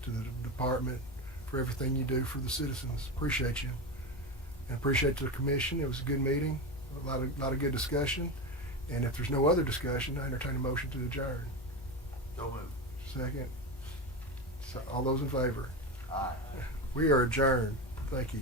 the department for everything you do for the citizens. Appreciate you. And appreciate the commission. It was a good meeting, a lot of good discussion. And if there's no other discussion, I entertain a motion to adjourn. So moved. Second. So all those in favor? Aye. We are adjourned. Thank you.